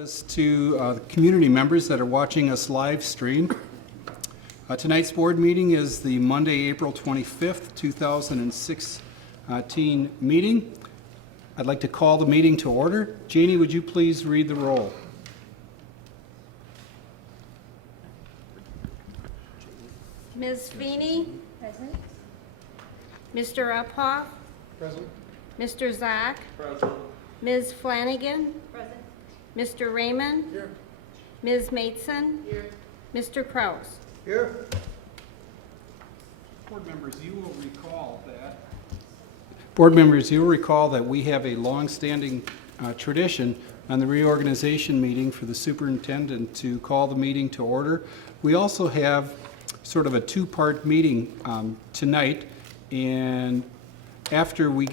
as to the community members that are watching us live stream. Tonight's board meeting is the Monday, April 25th, 2016 meeting. I'd like to call the meeting to order. Janie, would you please read the roll? Ms. Feeney? Present. Mr. Uphoff? Present. Mr. Zock? Present. Ms. Flanagan? Present. Mr. Raymond? Here. Ms. Mateson? Here. Mr. Kraus? Here. Board members, you'll recall that we have a long-standing tradition on the reorganization meeting for the superintendent to call the meeting to order. We also have sort of a two-part meeting tonight, and after we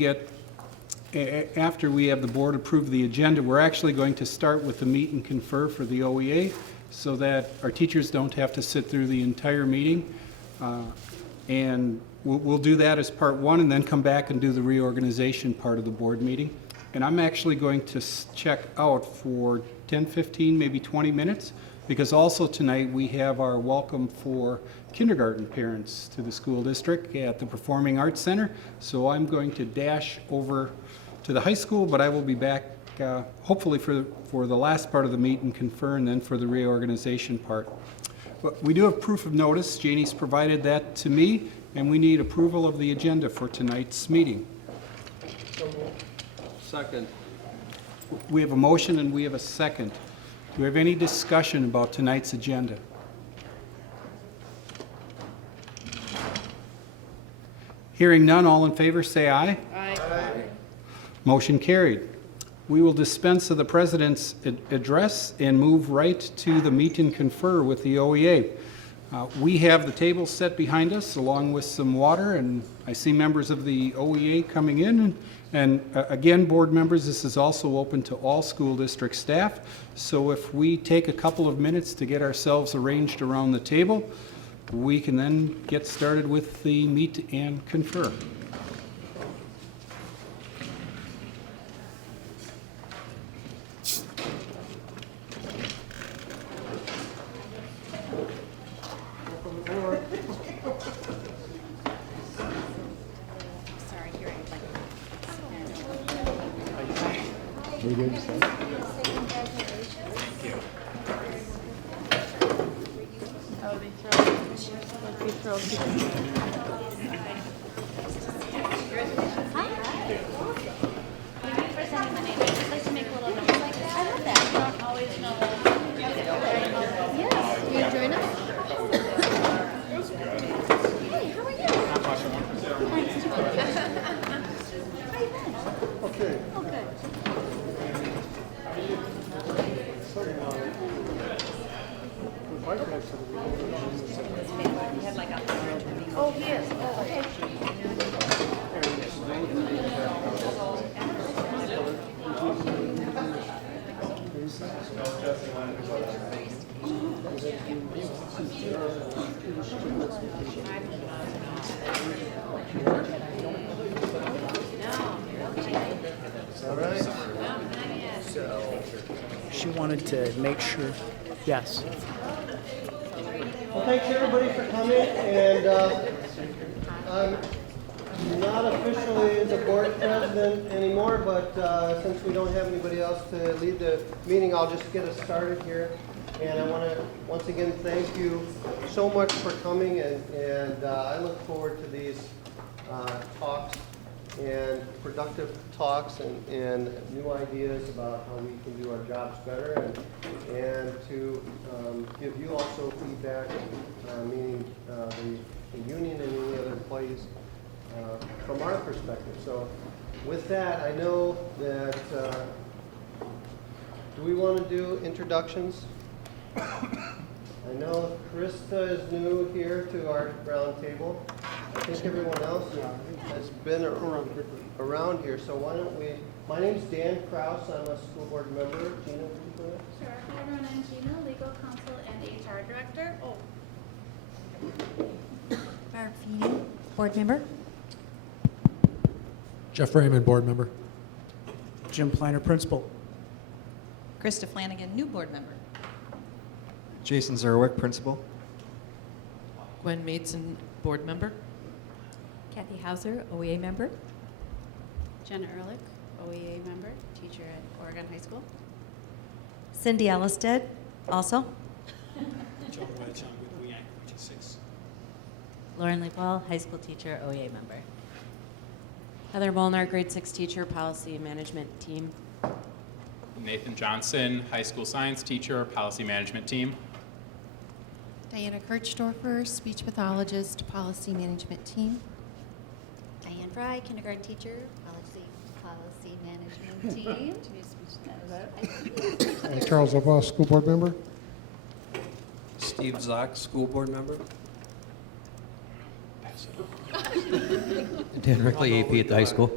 have the board approve the agenda, we're actually going to start with the meet and confer for the OEA so that our teachers don't have to sit through the entire meeting. And we'll do that as part one and then come back and do the reorganization part of the board meeting. And I'm actually going to check out for 10, 15, maybe 20 minutes, because also tonight we have our welcome for kindergarten parents to the school district at the Performing Arts Center. So I'm going to dash over to the high school, but I will be back hopefully for the last part of the meet and confer and then for the reorganization part. But we do have proof of notice. Janie's provided that to me, and we need approval of the agenda for tonight's meeting. Second. We have a motion and we have a second. Do we have any discussion about tonight's agenda? Hearing none, all in favor say aye. Aye. Motion carried. We will dispense of the president's address and move right to the meet and confer with the OEA. We have the table set behind us along with some water, and I see members of the OEA coming in. And again, board members, this is also open to all school district staff. So if we take a couple of minutes to get ourselves arranged around the table, we can then get started with the meet and confer. Oh, he is. Oh, okay. All right. She wanted to make sure, yes. Well, thanks everybody for coming, and I'm not officially the board president anymore, but since we don't have anybody else to lead the meeting, I'll just get us started here. And I want to once again thank you so much for coming, and I look forward to these talks and productive talks and new ideas about how we can do our jobs better, and to give you also feedback, meaning the union and any other employees from our perspective. So with that, I know that, do we want to do introductions? I know Krista is new here to our round table. I think everyone else has been around here, so why don't we, my name's Dan Kraus, I'm a school board member. Gina, would you go ahead? Sure. Hi, everyone. I'm Gina, legal counsel and HR director. Barb Feeney, board member. Jeff Raymond, board member. Jim Planner, principal. Krista Flanagan, new board member. Jason Zerwick, principal. Gwen Maidson, board member. Kathy Hauser, OEA member. Jenna Ehrlich, OEA member, teacher at Oregon High School. Cindy Ellisted, also. John Wedge, I'm with WEAC, 6. Lauren Leepwell, high school teacher, OEA member. Heather Molnar, grade 6 teacher, policy and management team. Nathan Johnson, high school science teacher, policy management team. Diana Kirchdorfer, speech pathologist, policy management team. Diane Fry, kindergarten teacher, policy management team. Charles Lebeau, school board member. Steve Zock, school board member. Dan Rickley, AP at the high school.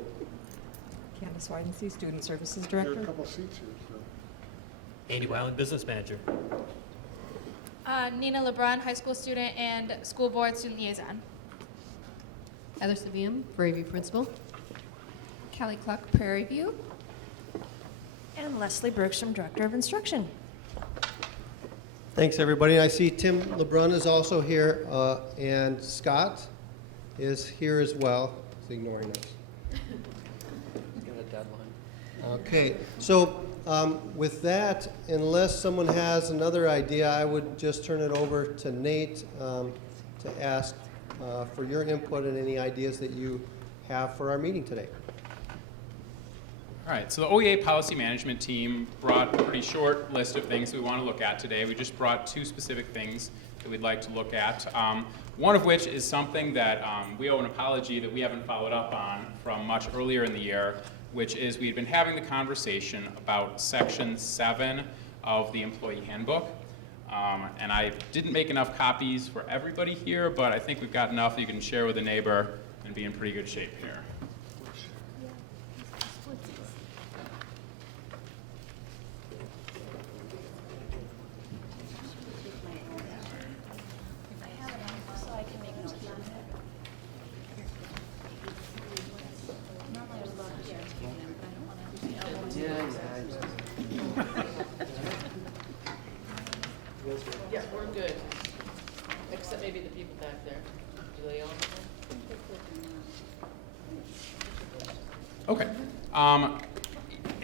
Candace Weidensie, student services There are director. a couple seats here, so. Andy Weiland, business manager. Nina LeBron, high school student and school board student liaison. Heather Savium, Prairie View principal. Kelly Cluck, Prairie View. And Leslie Bergstrom, director of instruction. Thanks, everybody. I see Tim LeBrun is also here, and Scott is here as well. He's ignoring us. He's got a deadline. Okay, so with that, unless someone has another idea, I would just turn it over to Nate to ask for your input and any ideas that you have for our meeting today. All right, so the OEA policy management team brought a pretty short list of things we want to look at today. We just brought 2 specific things that we'd like to look at. One of which is something that we owe an apology that we haven't followed up on from much earlier in the year, which is we've been having the conversation about Section 7 of the employee handbook. And I didn't make enough copies for everybody here, but I think we've got enough that you can share with a neighbor and be in pretty good shape here. Yeah, we're good. Except maybe the people back there. Do they all? Okay.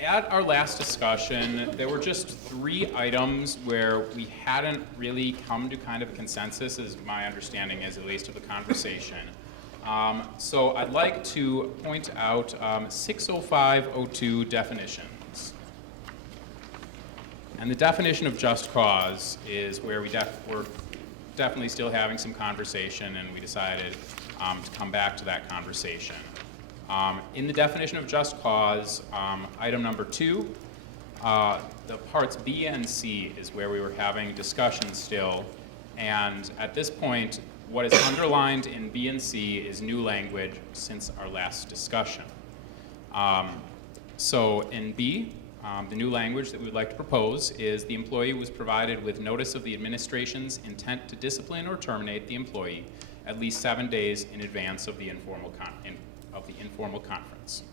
At our last discussion, there were just 3 items where we hadn't really come to kind of a consensus, as my understanding is, at least, of the conversation. So I'd like to point out 60502 definitions. And the definition of just cause is where we're definitely still having some conversation, and we decided to come back to that conversation. In the definition of just cause, item number 2, the parts B and C is where we were having discussion still. And at this point, what is underlined in B and C is new language since our last discussion. So in B, the new language that we would like to propose is the employee was provided with notice of the administration's intent to discipline or terminate the employee at least 7 days in advance of the informal conference.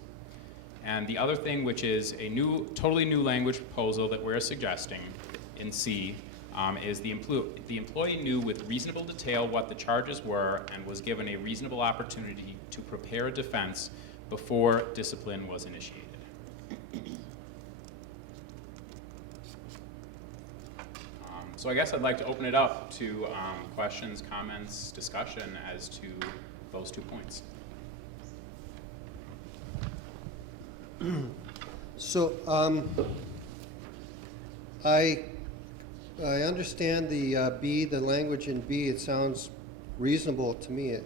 And the other thing, which is a totally new language proposal that we're suggesting in C, is the employee knew with reasonable detail what the charges were and was given a reasonable opportunity to prepare a defense before discipline was initiated. So I guess I'd like to open it up to questions, comments, discussion as to those 2 points. So I understand the B, the language in B. It sounds reasonable to me.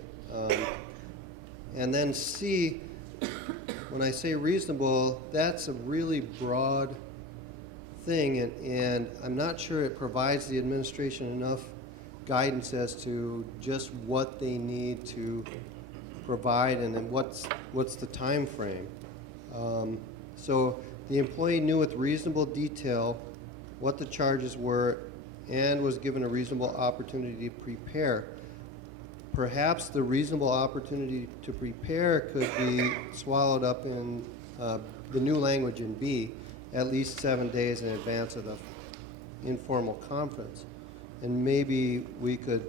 And then C, when I say reasonable, that's a really broad thing, and I'm not sure it provides the administration enough guidance as to just what they need to provide and then what's the time frame. So the employee knew with reasonable detail what the charges were and was given a reasonable opportunity to prepare. Perhaps the reasonable opportunity to prepare could be swallowed up in the new language in B. at least 7 days in advance of the informal conference. And maybe we could,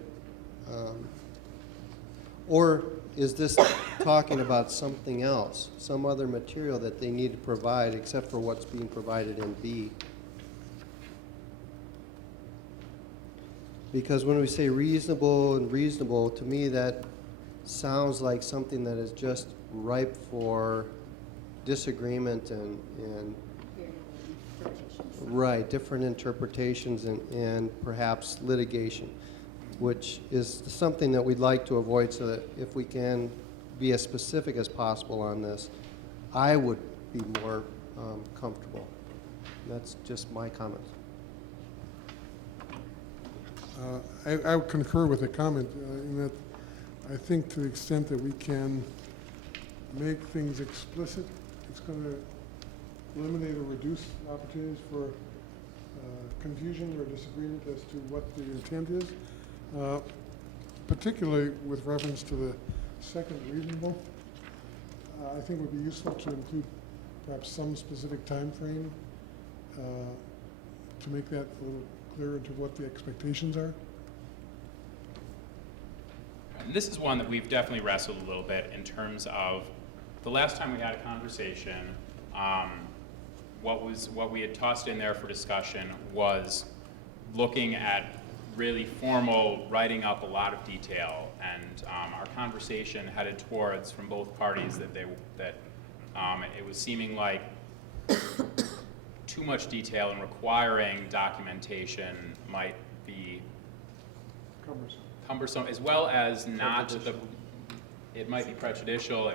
or is this talking about something else, some other material that they need to provide except for what's being provided in B? Because when we say reasonable and reasonable, to me that sounds like something that is just ripe for disagreement and right, different interpretations and perhaps litigation, which is something that we'd like to avoid, so that if we can be as specific as possible on this, I would be more comfortable. That's just my comments. I would concur with the comment in that I think to the extent that we can make things explicit, it's going to eliminate or reduce opportunities for confusion or disagreement as to what the intent is, particularly with reference to the second reasonable. I think it would be useful to include perhaps some specific time frame to make that a little clearer into what the expectations are. And this is one that we've definitely wrestled a little bit in terms of the last time we had a conversation. What we had tossed in there for discussion was looking at really formal writing up a lot of detail, and our conversation headed towards, from both parties, that it was seeming like too much detail and requiring documentation might be cumbersome, as well as it might be prejudicial.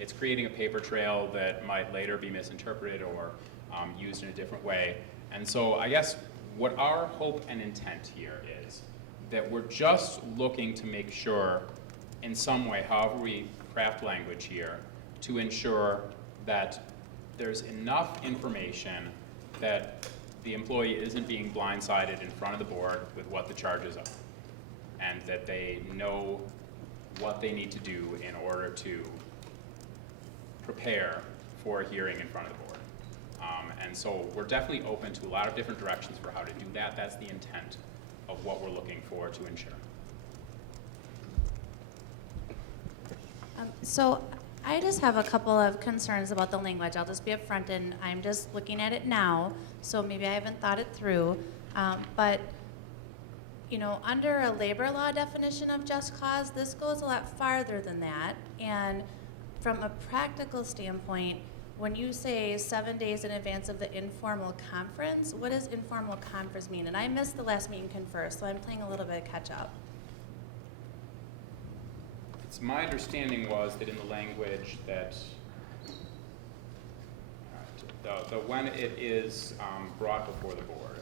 It's creating a paper trail that might later be misinterpreted or used in a different way. And so I guess what our hope and intent here is that we're just looking to make sure in some way, however we craft language here, to ensure that there's enough information that the employee isn't being blindsided in front of the board with what the charges are, and that they know what they need to do in order to prepare for a hearing in front of the board. And so we're definitely open to a lot of different directions for how to do that. That's the intent of what we're looking for to ensure. So I just have a couple of concerns about the language. I'll just be upfront, and I'm just looking at it now, so maybe I haven't thought it through. But you know, under a labor law definition of just cause, this goes a lot farther than that. And from a practical standpoint, when you say 7 days in advance of the informal conference, what does informal conference mean? And I missed the last meet and confer, so I'm playing a little bit of catch up. It's my understanding was that in the language that when it is brought before the board.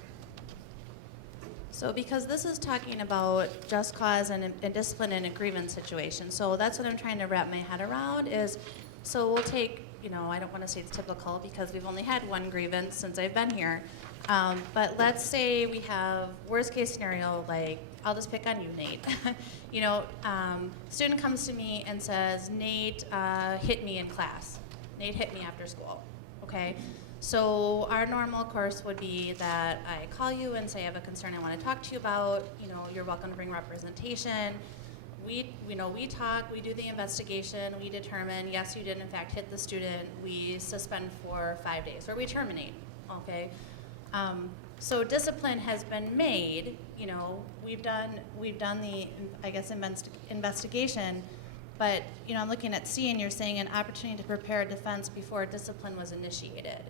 So because this is talking about just cause and discipline in a grievance situation, so that's what I'm trying to wrap my head around is, so we'll take, you know, I don't want to say it's typical because we've only had one grievance since I've been here, but let's say we have worst case scenario, like, I'll just pick on you, Nate. You know, student comes to me and says, Nate hit me in class. Nate hit me after school, okay? So our normal course would be that I call you and say I have a concern I want to talk to you about. You know, you're welcome to bring representation. We talk, we do the investigation, we determine, yes, you did in fact hit the student. We suspend for 5 days, or we terminate, okay? So discipline has been made. You know, we've done the, I guess, investigation. But, you know, I'm looking at C, and you're saying an opportunity to prepare a defense before discipline was initiated.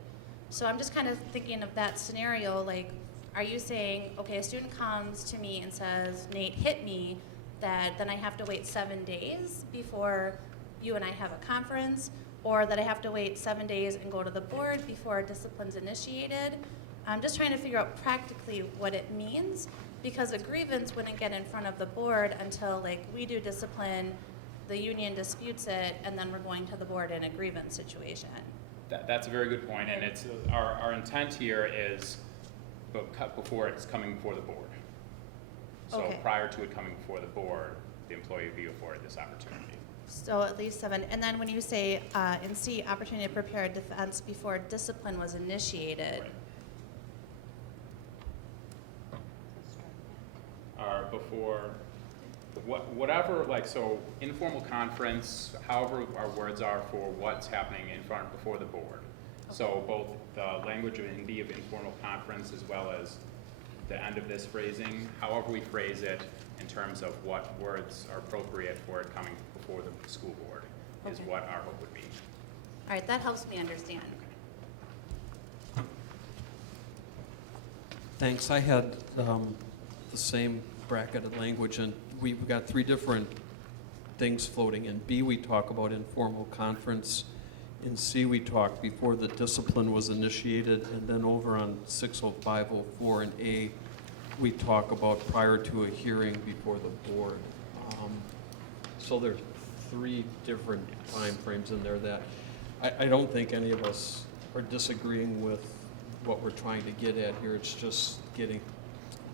So I'm just kind of thinking of that scenario, like, are you saying, okay, a student comes to me and says, Nate hit me, that then I have to wait 7 days before you and I have a conference, or that I have to wait 7 days and go to the board before discipline's initiated? I'm just trying to figure out practically what it means, because a grievance wouldn't get in front of the board until, like, we do discipline, the union disputes it, and then we're going to the board in a grievance situation. That's a very good point, and it's our intent here is before it's coming before the board. So Okay. prior to it coming before the board, the employee would be afforded this opportunity. So at least 7. And then when you say in C, opportunity to prepare a defense before discipline was initiated. Or before, whatever, like, so informal conference, however our words are for what's happening in front, before the board. So both the language in B of informal conference as well as the end of this phrasing, however we phrase it in terms of what words are appropriate for it coming before the school board is what our hope would be. All right, that helps me understand. Thanks. I had the same bracketed language, and we've got 3 different things floating. In B, we talk about informal conference. In C, we talk before the discipline was initiated, and then over on 60504 and A, we talk about prior to a hearing before the board. So there's 3 different time frames in there that I don't think any of us are disagreeing with what we're trying to get at here. It's just getting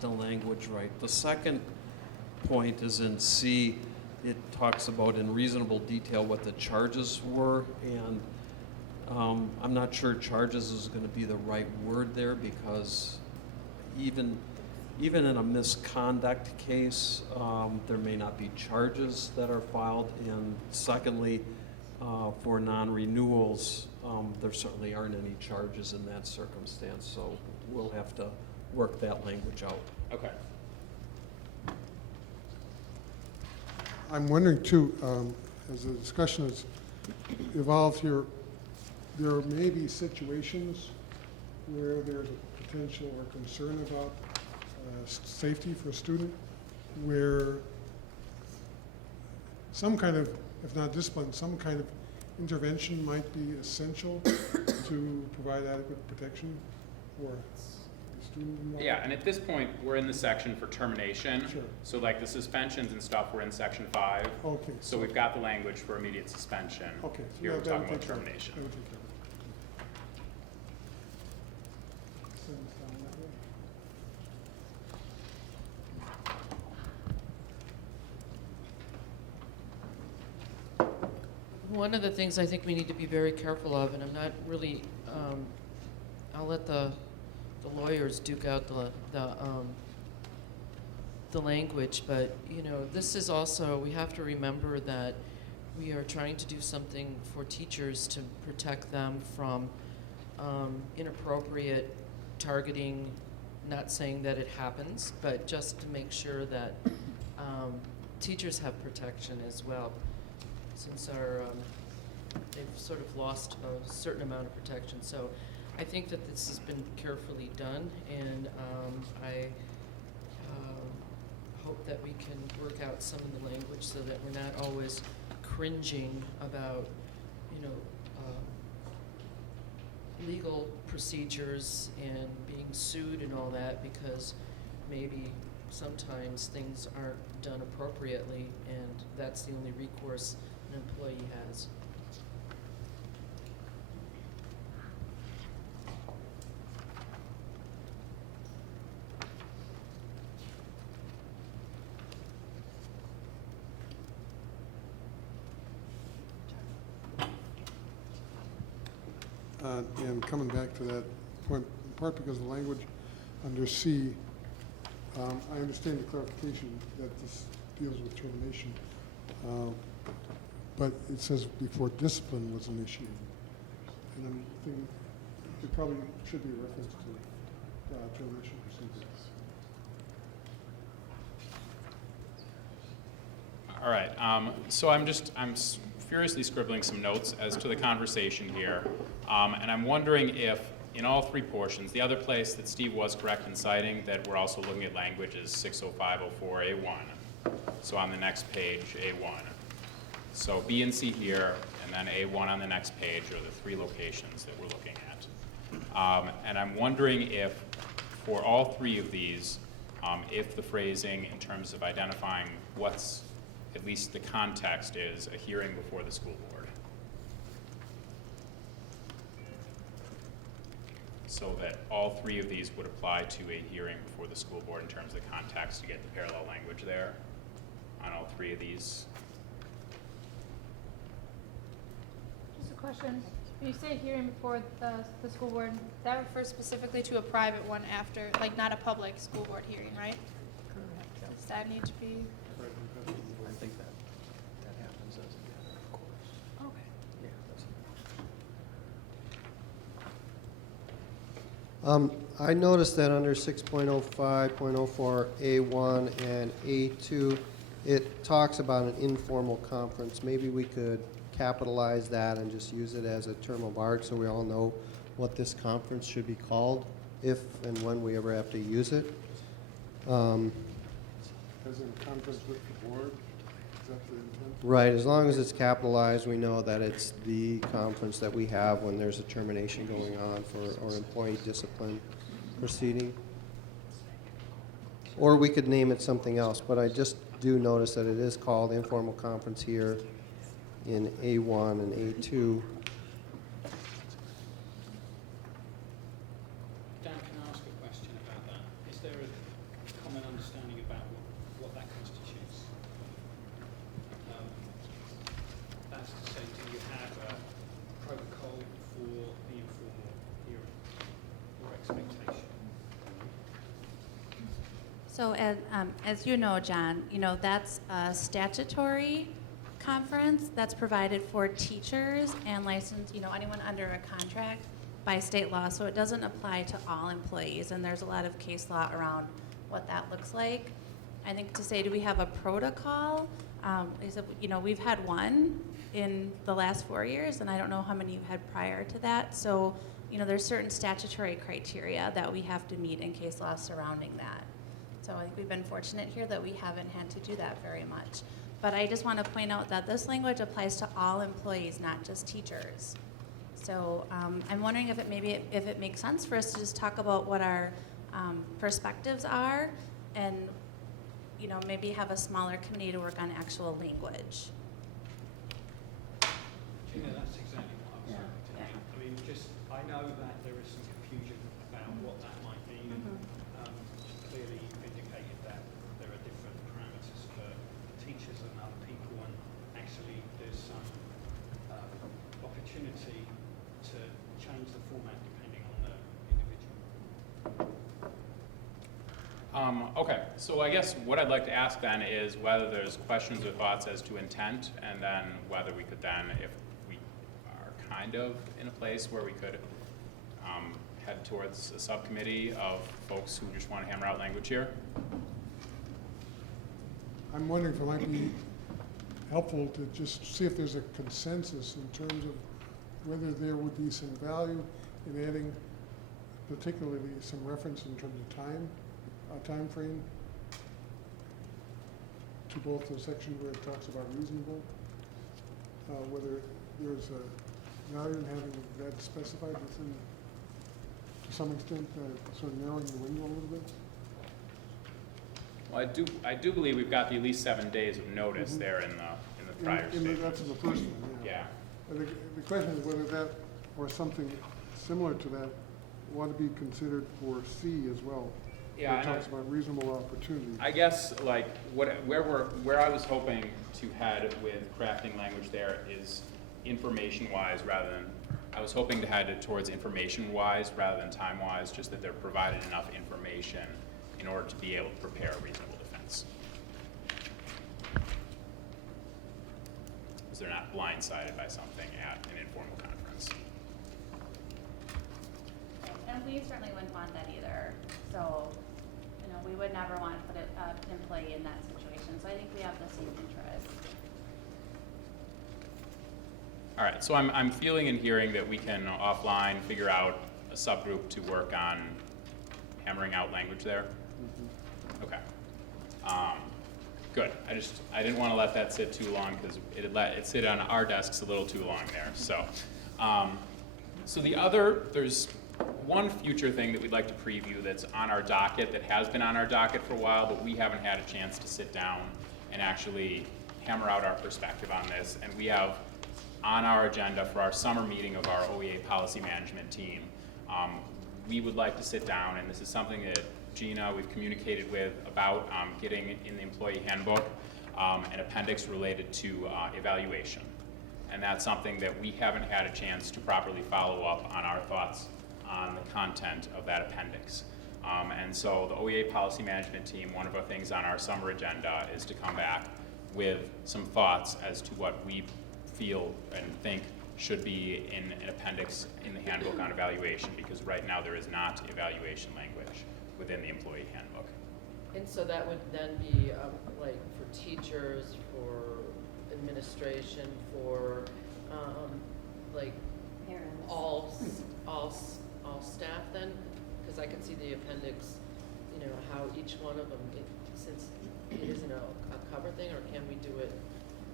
the language right. The second point is in C. It talks about in reasonable detail what the charges were, and I'm not sure charges is going to be the right word there, because even in a misconduct case, there may not be charges that are filed. And secondly, for non-renewals, there certainly aren't any charges in that circumstance. So we'll have to work that language out. Okay. I'm wondering too, as the discussion has evolved here, there may be situations where there's a potential or concern about safety for a student, where some kind of, if not discipline, some kind of intervention might be essential to provide adequate protection for the student involved. Yeah, and at this point, we're in the section for termination. Sure. So like the suspensions and stuff, we're in section 5. Okay. So we've got the language for immediate suspension. Okay. So Here we're that would talking about take care of it. termination. That would take care of it. Send this down that way. One of the things I think we need to be very careful of, and I'm not really, I'll let the lawyers duke out the language, but you know, this is also, we have to remember that we are trying to do something for teachers to protect them from inappropriate targeting, not saying that it happens, but just to make sure that teachers have protection as well, since they've sort of lost a certain amount of protection. So I think that this has been carefully done, and I hope that we can work out some of the language so that we're not always cringing about, you know, legal procedures and being sued and all that, because maybe sometimes things aren't done appropriately, and that's the only recourse an employee has. And coming back to that point, in part because the language under C, I understand the clarification that this deals with termination, but it says before discipline was initiated. And I'm thinking there probably should be a reference to termination procedures. All right, so I'm furiously scribbling some notes as to the conversation here. And I'm wondering if, in all 3 portions, the other place that Steve was correct in citing that we're also looking at language is 60504A1. So on the next page, A1. So B and C here, and then A1 on the next page are the 3 locations that we're looking at. And I'm wondering if, for all 3 of these, if the phrasing in terms of identifying what's, at least the context is, a hearing before the school board. So that all 3 of these would apply to a hearing before the school board in terms of the context, to get the parallel language there on all 3 of these. Questions? When you say hearing before the school board, that refers specifically to a private one after, like not a public school board hearing, right? Correct. Does that need to be? I think that happens as a matter of course. Okay. Yeah, that's. I noticed that under 6.05.04 A1 and A2, it talks about an informal conference. Maybe we could capitalize that and just use it as a term of art so we all know what this conference should be called if and when we ever have to use it. As in conference with the board? Is that the intent? Right, as long as it's capitalized, we know that it's the conference that we have when there's a termination going on for, or employee discipline proceeding. Or we could name it something else, but I just do notice that it is called informal conference here in A1 and A2. Dan, can I ask a question about that? Is there a common understanding about what that constitutes? That's to say, do you have a protocol for the informal hearing or expectation? So as you know, John, that's a statutory conference that's provided for teachers and licensed, anyone under a contract by state law. So it doesn't apply to all employees, and there's a lot of case law around what that looks like. I think to say, do we have a protocol? We've had one in the last 4 years, and I don't know how many you've had prior to that. So, there's certain statutory criteria that we have to meet in case law surrounding that. So I think we've been fortunate here that we haven't had to do that very much. But I just want to point out that this language applies to all employees, not just teachers. So I'm wondering if it makes sense for us to just talk about what our perspectives are, and maybe have a smaller committee to work on actual language. Gina, that's exactly what I was hoping to do. I mean, I know that there is some confusion about what that might mean. Clearly, you've indicated that there are different parameters for teachers and other people, and actually there's some opportunity to change the format depending on the individual. Okay, so I guess what I'd like to ask then is whether there's questions or thoughts as to intent, and then whether we could then, if we are kind of in a place where we could head towards a subcommittee of folks who just want to hammer out language here. I'm wondering if it might be helpful to just see if there's a consensus in terms of whether there would be some value in adding particularly some reference in terms of time frame to both the sections where it talks about reasonable, whether there's a value in having that specified within, to some extent, sort of narrowing the window a little bit. Well, I do believe we've got the at least 7 days of notice there in the prior statement. That's in the first one, yeah. Yeah. The question is whether that or something similar to that ought to be considered for C as well. Yeah, it talks about reasonable opportunity. I guess like where I was hoping to head with crafting language there is information-wise rather than, I was hoping to head it towards information-wise rather than time-wise, just that they're provided enough information in order to be able to prepare a reasonable defense. Because they're not blindsided by something at an informal conference. And we certainly wouldn't want that either. So, we would never want to put an employee in that situation. So I think we have the same interest. All right, so I'm feeling and hearing that we can offline figure out a subgroup to work on hammering out language there. Okay. Good. I didn't want to let that sit too long because it sit on our desks a little too long there. So, there's one future thing that we'd like to preview that's on our docket, that has been on our docket for a while, but we haven't had a chance to sit down and actually hammer out our perspective on this. And we have on our agenda for our summer meeting of our OEA policy management team, we would like to sit down, and this is something that Gina, we've communicated with about getting in the employee handbook an appendix related to evaluation. And that's something that we haven't had a chance to properly follow up on our thoughts on the content of that appendix. And so the OEA policy management team, one of the things on our summer agenda is to come back with some thoughts as to what we feel and think should be in an appendix in the handbook on evaluation, because right now there is not evaluation language within the employee handbook. And so that would then be like for teachers, for administration, for like all staff then? Because I can see the appendix, you know, how each one of them, since it isn't a cover thing, or can we do it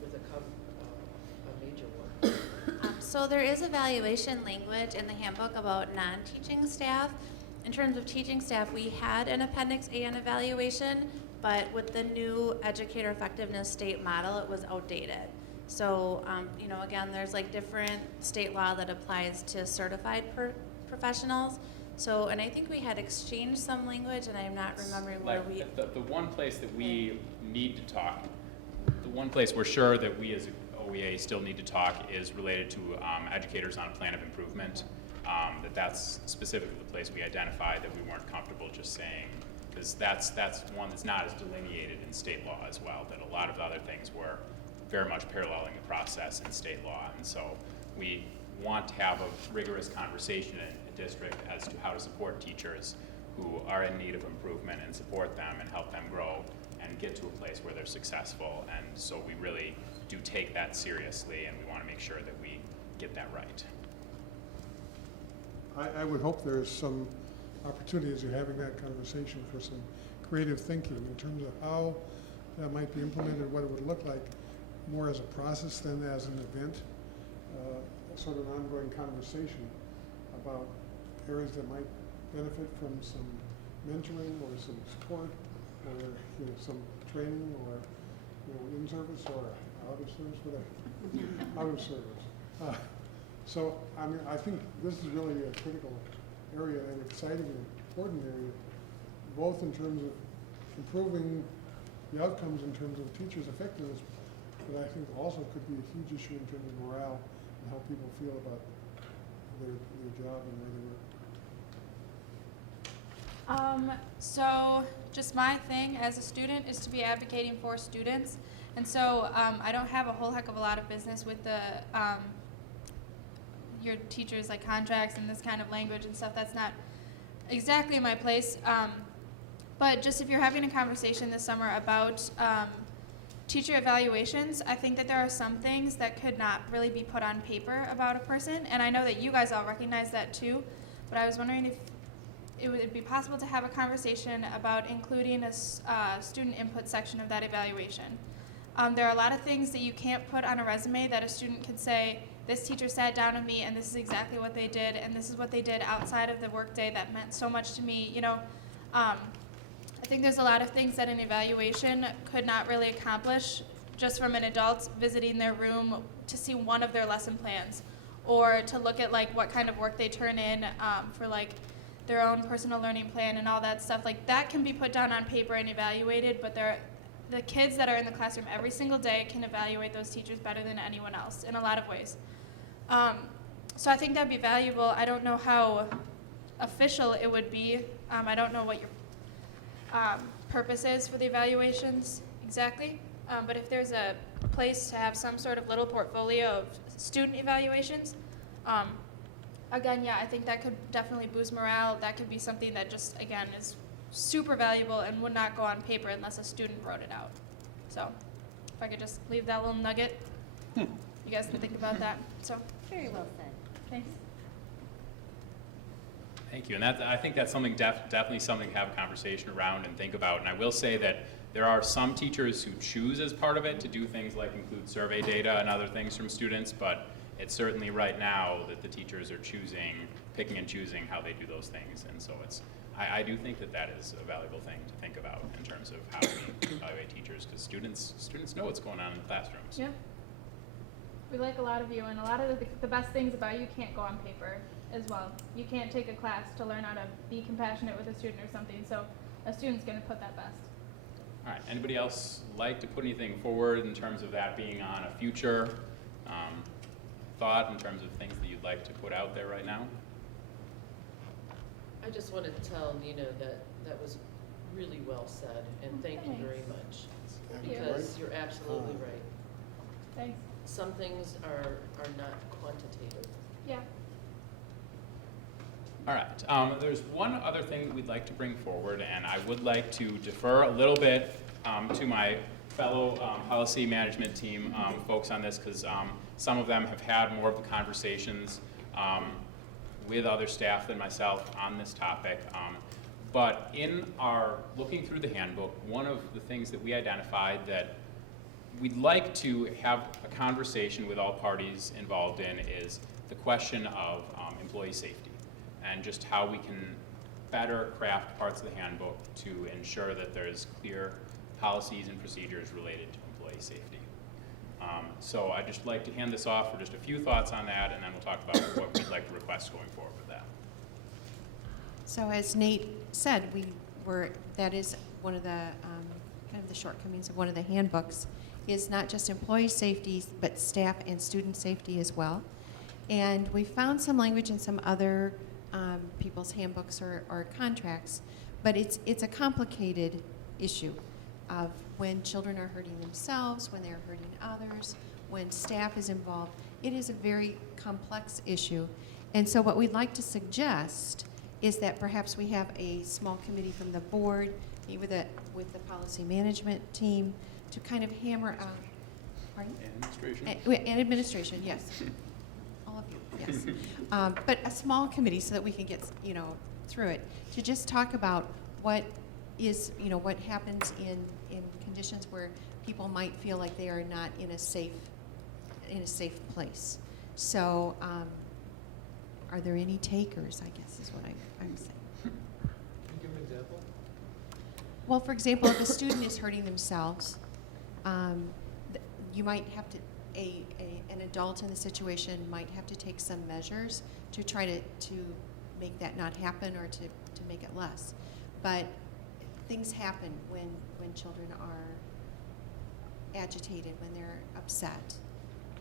with a major one? So there is evaluation language in the handbook about non-teaching staff. In terms of teaching staff, we had an Appendix A on evaluation, but with the new educator effectiveness state model, it was outdated. So, you know, again, there's like different state law that applies to certified professionals. So, and I think we had exchanged some language, and I'm not remembering where we. The one place that we need to talk, the one place we're sure that we as OEA still need to talk is related to educators on a plan of improvement. That's specifically the place we identified that we weren't comfortable just saying, because that's one that's not as delineated in state law as well, that a lot of the other things were very much paralleling the process in state law. And so we want to have a rigorous conversation in a district as to how to support teachers who are in need of improvement and support them and help them grow and get to a place where they're successful. And so we really do take that seriously, and we want to make sure that we get that right. I would hope there's some opportunity as you're having that conversation for some creative thinking in terms of how that might be implemented, what it would look like, more as a process than as an event, sort of an ongoing conversation about areas that might benefit from some mentoring or some support or some training or in service or out of service, whatever, out of service. So, I mean, I think this is really a critical area and exciting and important area, both in terms of improving the outcomes in terms of teachers' effectiveness, but I think also could be a huge issue in terms of morale and how people feel about their job and where they work. So just my thing as a student is to be advocating for students. And so I don't have a whole heck of a lot of business with the your teachers like contracts and this kind of language and stuff. That's not exactly my place. But just if you're having a conversation this summer about teacher evaluations, I think that there are some things that could not really be put on paper about a person. And I know that you guys all recognize that too. But I was wondering if it would be possible to have a conversation about including a student input section of that evaluation. There are a lot of things that you can't put on a resume that a student could say, this teacher sat down with me and this is exactly what they did, and this is what they did outside of the workday that meant so much to me. You know, I think there's a lot of things that an evaluation could not really accomplish just from an adult visiting their room to see one of their lesson plans, or to look at like what kind of work they turn in for like their own personal learning plan and all that stuff. Like that can be put down on paper and evaluated, but the kids that are in the classroom every single day can evaluate those teachers better than anyone else in a lot of ways. So I think that'd be valuable. I don't know how official it would be. I don't know what your purpose is for the evaluations exactly. But if there's a place to have some sort of little portfolio of student evaluations, again, yeah, I think that could definitely boost morale. That could be something that just, again, is super valuable and would not go on paper unless a student wrote it out. So if I could just leave that little nugget, you guys can think about that. So Very well said. thanks. Thank you, and I think that's something definitely something to have a conversation around and think about. And I will say that there are some teachers who choose as part of it to do things like include survey data and other things from students, but it's certainly right now that the teachers are picking and choosing how they do those things. And so I do think that is a valuable thing to think about in terms of how we evaluate teachers, because students know what's going on in the classrooms. Yeah. We like a lot of you, and a lot of the best things about you can't go on paper as well. You can't take a class to learn how to be compassionate with a student or something, so a student's going to put that best. All right, anybody else like to put anything forward in terms of that being on a future thought in terms of things that you'd like to put out there right now? I just wanted to tell Nina that that was really well said, and thank you very much. Because you're absolutely right. Thanks. Some things are not quantitative. Yeah. All right. There's one other thing that we'd like to bring forward, and I would like to defer a little bit to my fellow policy management team folks on this, because some of them have had more of the conversations with other staff than myself on this topic. But in our looking through the handbook, one of the things that we identified that we'd like to have a conversation with all parties involved in is the question of employee safety, and just how we can better craft parts of the handbook to ensure that there's clear policies and procedures related to employee safety. So I'd just like to hand this off for just a few thoughts on that, and then we'll talk about what we'd like to request going forward with that. So as Nate said, that is one of the kind of the shortcomings of one of the handbooks, is not just employee safety, but staff and student safety as well. And we found some language in some other people's handbooks or contracts, but it's a complicated issue of when children are hurting themselves, when they're hurting others, when staff is involved. It is a very complex issue. And so what we'd like to suggest is that perhaps we have a small committee from the board, meet with the policy management team to kind of hammer out, pardon? Administration. And administration, yes. All of you, yes. But a small committee so that we can get, through it, to just talk about what is, what happens in conditions where people might feel like they are not in a safe place. So, are there any takers, I guess is what I'm saying. Can you give an example? Well, for example, if a student is hurting themselves, you might have to, an adult in the situation might have to take some measures to try to make that not happen or to make it less. But things happen when children are agitated, when they're upset.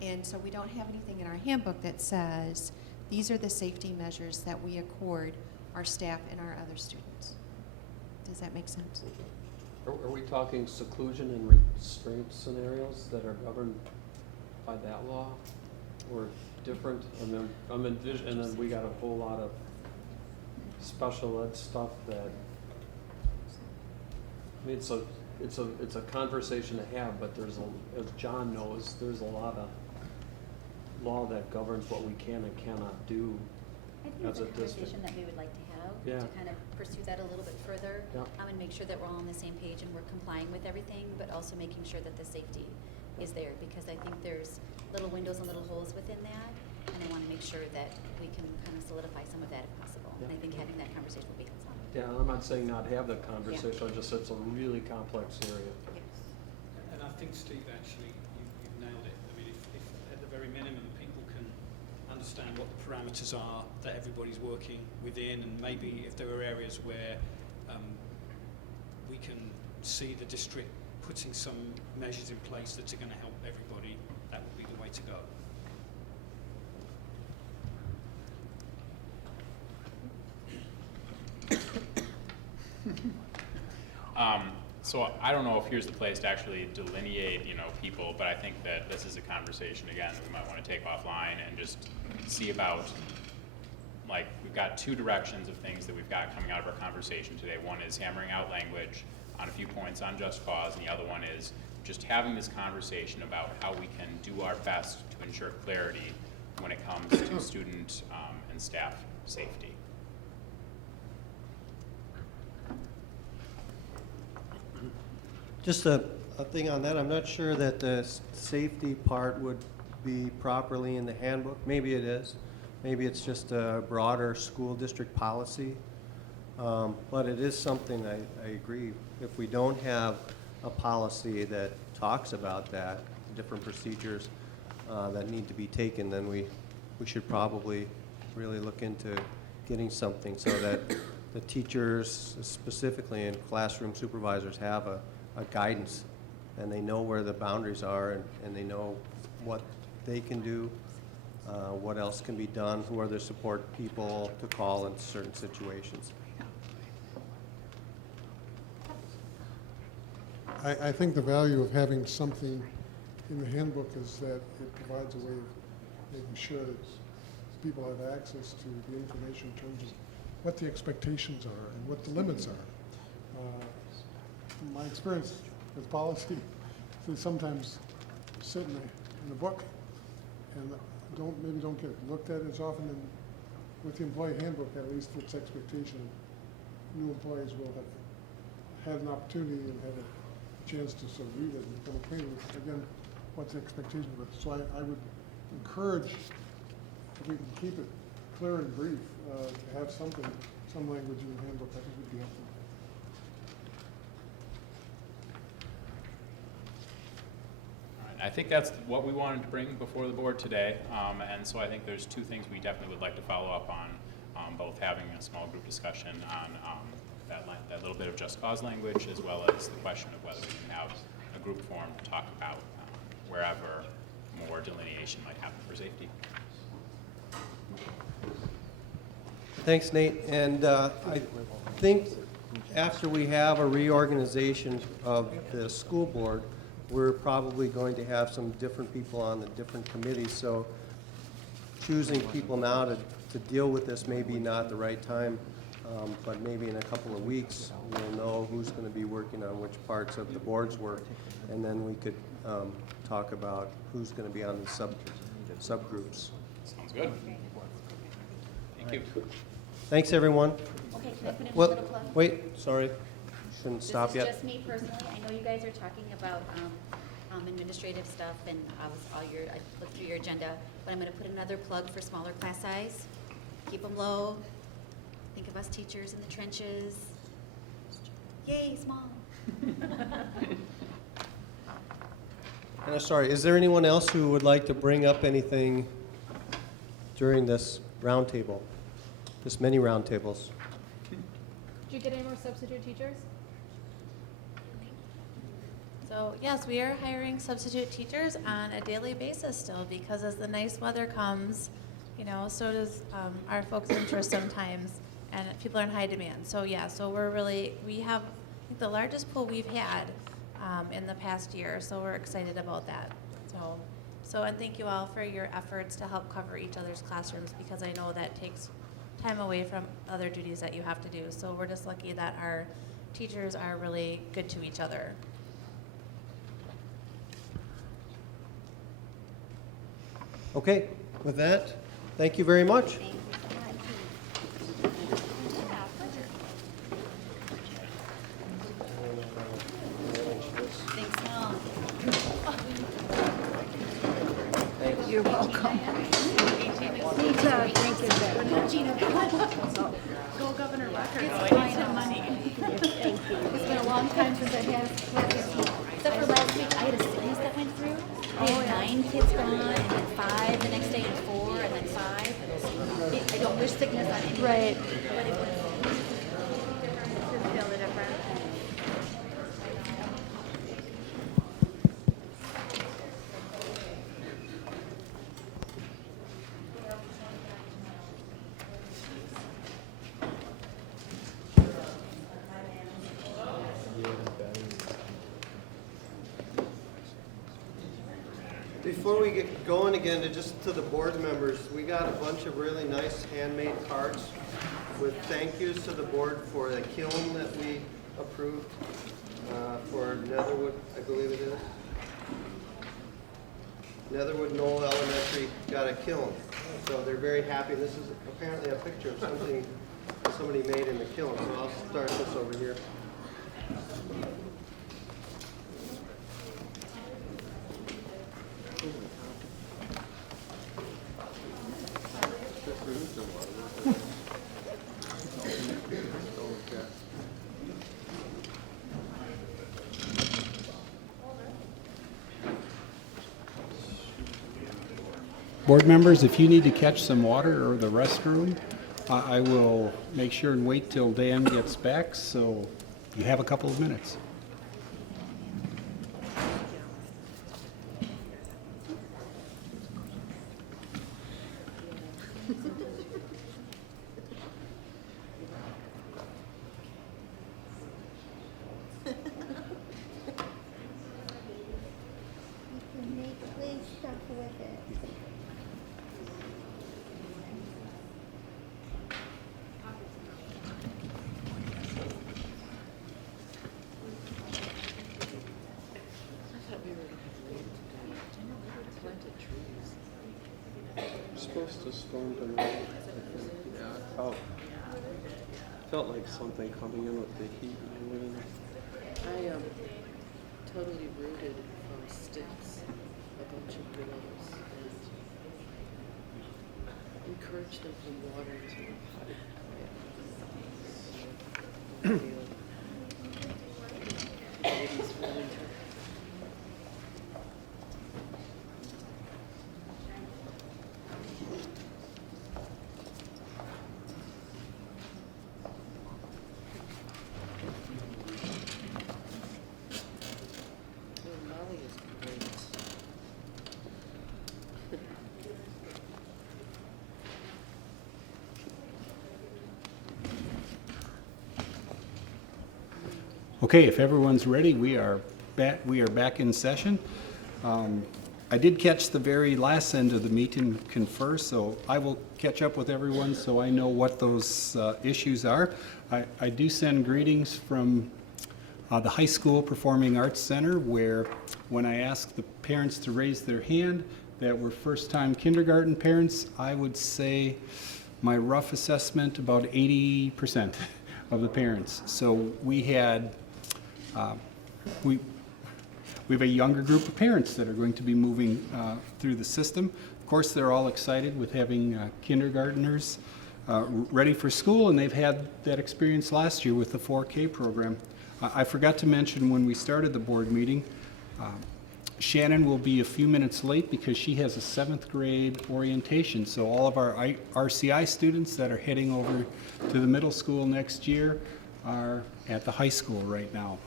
And so we don't have anything in our handbook that says these are the safety measures that we accord our staff and our other students. Does that make sense? Are we talking seclusion and restraint scenarios that are governed by that law, or different? And then and then we got a whole lot of special ed stuff that. I mean, it's a conversation to have, but there's as John knows, there's a lot of law that governs what we can and cannot do I think as it's a a district. conversation that we would like to have, Yeah. to kind of pursue that a little bit further, Yeah. and make sure that we're all on the same page and we're complying with everything, but also making sure that the safety is there, because I think there's little windows and little holes within that, and I want to make sure that we can kind of solidify some of that if possible. And I think having that conversation will be helpful. Yeah, I'm not saying not have that conversation, I just, it's a really complex area. And I think, Steve, actually, you've nailed it. I mean, if at the very minimum people can understand what the parameters are that everybody's working within, and maybe if there are areas where we can see the district putting some measures in place that are going to help everybody, that would be the way to go. So I don't know if here's the place to actually delineate, people, but I think that this is a conversation, again, that we might want to take offline and just see about, like, we've got two directions of things that we've got coming out of our conversation today. One is hammering out language on a few points on just cause, and the other one is just having this conversation about how we can do our best to ensure clarity when it comes to student and staff safety. Just a thing on that, I'm not sure that the safety part would be properly in the handbook. Maybe it is. Maybe it's just a broader school district policy. But it is something, I agree, if we don't have a policy that talks about that, different procedures that need to be taken, then we should probably really look into getting something so that the teachers specifically and classroom supervisors have a guidance, and they know where the boundaries are, and they know what they can do what else can be done, who are the support people to call in certain situations. I think the value of having something in the handbook is that it provides a way of making sure that people have access to the information in terms of what the expectations are and what the limits are. My experience with policy, they sometimes sit in a book and maybe don't get looked at as often. And with the employee handbook, at least it's expectation new employees will have had an opportunity and have a chance to sort of read it and become acquainted with, again, what's the expectation of it. So I would encourage, if we can keep it clear and brief, to have some language in the handbook. I think would be helpful. I think that's what we wanted to bring before the board today, and so I think there's two things we definitely would like to follow up on, both having a small group discussion on that little bit of just cause language, as well as the question of whether we can have a group forum to talk about wherever more delineation might happen for safety. Thanks, Nate. And I think after we have a reorganization of the school board, we're probably going to have some different people on the different committees. So choosing people now to deal with this may be not the right time, but maybe in a couple of weeks we'll know who's going to be working on which parts of the board's work, and then we could talk about who's going to be on the subgroups. Sounds good. Thank you. Thanks, everyone. Okay, can I put in a Well, little plug? wait, sorry, shouldn't stop yet. This is just me personally. I know you guys are talking about administrative stuff, and I looked through your agenda, but I'm going to put another plug for smaller class size. Keep them low. Think of us teachers in the trenches. Yay, small. And I'm sorry, is there anyone else who would like to bring up anything during this roundtable, this many roundtables? Did you get any more substitute teachers? So yes, we are hiring substitute teachers on a daily basis still, because as the nice weather comes, so does our folks' interest sometimes, and people are in high demand. So yeah, so we have, I think, the largest pool we've had in the past year, so we're excited about that. So and thank you all for your efforts to help cover each other's classrooms, because I know that takes time away from other duties that you have to do. So we're just lucky that our teachers are really good to each other. Okay, with that, thank you very much. Thank you so much. Thanks, Mom. You're welcome. Go Governor Walker. It's been a long time since I've had except for last week, I had a series that went through. I had 9 kids gone, and then 5 the next day, and 4, and then 5. I don't wish sickness on anyone. Right. But it was just feel the difference. Before we get going again, just to the board members, we got a bunch of really nice handmade cards with thank yous to the board for the kiln that we approved for Netherwood, I believe it is. Netherwood Knoll Elementary got a kiln, so they're very happy. This is apparently a picture of something somebody made in the kiln, so I'll start this over here. Board members, if you need to catch some water or the restroom, I will make sure and wait till Dan gets back, so you have a couple of minutes. supposed to storm tonight? Yeah, felt like something coming in with the heat and the wind. I totally rooted from sticks a bunch of willows and encouraged them to water to the potted plant. Babies for winter. Molly is great. Okay, if everyone's ready, we are back in session. I did catch the very last end of the meet and confer, so I will catch up with everyone so I know what those issues are. I do send greetings from the high school Performing Arts Center, where when I asked the parents to raise their hand that were first-time kindergarten parents, I would say my rough assessment, about 80% of the parents. So we had we have a younger group of parents that are going to be moving through the system. Of course, they're all excited with having kindergartners ready for school, and they've had that experience last year with the 4K program. I forgot to mention when we started the board meeting, Shannon will be a few minutes late because she has a 7th grade orientation. So all of our RCI students that are heading over to the middle school next year are at the high school right now.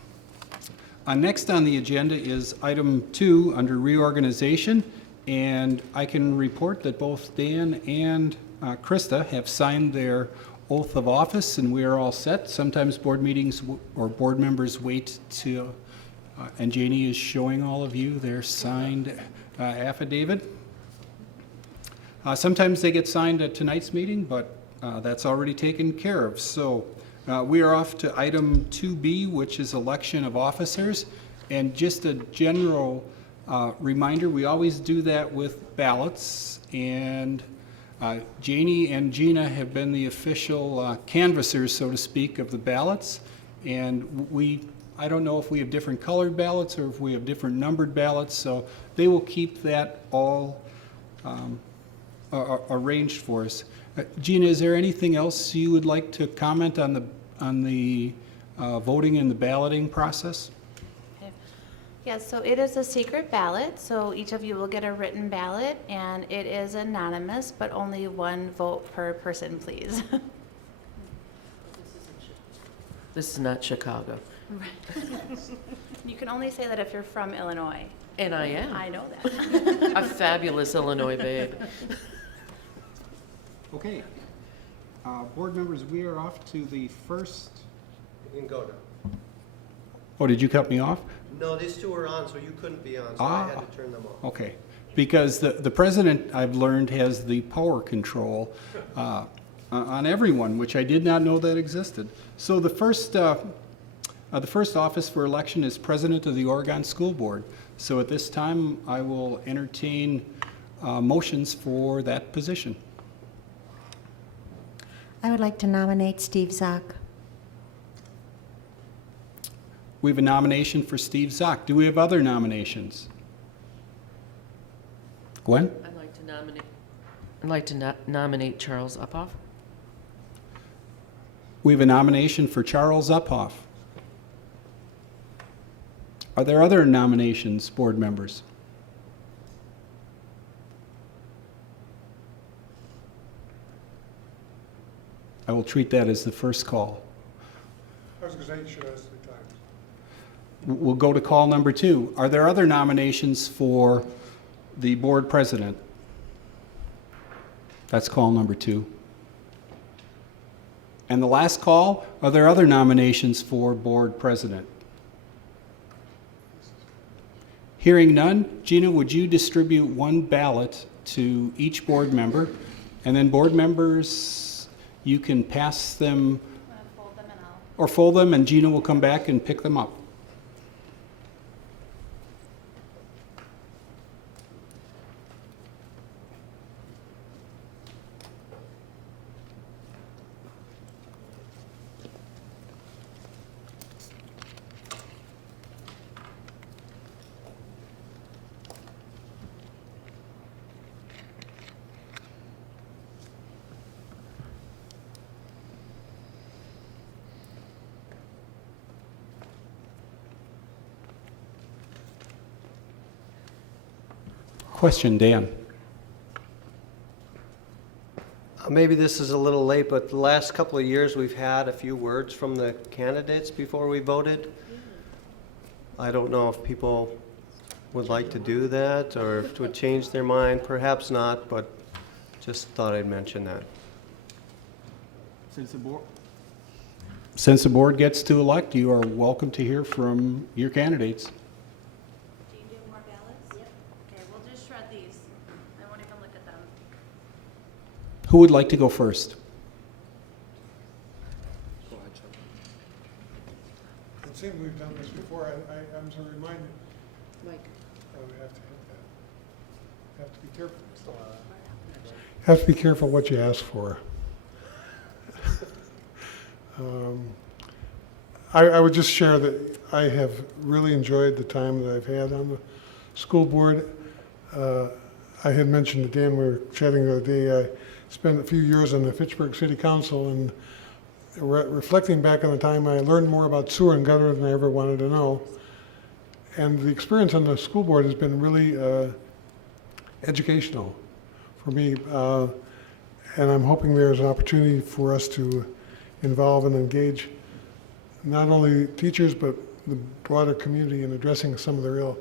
Next on the agenda is item 2 under reorganization, and I can report that both Dan and Krista have signed their oath of office, and we are all set. Sometimes board meetings or board members wait till, and Janie is showing all of you their signed affidavit. Sometimes they get signed at tonight's meeting, but that's already taken care of. So we are off to item 2B, which is election of officers. And just a general reminder, we always do that with ballots. And Janie and Gina have been the official canvassers, so to speak, of the ballots. And I don't know if we have different colored ballots or if we have different numbered ballots, so they will keep that all arranged for us. Gina, is there anything else you would like to comment on the voting and the balloting process? Yes, so it is a secret ballot, so each of you will get a written ballot, and it is anonymous, but only one vote per person, please. This is not Chicago. You can only say that if you're from Illinois. And I am. I know that. A fabulous Illinois babe. Okay. Board members, we are off to the first. You can go now. Oh, did you cut me off? No, these two were on, so you couldn't be on, so I had to turn them off. Okay. Because the president, I've learned, has the power control on everyone, which I did not know that existed. So the first office for election is president of the Oregon School Board. So at this time, I will entertain motions for that position. I would like to nominate Steve Zock. We have a nomination for Steve Zock. Do we have other nominations? Gwen? I'd like to nominate Charles Uphoff. We have a nomination for Charles Uphoff. Are there other nominations, board members? I will treat that as the first call. I was going to say, you should ask 3 times. We'll go to call number 2. Are there other nominations for the board president? That's call number 2. And the last call, are there other nominations for board president? Hearing none, Gina, would you distribute 1 ballot to each board member? And then board members, you can pass them or fold them, and Gina will come back and pick them up. Question, Dan. Maybe this is a little late, but the last couple of years, we've had a few words from the candidates before we voted. I don't know if people would like to do that, or if it would change their mind. Perhaps not, but just thought I'd mention that. Since the board gets to elect, you are welcome to hear from your candidates. Do you do more ballots? Yep. Okay, we'll just shred these. I won't even look at them. Who would like to go first? It seems we've done this before. I'm so reminded. Mike. Oh, we have to hit that. Have to be careful. Have to be careful what you ask for. I would just share that I have really enjoyed the time that I've had on the school board. I had mentioned to Dan, we were chatting the other day, I spent a few years on the Fitchburg City Council, and reflecting back on the time, I learned more about sewer and gutter than I ever wanted to know. And the experience on the school board has been really educational for me. And I'm hoping there's an opportunity for us to involve and engage not only teachers, but the broader community in addressing some of the real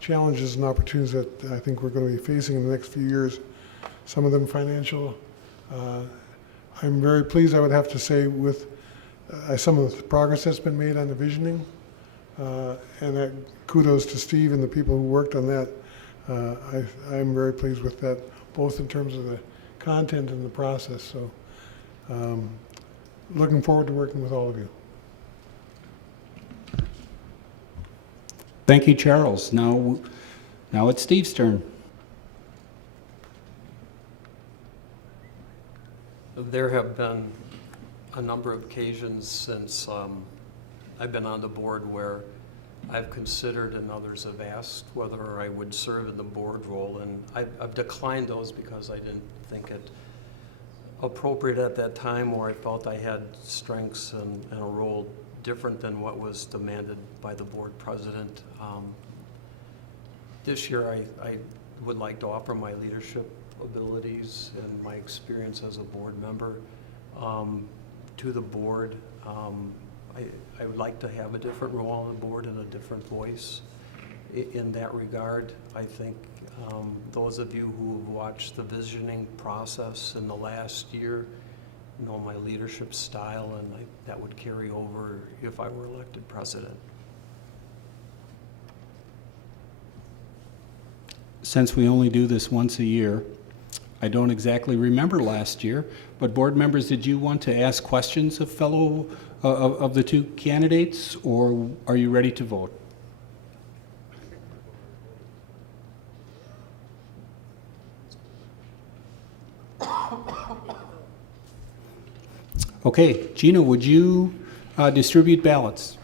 challenges and opportunities that I think we're going to be facing in the next few years. Some of them financial. I'm very pleased, I would have to say, with some of the progress that's been made on the visioning. And kudos to Steve and the people who worked on that. I'm very pleased with that, both in terms of the content and the process. So looking forward to working with all of you. Thank you, Charles. Now it's Steve's turn. There have been a number of occasions since I've been on the board where I've considered and others have asked whether I would serve in the board role, and I've declined those because I didn't think it appropriate at that time, or I felt I had strengths and a role different than what was demanded by the board president. This year I would like to offer my leadership abilities and my experience as a board member to the board. I would like to have a different role on the board and a different voice. In that regard, I think those of you who have watched the visioning process in the last year know my leadership style, and that would carry over if I were elected president. Since we only do this once a year, I don't exactly remember last year, but board members, did you want to ask questions of of the two candidates, or are you ready to vote? Okay, Gina, would you distribute ballots?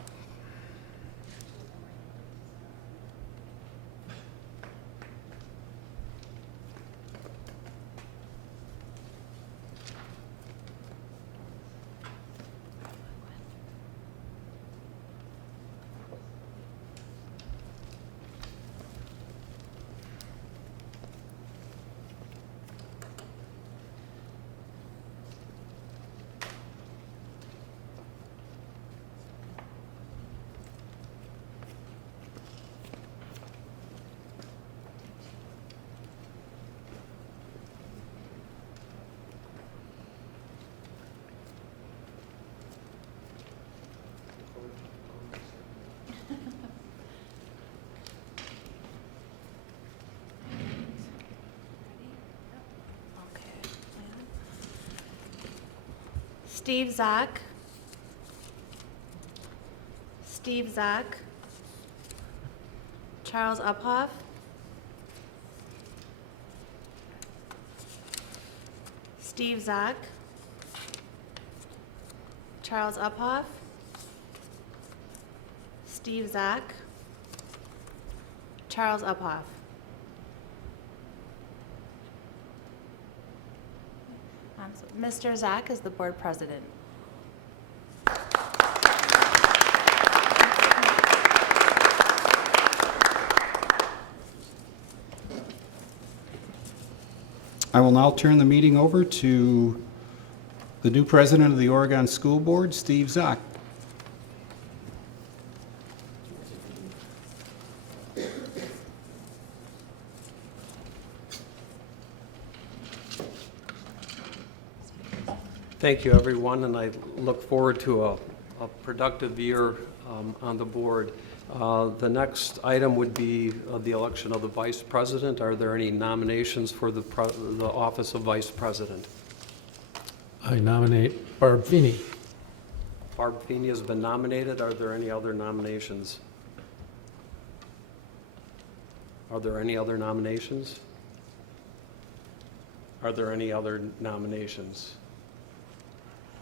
Steve Zock. Steve Zock. Charles Uphoff. Steve Zock. Charles Uphoff. Steve Zock. Charles Uphoff. Mr. Zock is the board president. I will now turn the meeting over to the new president of the Oregon School Board, Steve Zock. Thank you, everyone, and I look forward to a productive year on the board. The next item would be the election of the vice president. Are there any nominations for the office of vice president? I nominate Barb Feeney. Barb Feeney has been nominated. Are there any other nominations? Are there any other nominations? Are there any other nominations?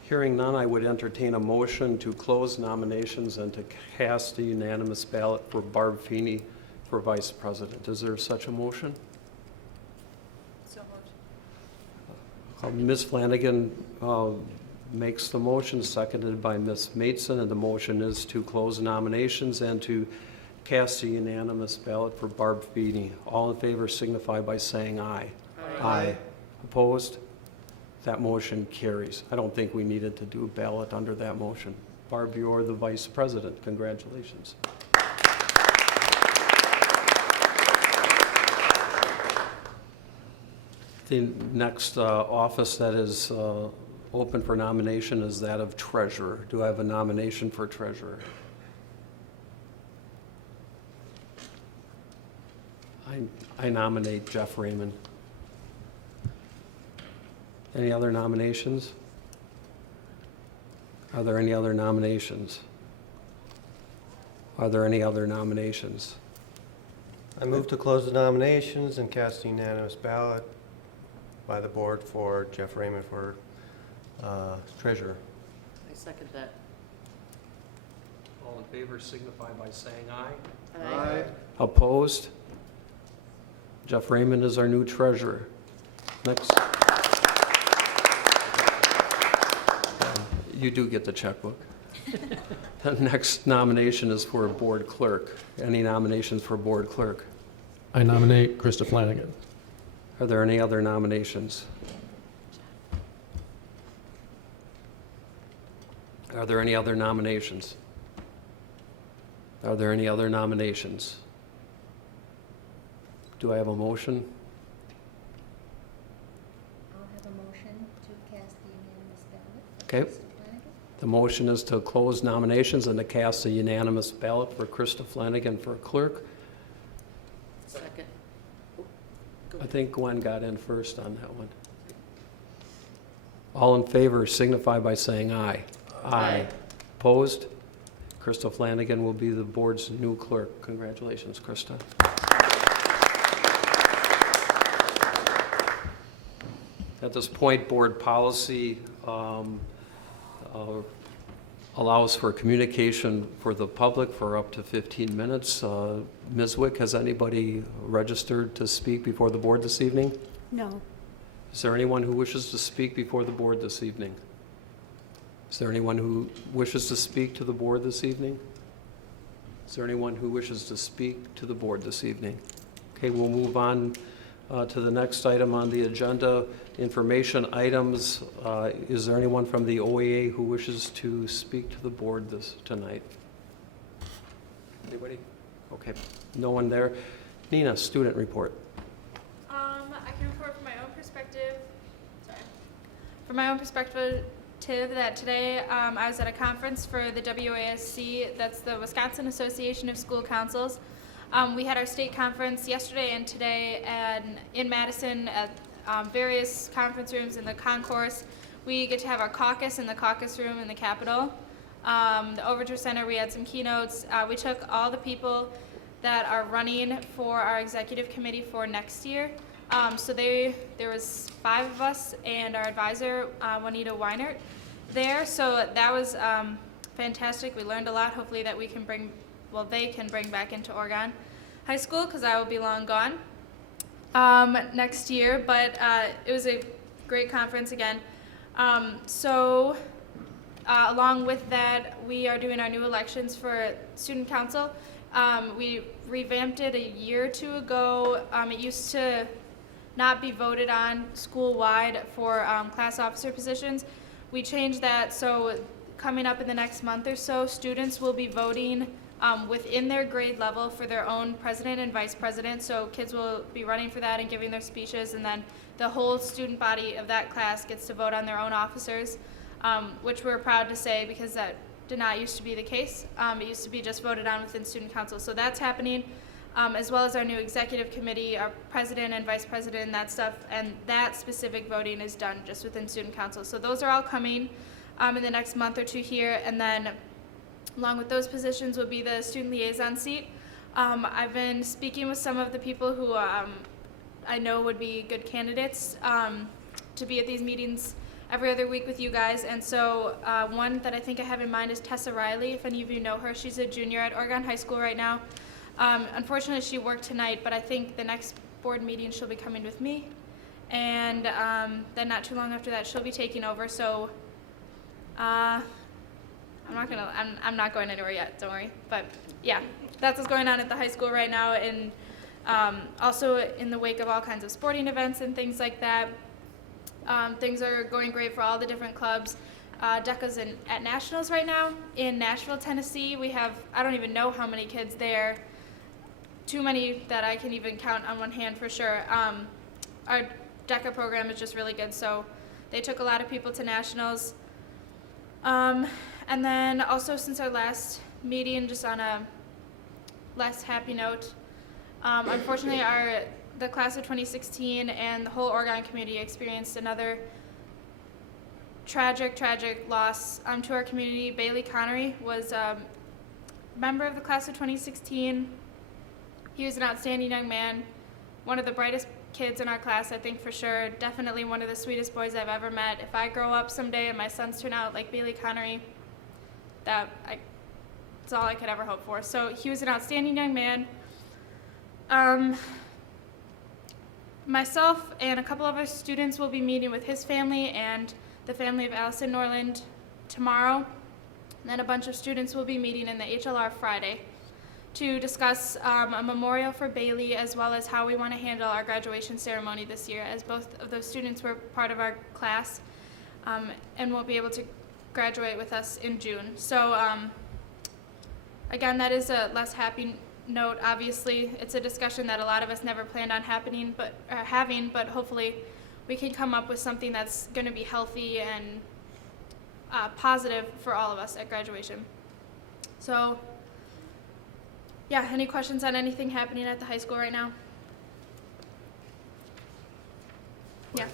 Hearing none, I would entertain a motion to close nominations and to cast a unanimous ballot for Barb Feeney for vice president. Is there such a motion? So moved. Ms. Flanagan makes the motion, seconded by Ms. Maidson, and the motion is to close nominations and to cast a unanimous ballot for Barb Feeney. All in favor signify by saying aye. Aye. Opposed? That motion carries. I don't think we needed to do a ballot under that motion. Barb, you're the vice president. Congratulations. The next office that is open for nomination is that of treasurer. Do I have a nomination for treasurer? I nominate Jeff Raymond. Any other nominations? Are there any other nominations? Are there any other nominations? I move to close the nominations and cast a unanimous ballot by the board for Jeff Raymond for treasurer. I second that. All in favor signify by saying aye. Aye. Opposed? Jeff Raymond is our new treasurer. Next. You do get the checkbook. The next nomination is for board clerk. Any nominations for board clerk? I nominate Krista Flanagan. Are there any other nominations? Are there any other nominations? Are there any other nominations? Do I have a motion? I'll have a motion to cast the unanimous ballot. Okay. The motion is to close nominations and to cast a unanimous ballot for Krista Flanagan for clerk. Second. I think Gwen got in first on that one. All in favor signify by saying aye. Aye. Opposed? Krista Flanagan will be the board's new clerk. Congratulations, Krista. At this point, board policy allows for communication for the public for up to 15 minutes. Ms. Wick, has anybody registered to speak before the board this evening? No. Is there anyone who wishes to speak before the board this evening? Is there anyone who wishes to speak to the board this evening? Is there anyone who wishes to speak to the board this evening? Okay, we'll move on to the next item on the agenda, information items. Is there anyone from the OEA who wishes to speak to the board tonight? Anybody? Okay, no one there. Nina, student report. I can report from my own perspective. Sorry. From my own perspective, that today I was at a conference for the WASC, that's the Wisconsin Association of School Councils. We had our state conference yesterday and today in Madison at various conference rooms in the concourse. We get to have our caucus in the caucus room in the Capitol. The Overture Center, we had some keynotes. We took all the people that are running for our executive committee for next year. So there was 5 of us and our advisor, Juanita Weinert, there. So that was fantastic. We learned a lot. Hopefully that we can they can bring back into Oregon High School, because I will be long gone next year. But it was a great conference again. Along with that, we are doing our new elections for student council. We revamped it a year or two ago. It used to not be voted on school-wide for class officer positions. We changed that, so coming up in the next month or so, students will be voting within their grade level for their own president and vice president. So kids will be running for that and giving their speeches, and then the whole student body of that class gets to vote on their own officers, which we're proud to say because that did not used to be the case. It used to be just voted on within student council. So that's happening, as well as our new executive committee, our president and vice president and that stuff, and that specific voting is done just within student council. So those are all coming in the next month or two here, and then along with those positions would be the student liaison seat. I've been speaking with some of the people who I know would be good candidates to be at these meetings every other week with you guys. And so one that I think I have in mind is Tessa Riley. If any of you know her, she's a junior at Oregon High School right now. Unfortunately, she worked tonight, but I think the next board meeting she'll be coming with me. And then not too long after that, she'll be taking over. So I'm not going anywhere yet, don't worry. But yeah, that's what's going on at the high school right now. And also in the wake of all kinds of sporting events and things like that. Things are going great for all the different clubs. DECA's at Nationals right now in Nashville, Tennessee. We have, I don't even know how many kids there, too many that I can even count on one hand for sure. Our DECA program is just really good, so they took a lot of people to Nationals. And then also since our last meeting, just on a less happy note, unfortunately the class of 2016 and the whole Oregon community experienced another tragic loss to our community. Bailey Connery was a member of the class of 2016. He was an outstanding young man, one of the brightest kids in our class, I think for sure. Definitely one of the sweetest boys I've ever met. If I grow up someday and my sons turn out like Bailey Connery, that's all I could ever hope for. So he was an outstanding young man. Myself and a couple of our students will be meeting with his family and the family of Allison Norland tomorrow. And then a bunch of students will be meeting in the HLR Friday to discuss a memorial for Bailey, as well as how we want to handle our graduation ceremony this year, as both of those students were part of our class and won't be able to graduate with us in June. So again, that is a less happy note. Obviously, it's a discussion that a lot of us never planned on having, but hopefully we can come up with something that's going to be healthy and positive for all of us at graduation. So yeah, any questions on anything happening at the high school right now? Yeah.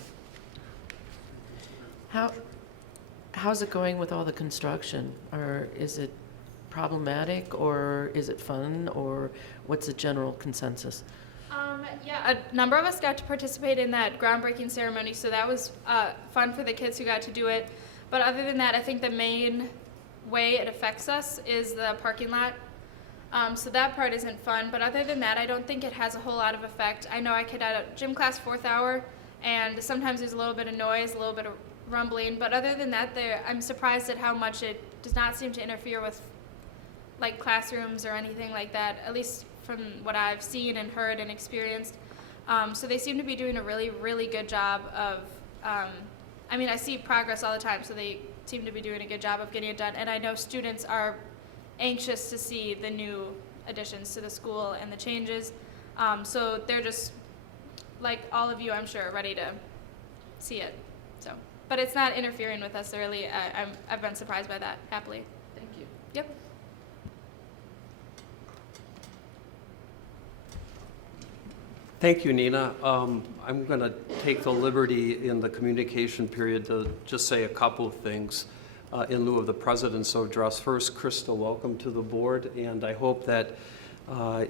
How's it going with all the construction? Or is it problematic, or is it fun, or what's the general consensus? Yeah, a number of us got to participate in that groundbreaking ceremony, so that was fun for the kids who got to do it. But other than that, I think the main way it affects us is the parking lot. So that part isn't fun, but other than that, I don't think it has a whole lot of effect. I know I could add a gym class 4th hour, and sometimes there's a little bit of noise, a little bit of rumbling, but other than that, I'm surprised at how much it does not seem to interfere with like classrooms or anything like that, at least from what I've seen and heard and experienced. So they seem to be doing a really good job of, I mean, I see progress all the time, so they seem to be doing a good job of getting it done. And I know students are anxious to see the new additions to the school and the changes. So they're just, like all of you, I'm sure, ready to see it. So, but it's not interfering with us really. I've been surprised by that, happily. Thank you. Yep. Thank you, Nina. I'm going to take the liberty in the communication period to just say a couple of things in lieu of the president's address. First, Krista, welcome to the board, and I hope that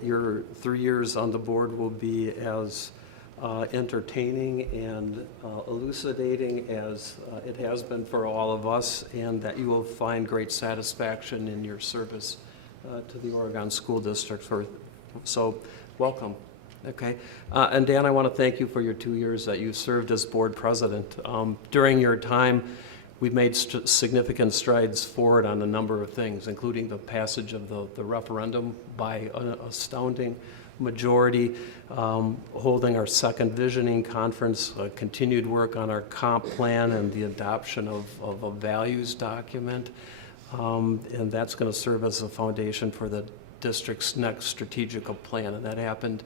your 3 years on the board will be as entertaining and elucidating as it has been for all of us, and that you will find great satisfaction in your service to the Oregon School District. So welcome. Okay. And Dan, I want to thank you for your 2 years that you served as board president. During your time, we've made significant strides forward on a number of things, including the passage of the referendum by an astounding majority, holding our second visioning conference, continued work on our comp plan and the adoption of a values document. And that's going to serve as a foundation for the district's next strategic plan. And that happened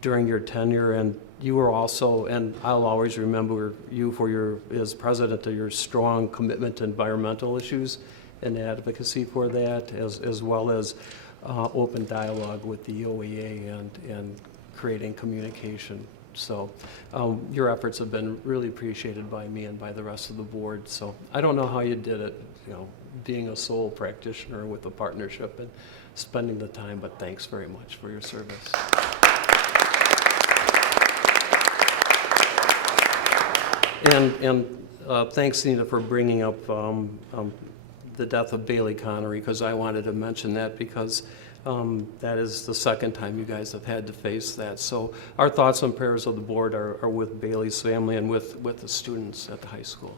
during your tenure. And you were also, and I'll always remember you for your, as president, of your strong commitment to environmental issues and advocacy for that, as well as open dialogue with the OEA and creating communication. So your efforts have been really appreciated by me and by the rest of the board. So I don't know how you did it, being a sole practitioner with a partnership and spending the time, but thanks very much for your service. And thanks, Nina, for bringing up the death of Bailey Connery, because I wanted to mention that because that is the second time you guys have had to face that. So our thoughts and prayers of the board are with Bailey's family and with the students at the high school.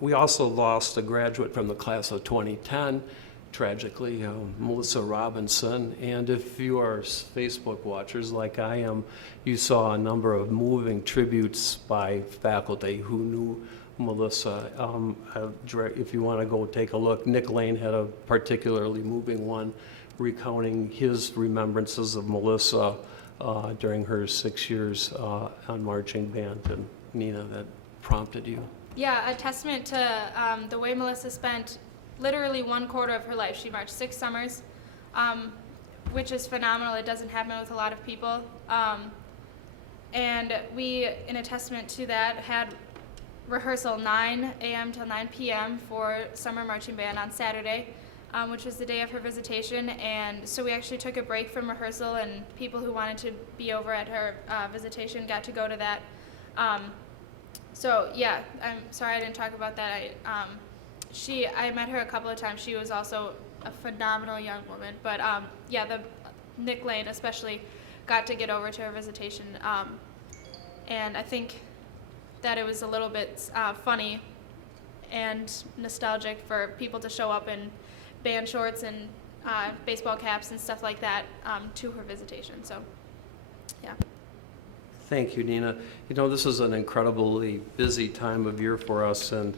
We also lost a graduate from the class of 2010, tragically, Melissa Robinson. And if you are Facebook watchers like I am, you saw a number of moving tributes by faculty who knew Melissa. If you want to go take a look, Nick Lane had a particularly moving one recounting his remembrances of Melissa during her 6 years on marching band. And Nina, that prompted you. Yeah, a testament to the way Melissa spent literally 1/4 of her life. She marched 6 summers, which is phenomenal. It doesn't happen with a lot of people. And we, in a testament to that, had rehearsal 9 a.m. till 9 p.m. for summer marching band on Saturday, which was the day of her visitation. And so we actually took a break from rehearsal, and people who wanted to be over at her visitation got to go to that. So yeah, I'm sorry I didn't talk about that. I met her a couple of times. She was also a phenomenal young woman. But yeah, Nick Lane especially got to get over to her visitation. And I think that it was a little bit funny and nostalgic for people to show up in band shorts and baseball caps and stuff like that to her visitation. So yeah. Thank you, Nina. This is an incredibly busy time of year for us, and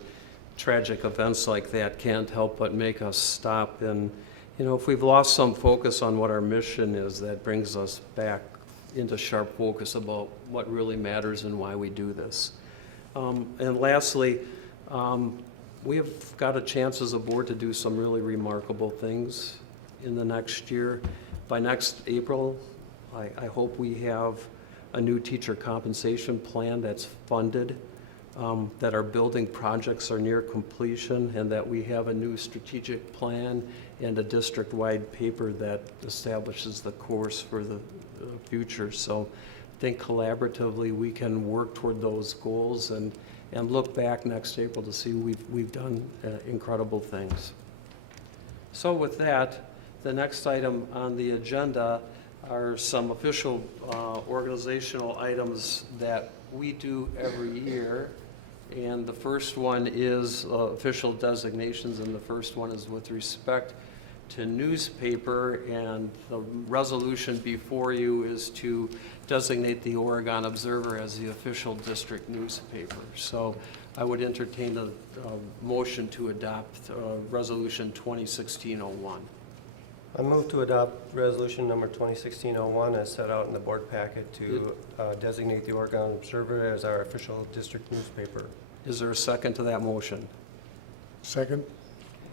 tragic events like that can't help but make us stop. And, if we've lost some focus on what our mission is, that brings us back into sharp focus about what really matters and why we do this. And lastly, we have got a chance as a board to do some really remarkable things in the next year. By next April, I hope we have a new teacher compensation plan that's funded, that our building projects are near completion, and that we have a new strategic plan and a district-wide paper that establishes the course for the future. So I think collaboratively we can work toward those goals and look back next April to see we've done incredible things. So with that, the next item on the agenda are some official organizational items that we do every year. And the first one is official designations, and the first one is with respect to newspaper, and the resolution before you is to designate the Oregon Observer as the official district newspaper. So I would entertain a motion to adopt Resolution 2016-01. I move to adopt resolution number 2016-01 as set out in the board packet to designate the Oregon Observer as our official district newspaper. Is there a second to that motion? Second.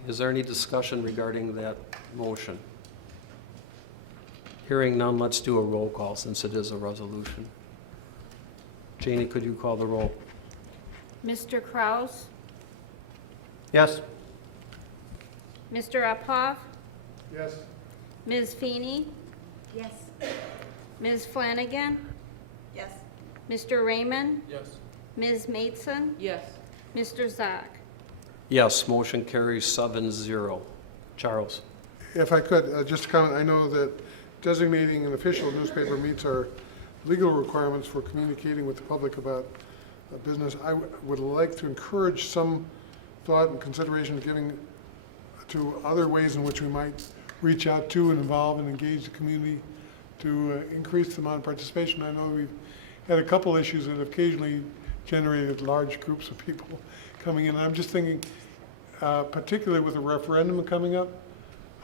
Is there any discussion regarding that motion? Hearing none, let's do a roll call since it is a resolution. Janie, could you call the roll? Mr. Kraus? Yes. Mr. Uphoff? Yes. Ms. Feeney? Yes. Ms. Flanagan? Yes. Mr. Raymond? Yes. Ms. Mateson? Yes. Mr. Zock? Yes, motion carries 7-0. Charles? If I could, just comment, I know that designating an official newspaper meets our legal requirements for communicating with the public about business. I would like to encourage some thought and consideration of giving to other ways in which we might reach out to and involve and engage the community to increase the amount of participation. I know we've had a couple issues that have occasionally generated large groups of people coming in. I'm just thinking, particularly with a referendum coming up,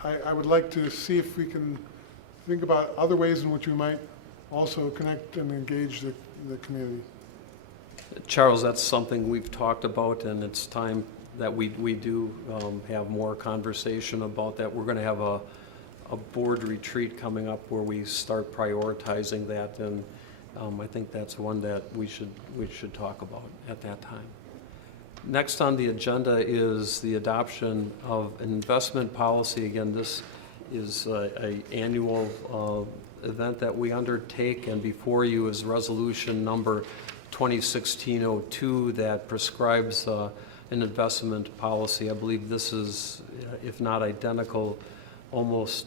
I would like to see if we can think about other ways in which we might also connect and engage the community. Charles, that's something we've talked about, and it's time that we do have more conversation about that. We're going to have a board retreat coming up where we start prioritizing that, and I think that's one that we should talk about at that time. Next on the agenda is the adoption of an investment policy. Again, this is an annual event that we undertake, and before you is resolution number 2016-02 that prescribes an investment policy. I believe this is, if not identical, it's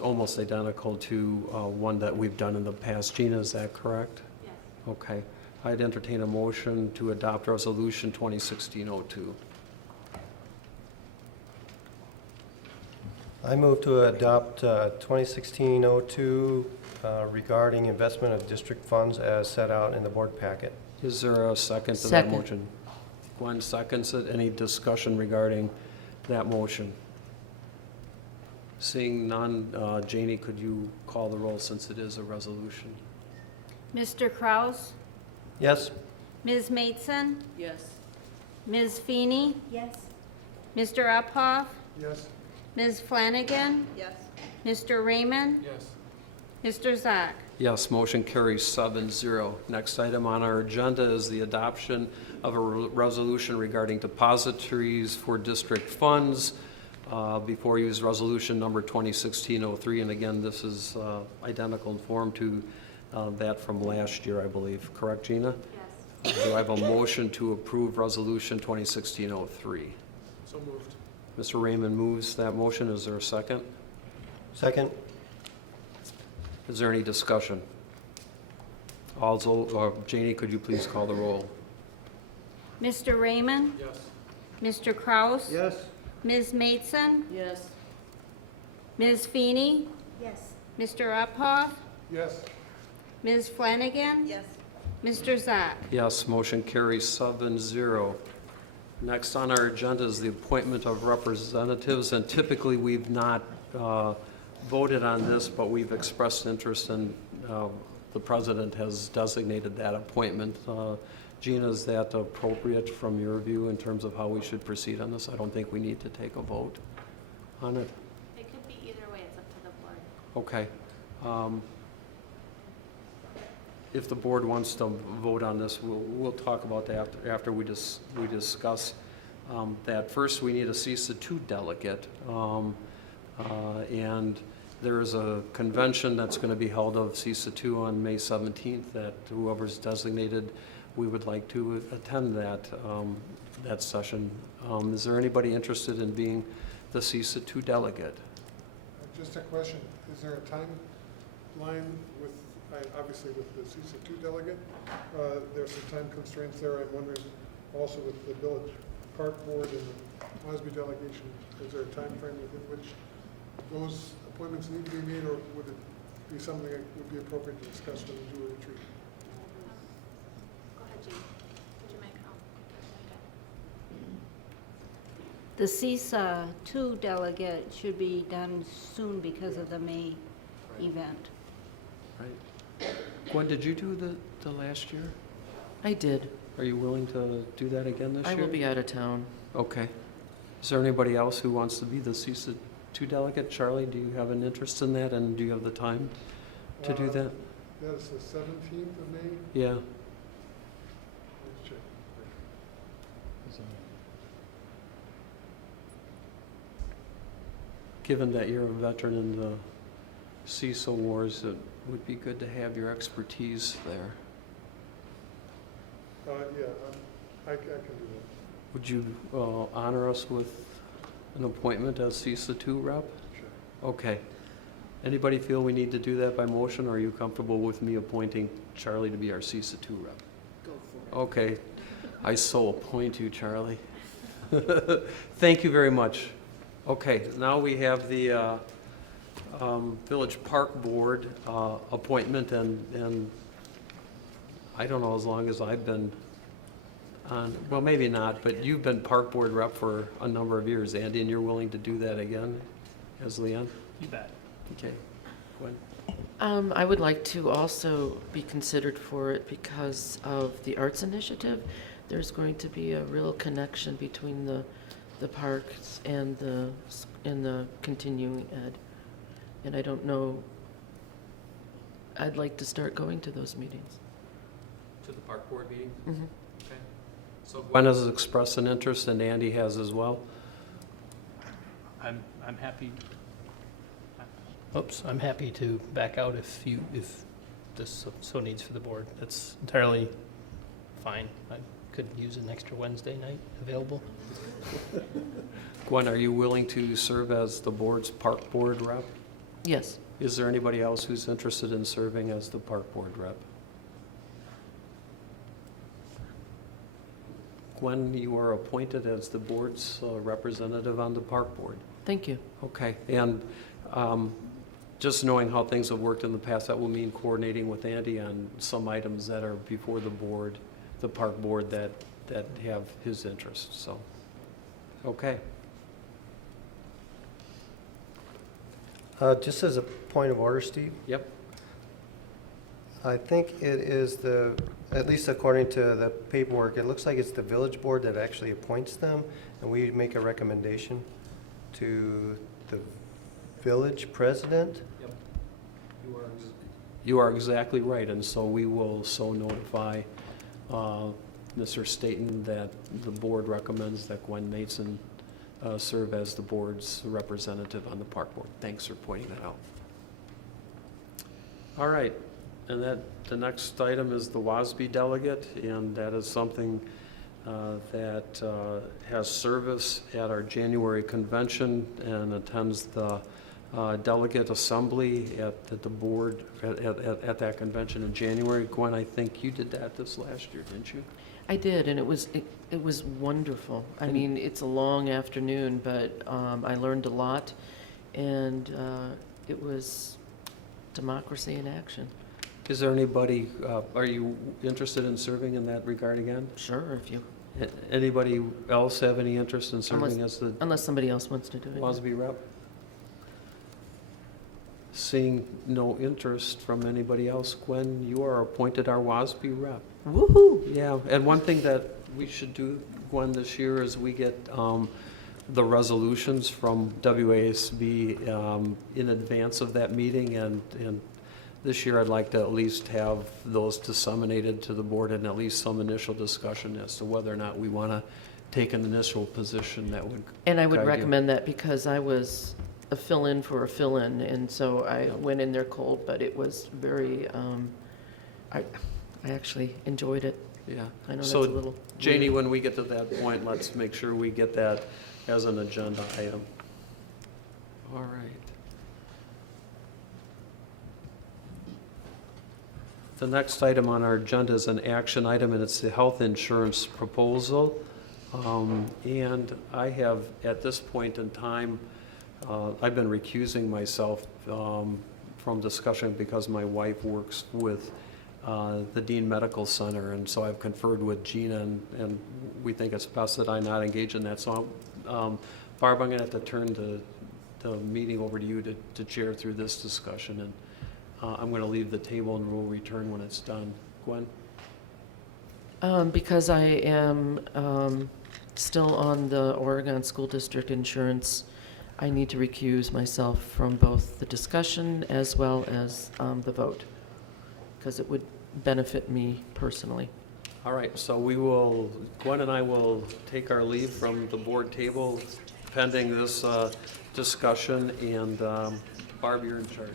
almost identical to one that we've done in the past. Gina, is that correct? Yes. Okay. I'd entertain a motion to adopt resolution 2016-02. I move to adopt 2016-02 regarding investment of district funds as set out in the board packet. Is there a second to that motion? Gwen seconds it. Any discussion regarding that motion? Seeing none, Janie, could you call the roll since it is a resolution? Mr. Kraus? Yes. Ms. Mateson? Yes. Ms. Feeney? Yes. Mr. Uphoff? Yes. Ms. Flanagan? Yes. Mr. Raymond? Yes. Mr. Zock? Yes, motion carries 7-0. Next item on our agenda is the adoption of a resolution regarding depositories for district funds. Before you is resolution number 2016-03, and again, this is identical in form to that from last year, I believe. Correct, Gina? Yes. Do I have a motion to approve resolution 2016-03? So moved. Mr. Raymond moves that motion. Is there a second? Second. Is there any discussion? Also, Janie, could you please call the roll? Mr. Raymond? Yes. Mr. Kraus? Yes. Ms. Mateson? Yes. Ms. Feeney? Yes. Mr. Uphoff? Yes. Ms. Flanagan? Yes. Mr. Zock? Yes, motion carries 7-0. Next on our agenda is the appointment of representatives, and typically we've not voted on this, but we've expressed interest and the president has designated that appointment. Gina, is that appropriate from your view in terms of how we should proceed on this? I don't think we need to take a vote on it. It could be either way, it's up to the board. Okay. If the board wants to vote on this, we'll talk about that after we discuss that. First, we need a CISA 2 delegate, and there's a convention that's going to be held of CISA 2 on May 17th that whoever's designated, we would like to attend that session. Is there anybody interested in being the CISA 2 delegate? Just a question. Is there a timeline with, obviously with the CISA 2 delegate? There's some time constraints there. I'm wondering also with the Village Park Board and the Osby delegation, is there a time frame within which those appointments need to be made, or would it be something that would be appropriate to discuss when we do a retreat? Go ahead, Jean. Put your mic on. The CISA 2 delegate should be done soon because of the May event. Right. Gwen, did you do the last year? I did. Are you willing to do that again this year? I will be out of town. Okay. Is there anybody else who wants to be the CISA 2 delegate? Charlie, do you have an interest in that, and do you have the time to do that? That's the 17th of May? Yeah. Let's check. Given that you're a veteran in the CISA wars, it would be good to have your expertise there. Yeah, I can do that. Would you honor us with an appointment as CISA 2 rep? Sure. Okay. Anybody feel we need to do that by motion, or are you comfortable with me appointing Charlie to be our CISA 2 rep? Go for it. Okay. I so appoint you, Charlie. Thank you very much. Okay, now we have the Village Park Board appointment, and I don't know, as long as I've been on, well, maybe not, but you've been Park Board rep for a number of years, Andy, and you're willing to do that again as Leon? You bet. Okay. Gwen? I would like to also be considered for it because of the Arts Initiative. There's going to be a real connection between the parks and the continuing ed. And I don't know, I'd like to start going to those meetings. To the Park Board meeting? Mhm. Okay. So Gwen has expressed an interest, and Andy has as well. I'm happy. Oops, I'm happy to back out if this so needs for the board. That's entirely fine. I could use an extra Wednesday night available. Gwen, are you willing to serve as the board's Park Board rep? Yes. Is there anybody else who's interested in serving as the Park Board rep? Gwen, you are appointed as the board's representative on the Park Board. Thank you. Okay, and just knowing how things have worked in the past, that will mean coordinating with Andy on some items that are before the board, the Park Board, that have his interest, so, okay. Just as a point of order, Steve, Yep. I think it is at least according to the paperwork, it looks like it's the village board that actually appoints them, and we make a recommendation to the village president. Yep. You are exactly right, and so we will so notify Mr. Staton that the board recommends that Gwen Mason serve as the board's representative on the Park Board. Thanks for pointing that out. All right, and the next item is the WASB delegate, and that is something that has service at our January convention and attends the delegate assembly at the board at that convention in January. Gwen, I think you did that this last year, didn't you? I did, and it was wonderful. I mean, it's a long afternoon, but I learned a lot, and it was democracy in action. Is there anybody, are you interested in serving in that regard again? Sure, if you... Anybody else have any interest in serving as the Unless somebody else wants to do it. WASB rep? Seeing no interest from anybody else, Gwen, you are appointed our WASB rep. Woohoo! Yeah, and one thing that we should do, Gwen, this year is we get the resolutions from WASB in advance of that meeting, and this year I'd like to at least have those disseminated to the board and at least some initial discussion as to whether or not we want to take an initial position that would And I would guide you. recommend that because I was a fill-in for a fill-in, and so I went in there cold, but it was very, I actually enjoyed it. Yeah. I know that's a So, little Janie, when we get to that point, let's make sure we get that as an agenda item. All right. The next item on our agenda is an action item, and it's the health insurance proposal. And I have, at this point in time, I've been recusing myself from discussion because my wife works with the Dean Medical Center, and so I've conferred with Gina, and we think it's best that I not engage in that. So, Barb, I'm going to have to turn the meeting over to you to chair through this discussion, and I'm going to leave the table and we'll return when it's done. Gwen? Because I am still on the Oregon School District Insurance, I need to recuse myself from both the discussion as well as the vote, because it would benefit me personally. All right, so we will, Gwen and I will take our leave from the board table pending this discussion, and Barb, you're in charge.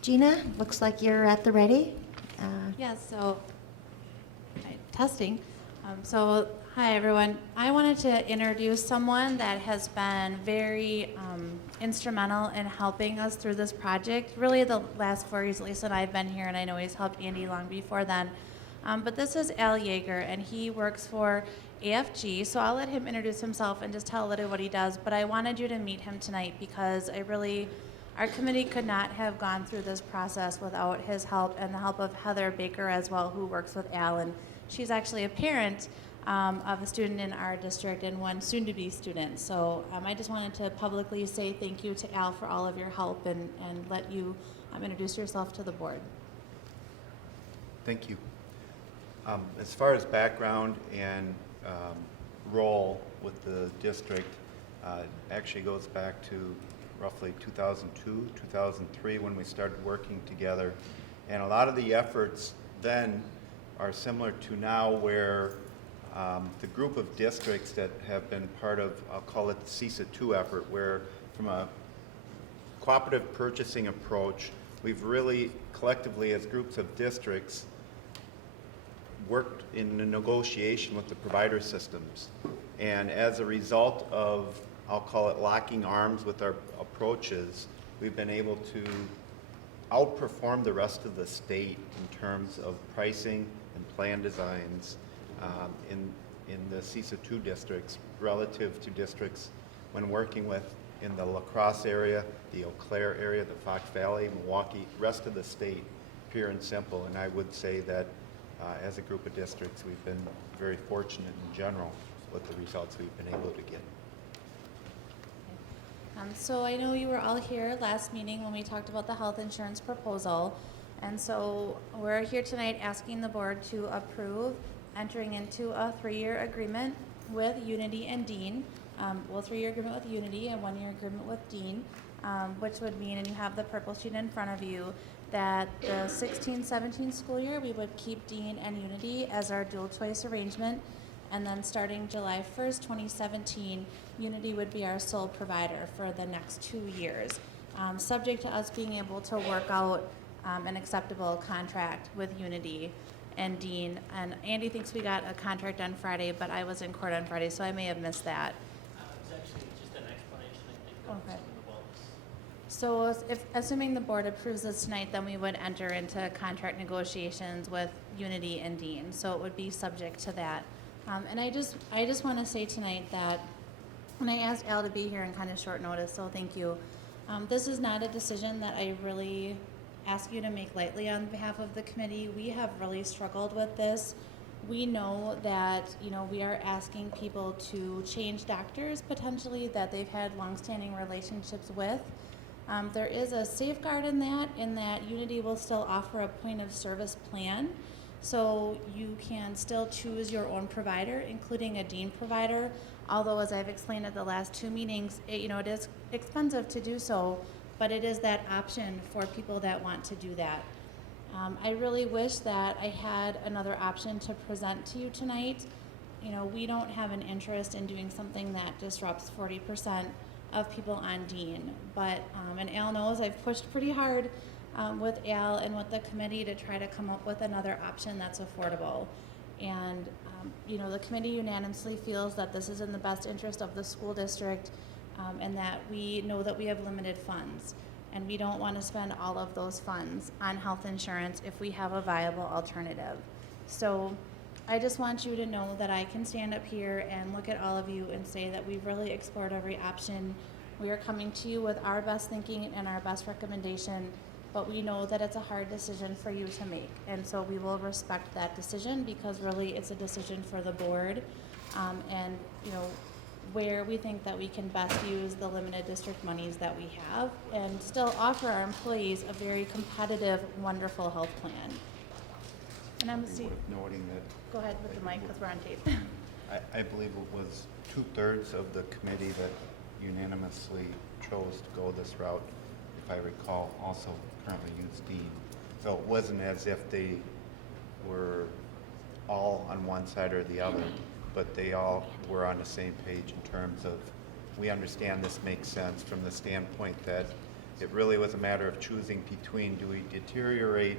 Gina, looks like you're at the ready. Yes, so, testing. So, hi everyone. I wanted to introduce someone that has been very instrumental in helping us through this project. Really the last 4 years Lisa and I have been here, and I know he's helped Andy long before then. But this is Al Yeager, and he works for AFG, so I'll let him introduce himself and just tell a little what he does. But I wanted you to meet him tonight because our committee could not have gone through this process without his help and the help of Heather Baker as well, who works with Al. And she's actually a parent of a student in our district and one soon-to-be student. So I just wanted to publicly say thank you to Al for all of your help and let you introduce yourself to the board. Thank you. As far as background and role with the district, actually goes back to roughly 2002, 2003 when we started working together. And a lot of the efforts then are similar to now, where the group of districts that have been part of, I'll call it the CISA 2 effort, where from a cooperative purchasing approach, we've really collectively as groups of districts worked in a negotiation with the provider systems. And as a result of, I'll call it locking arms with our approaches, we've been able to outperform the rest of the state in terms of pricing and plan designs in the CISA 2 districts relative to districts when working with in the La Crosse area, the Eau Claire area, the Fox Valley, Milwaukee, rest of the state, pure and simple. And I would say that as a group of districts, we've been very fortunate in general with the results we've been able to get. So I know you were all here last meeting when we talked about the health insurance proposal. And so we're here tonight asking the board to approve entering into a 3-year agreement with Unity and Dean. Well, 3-year agreement with Unity and 1-year agreement with Dean, which would mean, and you have the purple sheet in front of you, that the 16-17 school year, we would keep Dean and Unity as our dual choice arrangement. And then starting July 1st, 2017, Unity would be our sole provider for the next 2 years, subject to us being able to work out an acceptable contract with Unity and Dean. And Andy thinks we got a contract on Friday, but I was in court on Friday, so I may have missed that. It was actually just an explanation, I think, of Okay. some of the wellness. So if, assuming the board approves this tonight, then we would enter into contract negotiations with Unity and Dean. So it would be subject to that. And I just want to say tonight that, and I asked Al to be here in kind of short notice, so thank you. This is not a decision that I really ask you to make lightly on behalf of the committee. We have really struggled with this. We know that, we are asking people to change doctors potentially that they've had longstanding relationships with. There is a safeguard in that Unity will still offer a point of service plan. So you can still choose your own provider, including a Dean provider, although as I've explained at the last 2 meetings, it is expensive to do so, but it is that option for people that want to do that. I really wish that I had another option to present to you tonight. We don't have an interest in doing something that disrupts 40% of people on Dean, but, and Al knows I've pushed pretty hard with Al and with the committee to try to come up with another option that's affordable. And, the committee unanimously feels that this is in the best interest of the school district, and that we know that we have limited funds. And we don't want to spend all of those funds on health insurance if we have a viable alternative. So I just want you to know that I can stand up here and look at all of you and say that we've really explored every option. We are coming to you with our best thinking and our best recommendation, but we know that it's a hard decision for you to make. And so we will respect that decision because really it's a decision for the board. And, where we think that we can best use the limited district monies that we have and still offer our employees a very competitive, wonderful health plan. And I'm Noting that. Go ahead with the mic because we're on tape. I believe it was 2/3 of the committee that unanimously chose to go this route, if I recall, also currently use Dean. So it wasn't as if they were all on one side or the other, but they all were on the same page in terms of, we understand this makes sense from the standpoint that it really was a matter of choosing between, do we deteriorate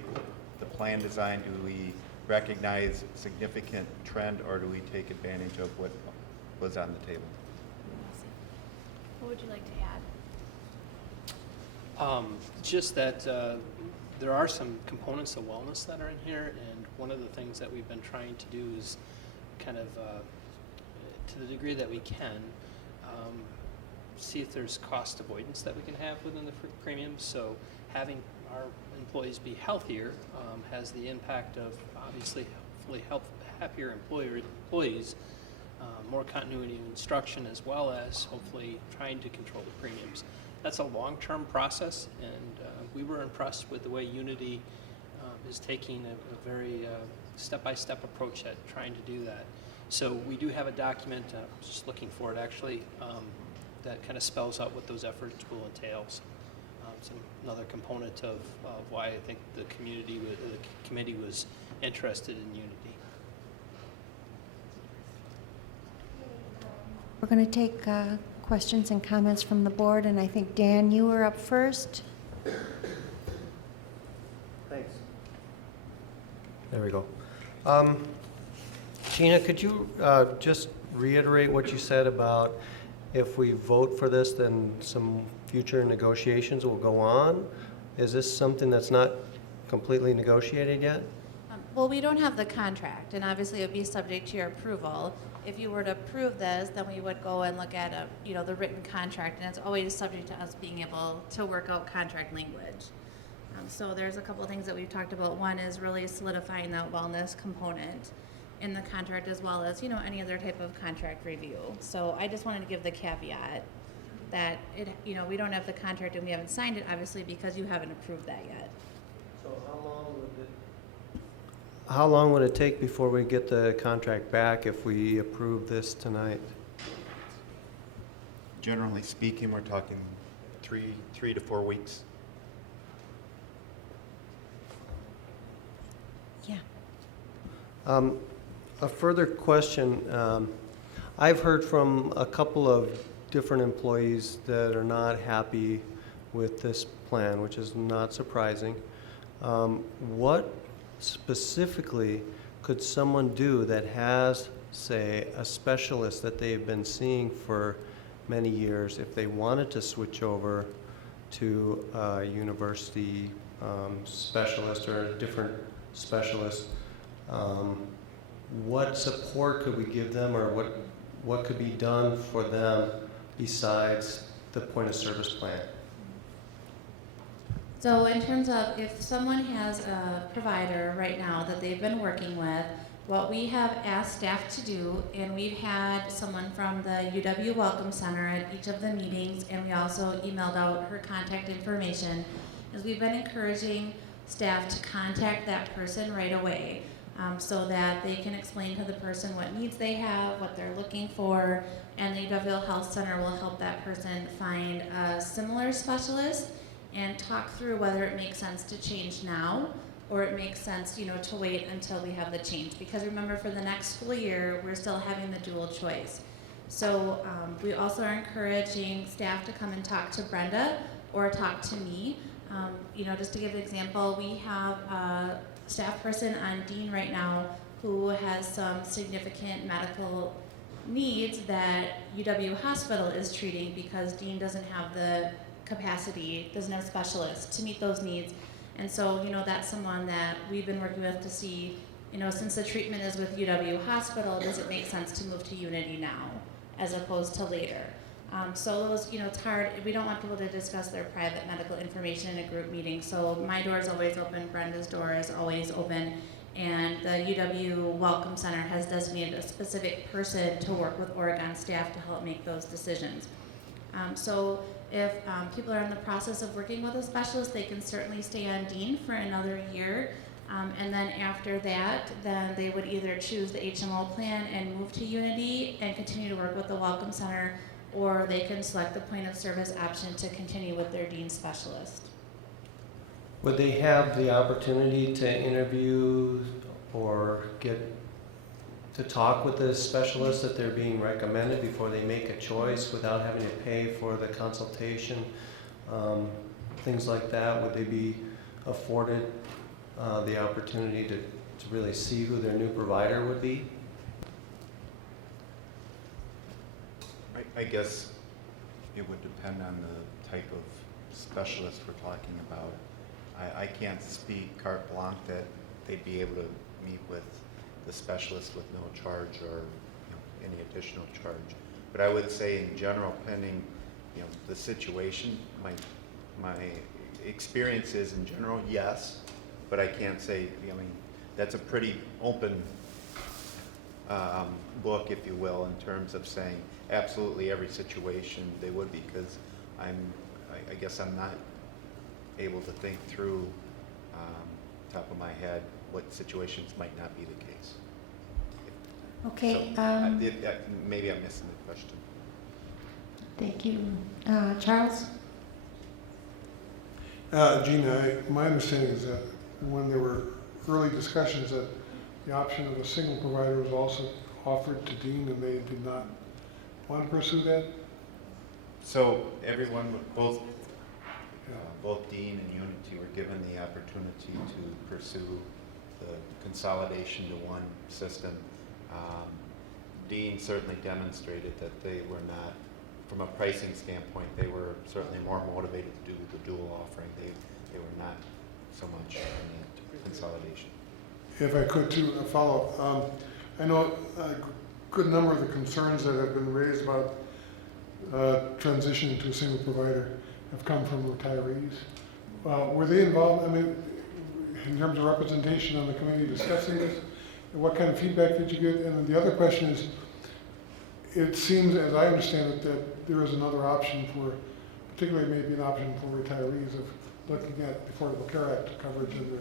the plan design, do we recognize significant trend, or do we take advantage of what was on the table? What would you like to add? Just that There are some components of wellness that are in here, and one of the things that we've been trying to do is kind of, to the degree that we can, see if there's cost avoidance that we can have within the premiums. So having our employees be healthier has the impact of obviously hopefully happier employees, more continuity of instruction, as well as hopefully trying to control the premiums. That's a long-term process, and we were impressed with the way Unity is taking a very step-by-step approach at trying to do that. So we do have a document, just looking for it actually, that kind of spells out what those efforts will entail. Another component of why I think the committee was interested in Unity. We're going to take questions and comments from the board, and I think, Dan, you were up first. Thanks. There we go. Gina, could you just reiterate what you said about if we vote for this, then some future negotiations will go on? Is this something that's not completely negotiated yet? Well, we don't have the contract, and obviously it would be subject to your approval. If you were to approve this, then we would go and look at the written contract, and it's always subject to us being able to work out contract language. So there's a couple of things that we've talked about. One is really solidifying that wellness component in the contract, as well as any other type of contract review. So I just wanted to give the caveat that we don't have the contract and we haven't signed it, obviously, because you haven't approved that yet. So how long would it take before we get the contract back if we approve this tonight? Generally speaking, we're talking three to 4 weeks. Yeah. A further question. I've heard from a couple of different employees that are not happy with this plan, which is not surprising. What specifically could someone do that has, say, a specialist that they've been seeing for many years, if they wanted to switch over to a university specialist or a different specialist? What support could we give them, or what could be done for them besides the point of service plan? So in terms of if someone has a provider right now that they've been working with, what we have asked staff to do, and we've had someone from the UW Welcome Center at each of the meetings, and we also emailed out her contact information, is we've been encouraging staff to contact that person right away, so that they can explain to the person what needs they have, what they're looking for, and the UW Health Center will help that person find a similar specialist and talk through whether it makes sense to change now or it makes sense, to wait until we have the change. Because remember, for the next school year, we're still having the dual choice. So we also are encouraging staff to come and talk to Brenda or talk to me. Just to give an example, we have a staff person on Dean right now who has some significant medical needs that UW Hospital is treating because Dean doesn't have the capacity, doesn't have specialists to meet those needs. And so, that's someone that we've been working with to see, since the treatment is with UW Hospital, does it make sense to move to Unity now as opposed to later? So those, it's hard. We don't want people to discuss their private medical information in a group meeting. So my door is always open, Brenda's door is always open, and the UW Welcome Center has designated a specific person to work with Oregon staff to help make those decisions. So if people are in the process of working with a specialist, they can certainly stay on Dean for another year. And then after that, then they would either choose the HMO plan and move to Unity and continue to work with the Welcome Center, or they can select the point of service option to continue with their Dean specialist. Would they have the opportunity to interview or get to talk with the specialist that they're being recommended before they make a choice without having to pay for the consultation? Things like that, would they be afforded the opportunity to really see who their new provider would be? I guess it would depend on the type of specialist we're talking about. I can't speak carte blanche that they'd be able to meet with the specialist with no charge or any additional charge. But I would say in general, pending the situation, my experience is in general, yes, but I can't say, that's a pretty open book, if you will, in terms of saying absolutely every situation they would be, because I guess I'm not able to think through top of my head what situations might not be the case. Okay. So, maybe I'm missing the question. Thank you. Charles? Gina, my understanding is that when there were early discussions that the option of a single provider was also offered to Dean and they did not want to pursue that? So everyone, both Dean and Unity were given the opportunity to pursue the consolidation to one system. Dean certainly demonstrated that they were not, from a pricing standpoint, they were certainly more motivated to do the dual offering. They were not so much in the consolidation. If I could too, a follow-up. I know a good number of the concerns that have been raised about transitioning to a single provider have come from retirees. Were they involved, in terms of representation on the committee discussing this? What kind of feedback did you get? And then the other question is, it seems, as I understand it, that there is another option for, particularly maybe an option for retirees of looking at the Affordable Care Act coverage under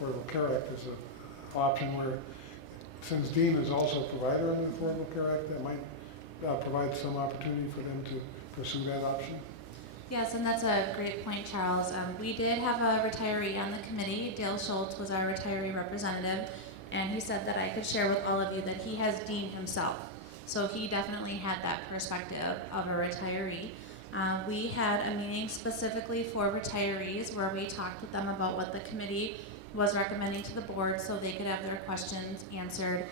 Affordable Care Act as an option where, since Dean is also a provider under the Affordable Care Act, that might provide some opportunity for them to pursue that option. Yes, and that's a great point, Charles. We did have a retiree on the committee. Dale Schultz was our retiree representative, and he said that I could share with all of you that he has Dean himself. So he definitely had that perspective of a retiree. We had a meeting specifically for retirees where we talked with them about what the committee was recommending to the board so they could have their questions answered.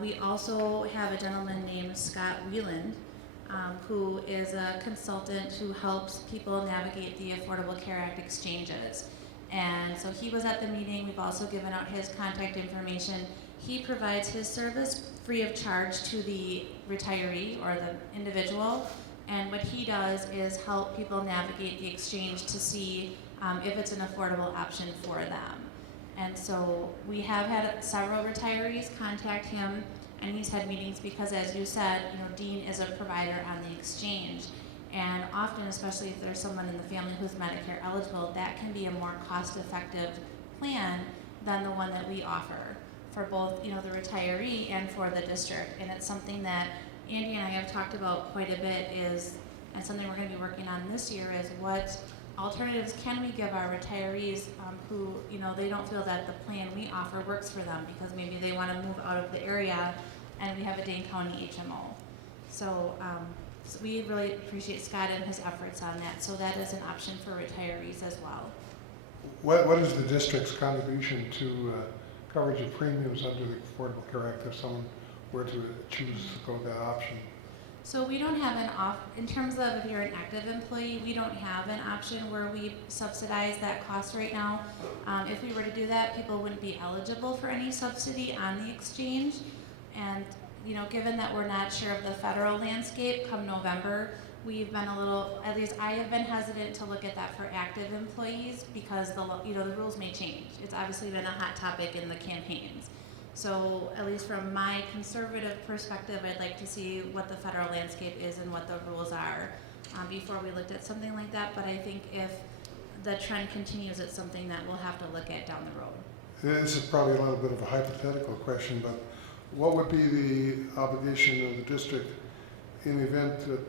We also have a gentleman named Scott Wieland, who is a consultant who helps people navigate the Affordable Care Act exchanges. And so he was at the meeting. We've also given out his contact information. He provides his service free of charge to the retiree or the individual. And what he does is help people navigate the exchange to see if it's an affordable option for them. And so we have had several retirees contact him, and he's had meetings because, as you said, Dean is a provider on the exchange. And often, especially if there's someone in the family who's Medicare eligible, that can be a more cost-effective plan than the one that we offer for both, the retiree and for the district. And it's something that Andy and I have talked about quite a bit, and something we're going to be working on this year is what alternatives can we give our retirees who, they don't feel that the plan we offer works for them because maybe they want to move out of the area and we have a Dane County HMO. So we really appreciate Scott and his efforts on that. So that is an option for retirees as well. What is the district's contribution to coverage of premiums under the Affordable Care Act if someone were to choose to go that option? So we don't have in terms of if you're an active employee, we don't have an option where we subsidize that cost right now. If we were to do that, people wouldn't be eligible for any subsidy on the exchange. And given that we're not sure of the federal landscape come November, we've been at least I have been hesitant to look at that for active employees because the rules may change. It's obviously been a hot topic in the campaigns. So at least from my conservative perspective, I'd like to see what the federal landscape is and what the rules are before we looked at something like that. But I think if the trend continues, it's something that we'll have to look at down the road. This is probably a little bit of a hypothetical question, but what would be the obligation of the district in the event that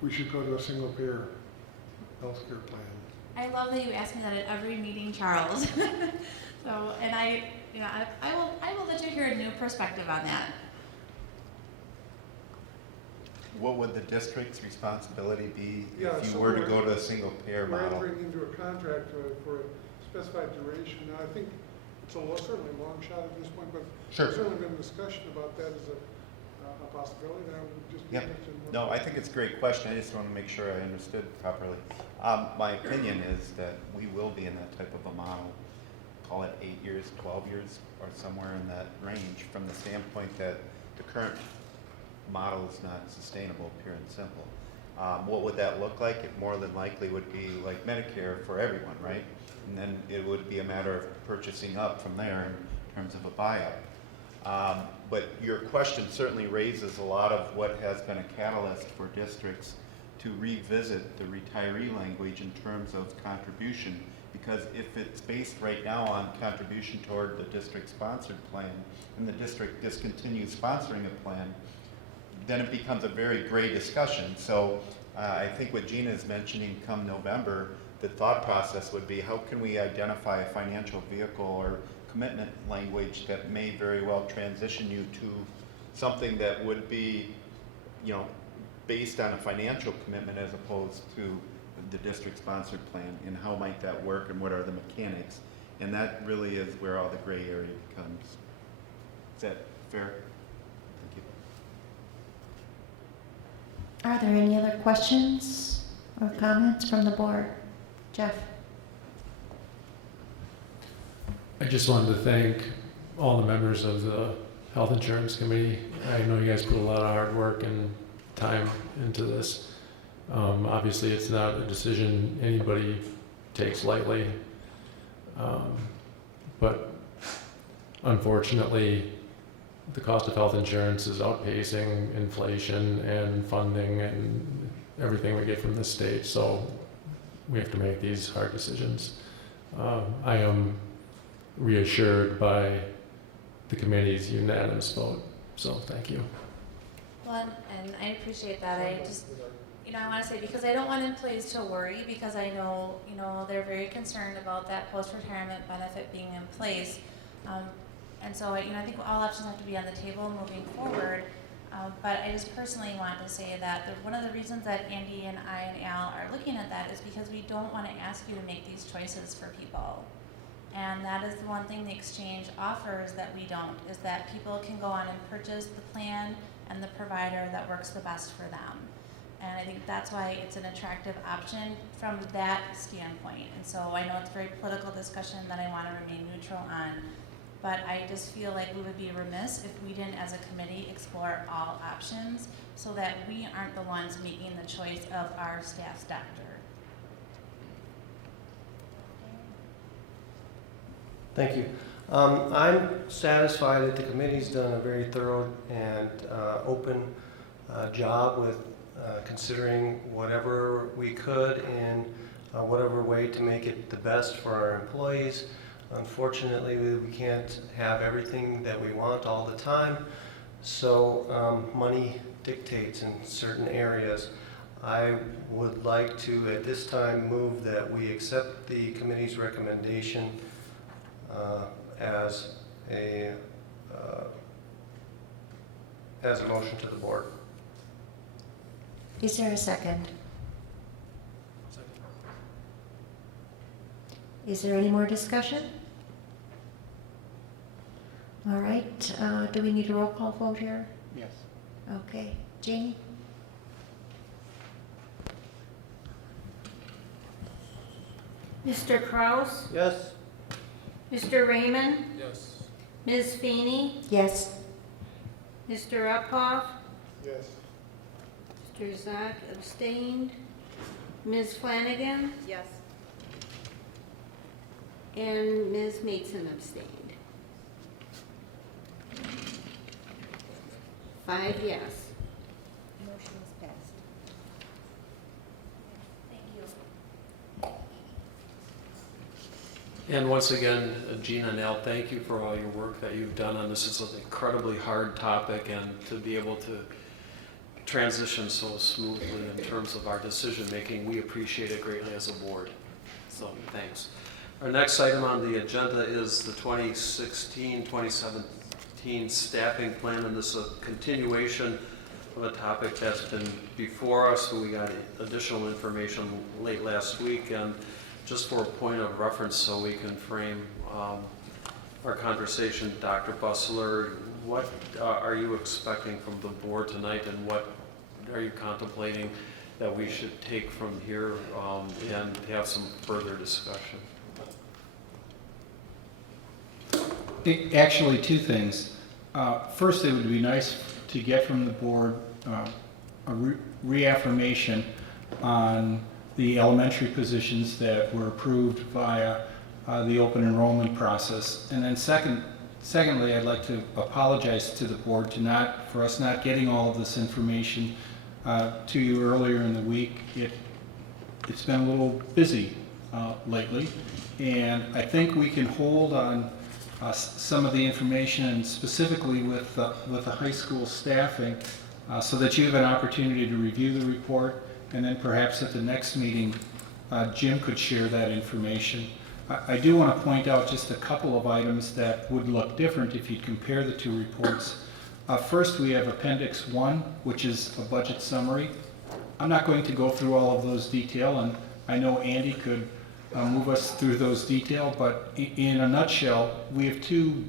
we should go to a single payer health care plan? I love that you ask me that at every meeting, Charles. So, and I will let you hear a new perspective on that. What would the district's responsibility be Yeah, if you so were to go to a single payer we're model? entering into a contract for a specified duration. Now, I think it's certainly a long shot at this point, but Sure. there's certainly been discussion about that as a possibility that would just be Yep. interested in. No, I think it's a great question. I just want to make sure I understood properly. My opinion is that we will be in that type of a model, call it 8 years, 12 years, or somewhere in that range, from the standpoint that the current model is not sustainable, pure and simple. What would that look like? It more than likely would be like Medicare for everyone, right? And then it would be a matter of purchasing up from there in terms of a buyout. But your question certainly raises a lot of what has been a catalyst for districts to revisit the retiree language in terms of contribution, because if it's based right now on contribution toward the district-sponsored plan, and the district discontinues sponsoring a plan, then it becomes a very gray discussion. So I think what Gina is mentioning come November, the thought process would be, how can we identify a financial vehicle or commitment language that may very well transition you to something that would be, you know, based on a financial commitment as opposed to the district-sponsored plan, and how might that work and what are the mechanics. And that really is where all the gray area becomes. Is that fair? Thank you. Are there any other questions or comments from the board? Jeff? I just wanted to thank all the members of the Health Insurance Committee. I know you guys put a lot of hard work and time into this. Obviously, it's not a decision anybody takes lightly, but unfortunately, the cost of health insurance is outpacing inflation and funding and everything we get from the state, so we have to make these hard decisions. I am reassured by the committee's unanimous vote, so thank you. Well, and I appreciate that. I just, I want to say, because I don't want employees to worry, because I know, they're very concerned about that post-retirement benefit being in place. And so, I think all options have to be on the table moving forward. But I just personally want to say that one of the reasons that Andy and I and Al are looking at that is because we don't want to ask you to make these choices for people. And that is the one thing the exchange offers that we don't, is that people can go on and purchase the plan and the provider that works the best for them. And I think that's why it's an attractive option from that standpoint. And so I know it's a very political discussion that I want to remain neutral on, but I just feel like we would be remiss if we didn't, as a committee, explore all options so that we aren't the ones making the choice of our staff's doctor. Thank you. I'm satisfied that the committee's done a very thorough and open job with considering whatever we could in whatever way to make it the best for our employees. Unfortunately, we can't have everything that we want all the time, so money dictates in certain areas. I would like to, at this time, move that we accept the committee's recommendation as a motion to the board. Is there a second? Is there any more discussion? All right, do we need a roll call vote here? Yes. Okay, Janie? Mr. Kraus? Yes. Mr. Raymond? Yes. Ms. Feeney? Yes. Mr. Uphoff? Yes. Mr. Zock abstained. Ms. Flanagan? Yes. And Ms. Maidson abstained. 5 yes. Motion is passed. Thank you. And once again, Gina and Al, thank you for all your work that you've done on this. It's an incredibly hard topic, and to be able to transition so smoothly in terms of our decision-making, we appreciate it greatly as a board. So, thanks. Our next item on the agenda is the 2016-2017 staffing plan, and this is a continuation of a topic that's been before us. We got additional information late last week, and just for a point of reference so we can frame our conversation, Dr. Bussler, what are you expecting from the board tonight, and what are you contemplating that we should take from here and have some further discussion? Actually, two things. First, it would be nice to get from the board a reaffirmation on the elementary positions that were approved via the open enrollment process. And then secondly, I'd like to apologize to the board for us not getting all of this information to you earlier in the week. It's been a little busy lately, and I think we can hold on some of the information, and specifically with the high school staffing, so that you have an opportunity to review the report, and then perhaps at the next meeting, Jim could share that information. I do want to point out just a couple of items that would look different if you compare the two reports. First, we have Appendix 1, which is a budget summary. I'm not going to go through all of those detail, and I know Andy could move us through those detail, but in a nutshell, we have two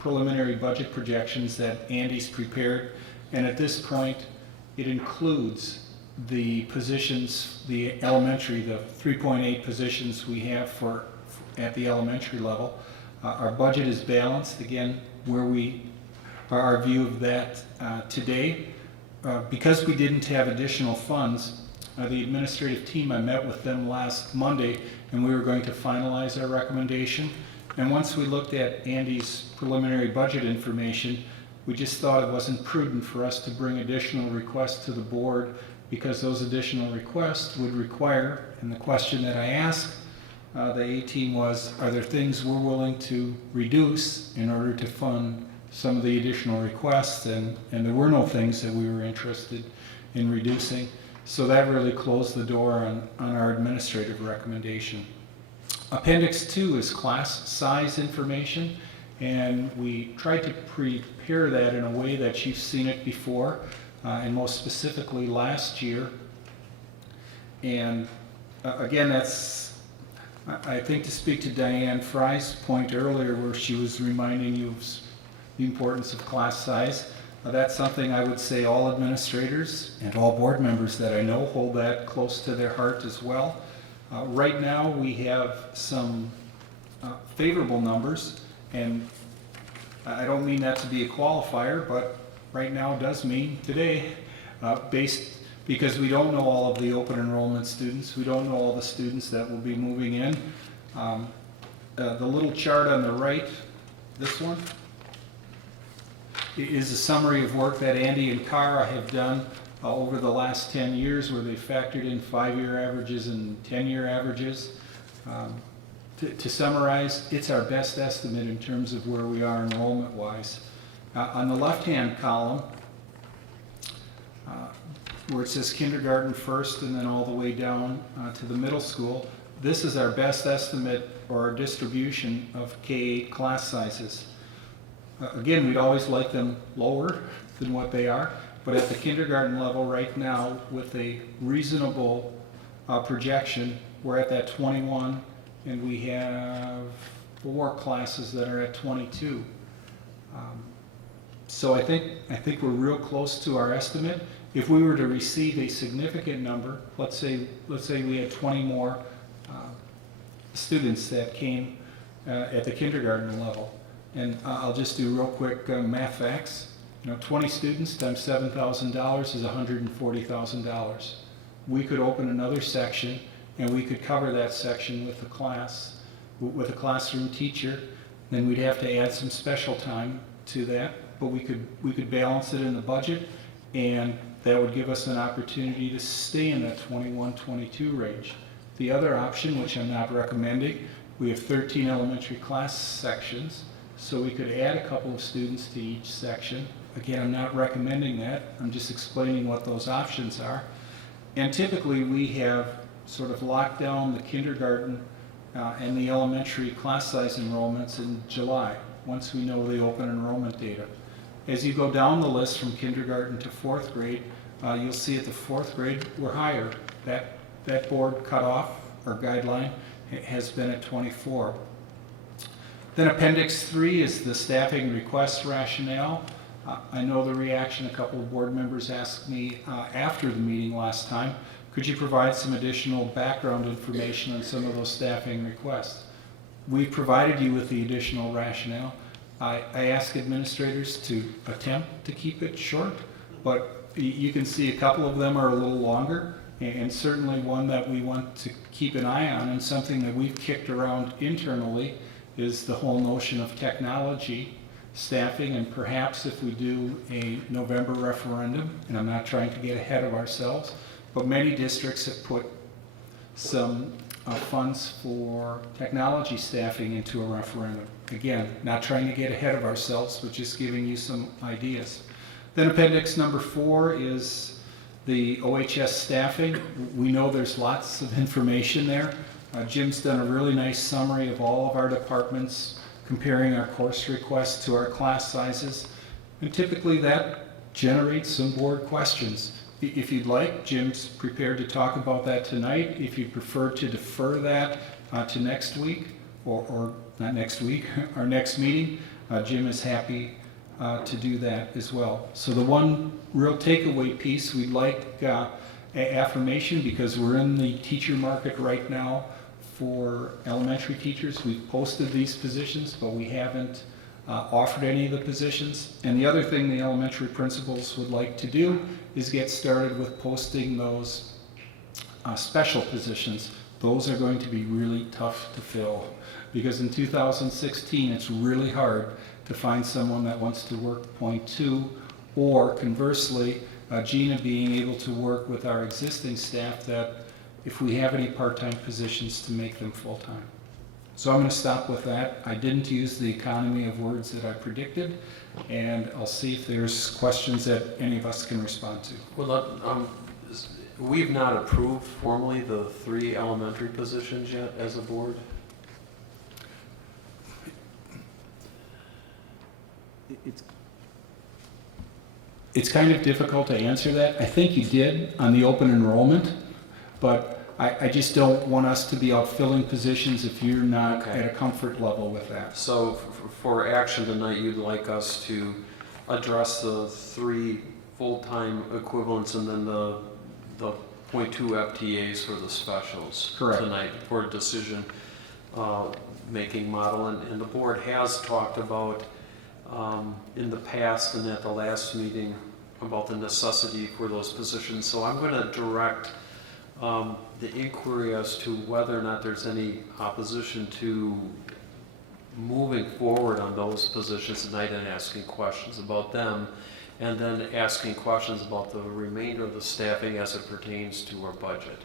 preliminary budget projections that Andy's prepared, and at this point, it includes the positions, the elementary, the 3.8 positions we have at the elementary level. Our budget is balanced, again, where we our view of that today. Because we didn't have additional funds, the administrative team, I met with them last Monday, and we were going to finalize our recommendation. And once we looked at Andy's preliminary budget information, we just thought it wasn't prudent for us to bring additional requests to the board, because those additional requests would require, and the question that I asked the A-team was, are there things we're willing to reduce in order to fund some of the additional requests? And there were no things that we were interested in reducing. So that really closed the door on our administrative recommendation. Appendix 2 is class size information, and we tried to prepare that in a way that you've seen it before, and most specifically last year. And again, that's, I think, to speak to Diane Fry's point earlier, where she was reminding you of the importance of class size. That's something I would say all administrators and all board members that I know hold that close to their heart as well. Right now, we have some favorable numbers, and I don't mean that to be a qualifier, but right now does mean today, because we don't know all of the open enrollment students, we don't know all the students that will be moving in. The little chart on the right, this one, is a summary of work that Andy and Cara have done over the last 10 years, where they factored in 5-year averages and 10-year averages. To summarize, it's our best estimate in terms of where we are enrollment-wise. On the left-hand column, where it says kindergarten first and then all the way down to the middle school, this is our best estimate or our distribution of K-8 class sizes. Again, we'd always like them lower than what they are, but at the kindergarten level right now, with a reasonable projection, we're at that 21, and we have 4 classes that are at 22. So I think we're real close to our estimate. If we were to receive a significant number, let's say we had 20 more students that came at the kindergarten level, and I'll just do real quick math facts. 20 students times $7,000 is $140,000. We could open another section, and we could cover that section with a classroom teacher. Then we'd have to add some special time to that, but we could balance it in the budget, and that would give us an opportunity to stay in that 21, 22 range. The other option, which I'm not recommending, we have 13 elementary class sections, so we could add a couple of students to each section. Again, I'm not recommending that. I'm just explaining what those options are. And typically, we have sort of locked down the kindergarten and the elementary class size enrollments in July, once we know the open enrollment data. As you go down the list from kindergarten to 4th grade, you'll see at the 4th grade, we're higher. That board cutoff or guideline has been at 24. Then Appendix 3 is the staffing request rationale. I know the reaction a couple of board members asked me after the meeting last time. Could you provide some additional background information on some of those staffing requests? We've provided you with the additional rationale. I ask administrators to attempt to keep it short, but you can see a couple of them are a little longer, and certainly one that we want to keep an eye on, and something that we've kicked around internally is the whole notion of technology staffing, and perhaps if we do a November referendum, and I'm not trying to get ahead of ourselves, but many districts have put some funds for technology staffing into a referendum. Again, not trying to get ahead of ourselves, but just giving you some ideas. Then appendix number 4 is the OHS staffing. We know there's lots of information there. Jim's done a really nice summary of all of our departments, comparing our course requests to our class sizes. And typically that generates some board questions. If you'd like, Jim's prepared to talk about that tonight. If you prefer to defer that to next week, or not next week, our next meeting, Jim is happy to do that as well. So the one real takeaway piece, we'd like affirmation, because we're in the teacher market right now for elementary teachers. We've posted these positions, but we haven't offered any of the positions. And the other thing the elementary principals would like to do is get started with posting those special positions. Those are going to be really tough to fill, because in 2016 it's really hard to find someone that wants to work .2, or conversely, Gina being able to work with our existing staff, that if we have any part-time positions, to make them full-time. So I'm going to stop with that. I didn't use the economy of words that I predicted, and I'll see if there's questions that any of us can respond to. Well, we've not approved formally the 3 elementary positions yet as a board. It's kind of difficult to answer that. I think you did on the open enrollment, but I just don't want us to be out filling positions if you're not at a comfort level with that. So for action tonight, you'd like us to address the 3 full-time equivalents and then the .2 FTAs for the specials. Correct. Tonight for a decision making model. And the board has talked about in the past and at the last meeting about the necessity for those positions. So I'm going to direct the inquiry as to whether or not there's any opposition to moving forward on those positions tonight and asking questions about them, and then asking questions about the remainder of the staffing as it pertains to our budget.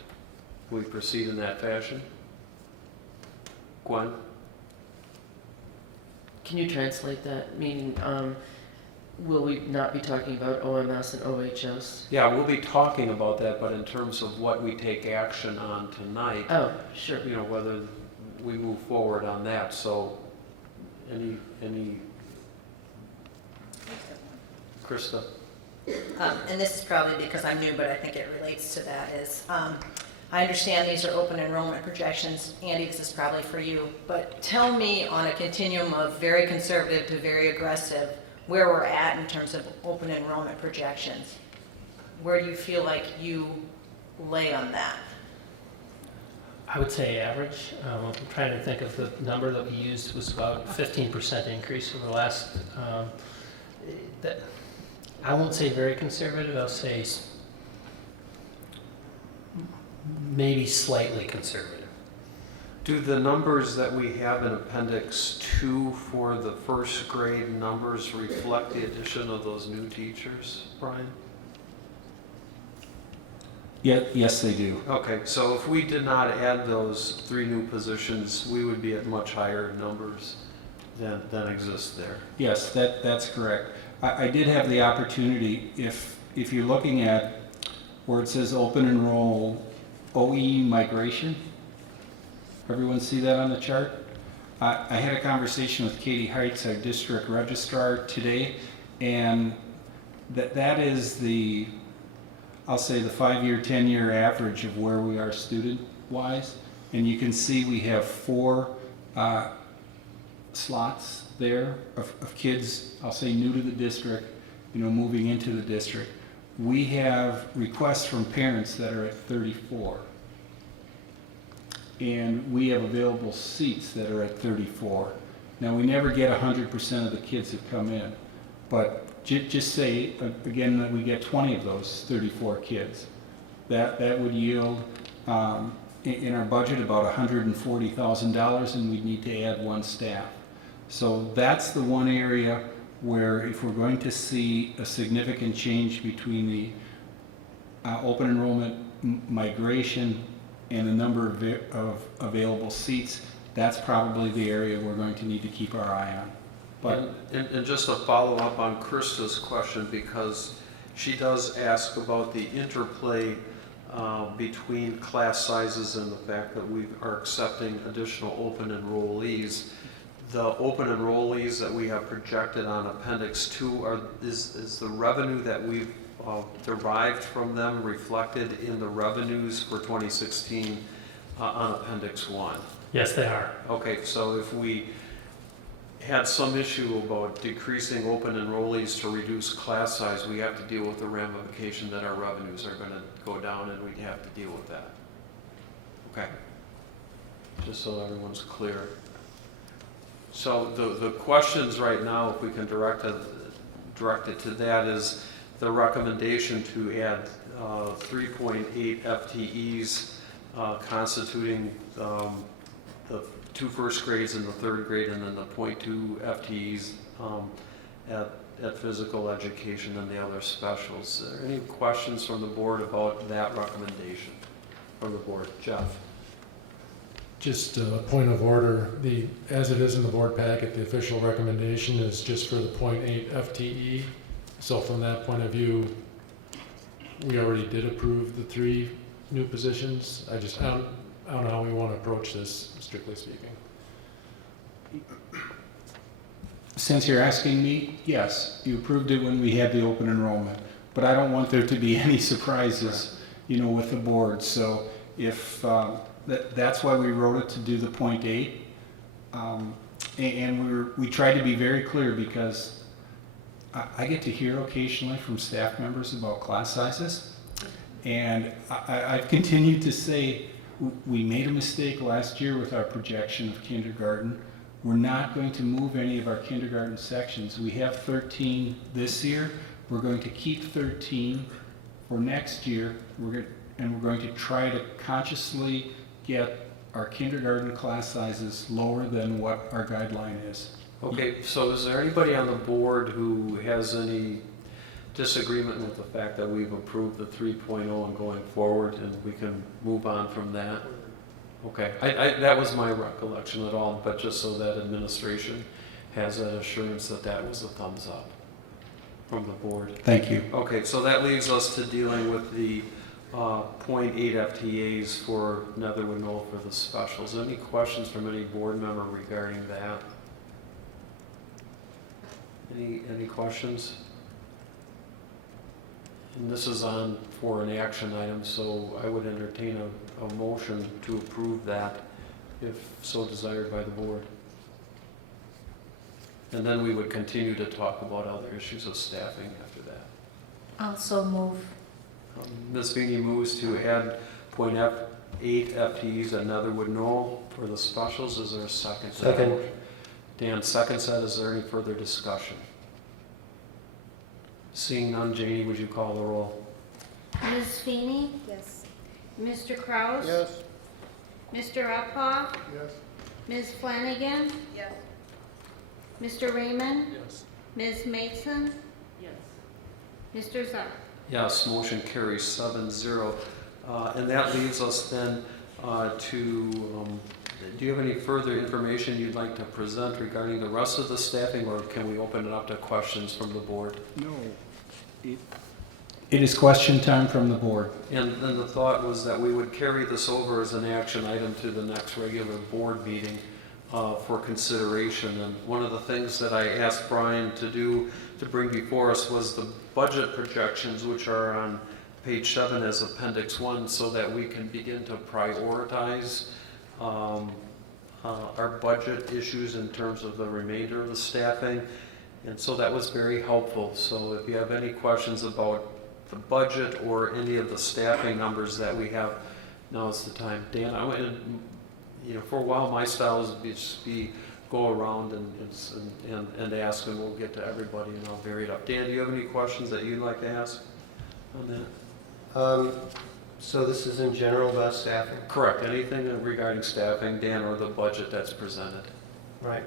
Can we proceed in that fashion? Gwen? Can you translate that? Meaning, will we not be talking about OMS and OHS? Yeah, we'll be talking about that, but in terms of what we take action on tonight. Oh, sure. You know, whether we move forward on that. So, any Krista? And this is probably because I'm new, but I think it relates to that, is I understand these are open enrollment projections. Andy, this is probably for you, but tell me on a continuum of very conservative to very aggressive, where we're at in terms of open enrollment projections. Where do you feel like you lay on that? I would say average. I'm trying to think of the number that we used was about 15% increase over the last, that, I won't say very conservative, I'll say maybe slightly conservative. Do the numbers that we have in Appendix 2 for the first grade numbers reflect the addition of those new teachers, Brian? Yeah, yes, they do. Okay, so if we did not add those 3 new positions, we would be at much higher numbers than exist there. Yes, that's correct. I did have the opportunity, if you're looking at where it says open enroll OE migration, everyone see that on the chart? I had a conversation with Katie Heights, our district registrar, today, and that is the, I'll say the 5-year, 10-year average of where we are student-wise. And you can see we have 4 slots there of kids, I'll say new to the district, moving into the district. We have requests from parents that are at 34. And we have available seats that are at 34. Now, we never get 100% of the kids that come in, but just say, again, that we get 20 of those 34 kids. That would yield, in our budget, about $140,000, and we'd need to add 1 staff. So that's the one area where if we're going to see a significant change between the open enrollment migration and the number of available seats, that's probably the area we're going to need to keep our eye on. But and just to follow up on Krista's question, because she does ask about the interplay between class sizes and the fact that we are accepting additional open enrollees. The open enrollees that we have projected on Appendix 2, is the revenue that we've derived from them reflected in the revenues for 2016 on Appendix 1? Yes, they are. Okay, so if we had some issue about decreasing open enrollees to reduce class size, we have to deal with the ramification that our revenues are going to go down, and we'd have to deal with that. Okay. Just so everyone's clear. So the questions right now, if we can direct it to that, is the recommendation to add 3.8 FTEs constituting the 2 first grades and the 3rd grade, and then the 0.2 FTEs at physical education and the other specials. Are there any questions from the board about that recommendation from the board? Jeff? Just a point of order, as it is in the board packet, the official recommendation is just for the 0.8 FTE. So from that point of view, we already did approve the 3 new positions. I don't know how we want to approach this, strictly speaking. since you're asking me, yes, you approved it when we had the open enrollment, but I don't want there to be any surprises, with the board. So if that's why we wrote it to do the 0.8, and we tried to be very clear, because I get to hear occasionally from staff members about class sizes, and I've continued to say we made a mistake last year with our projection of kindergarten. We're not going to move any of our kindergarten sections. We have 13 this year. We're going to keep 13 for next year. We're going to try to consciously get our kindergarten class sizes lower than what our guideline is. Okay, so is there anybody on the board who has any disagreement with the fact that we've approved the 3.0 and going forward, and we can move on from that? Okay, that was my recollection at all, but just so that administration has that assurance that that was a thumbs up from the board. Thank you. Okay, so that leaves us to dealing with the 0.8 FTAs for Netherwood Knoll for the specials. Any questions from any board member regarding that? Any questions? And this is on for an action item, so I would entertain a motion to approve that if so desired by the board. And then we would continue to talk about other issues of staffing after that. Also move. Ms. Feeney moves to add 0.8 FTEs at Netherwood Knoll for the specials. Is there a second? Second. Dan seconds that. Is there any further discussion? Seeing none, Janie, would you call the roll? Ms. Feeney? Yes. Mr. Kraus? Yes. Mr. Uphoff? Yes. Ms. Flanagan? Yes. Mr. Raymond? Yes. Ms. Mason? Yes. Mr. Czar? Yes, motion carries 7-0. And that leaves us then do you have any further information you'd like to present regarding the rest of the staffing, or can we open it up to questions from the board? No. It is question time from the board. And then the thought was that we would carry this over as an action item to the next regular board meeting for consideration. And one of the things that I asked Brian to bring before us was the budget projections, which are on page 7 as Appendix 1, so that we can begin to prioritize our budget issues in terms of the remainder of the staffing. And so that was very helpful. So if you have any questions about the budget or any of the staffing numbers that we have, now is the time. Dan, I went, for a while my style is just go around and ask, and we'll get to everybody, and I'll vary it up. Dan, do you have any questions that you'd like to ask on that? So this is in general about staffing? Correct. Anything regarding staffing, Dan, or the budget that's presented? Right.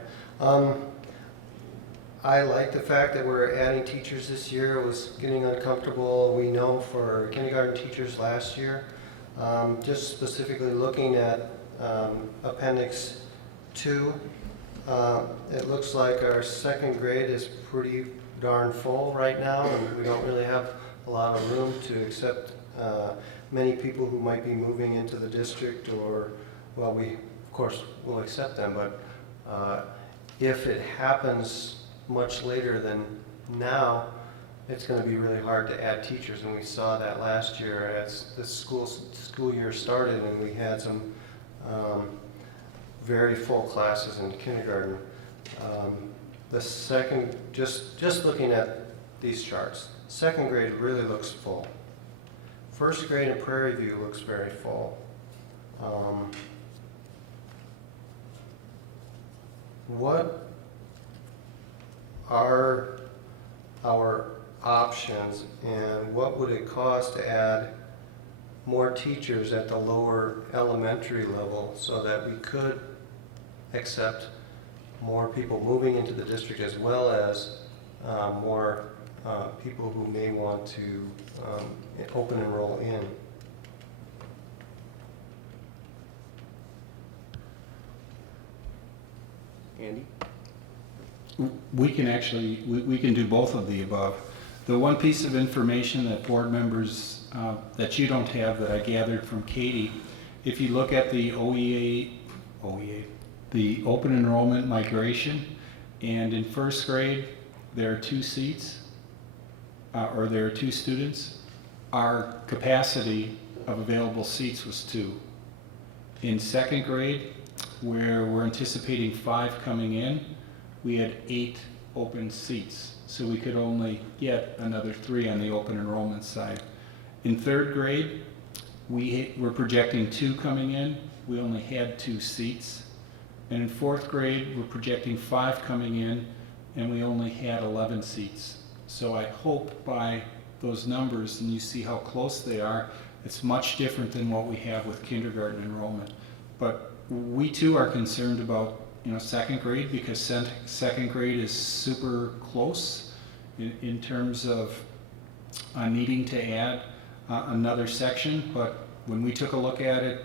I like the fact that we're adding teachers this year. It was getting uncomfortable, we know, for kindergarten teachers last year. Just specifically looking at Appendix 2, it looks like our second grade is pretty darn full right now, and we don't really have a lot of room to accept many people who might be moving into the district, or, well, we of course will accept them, but if it happens much later than now, it's going to be really hard to add teachers, and we saw that last year as the school year started, and we had some very full classes in kindergarten. The second, just looking at these charts, second grade really looks full. First grade in Prairie View looks very full. What are our options, and what would it cost to add more teachers at the lower elementary level so that we could accept more people moving into the district, as well as more people who may want to open enroll in? Andy? We can actually, we can do both of the above. The one piece of information that board members, that you don't have, that I gathered from Katie, if you look at the OEA, the open enrollment migration, and in first grade, there are 2 seats, or there are 2 students. Our capacity of available seats was 2. In second grade, where we're anticipating 5 coming in, we had 8 open seats, so we could only get another 3 on the open enrollment side. In third grade, we're projecting 2 coming in, we only had 2 seats. And in fourth grade, we're projecting 5 coming in, and we only had 11 seats. So I hope by those numbers, and you see how close they are, it's much different than what we have with kindergarten enrollment. But we too are concerned about second grade, because second grade is super close in terms of needing to add another section. But when we took a look at it,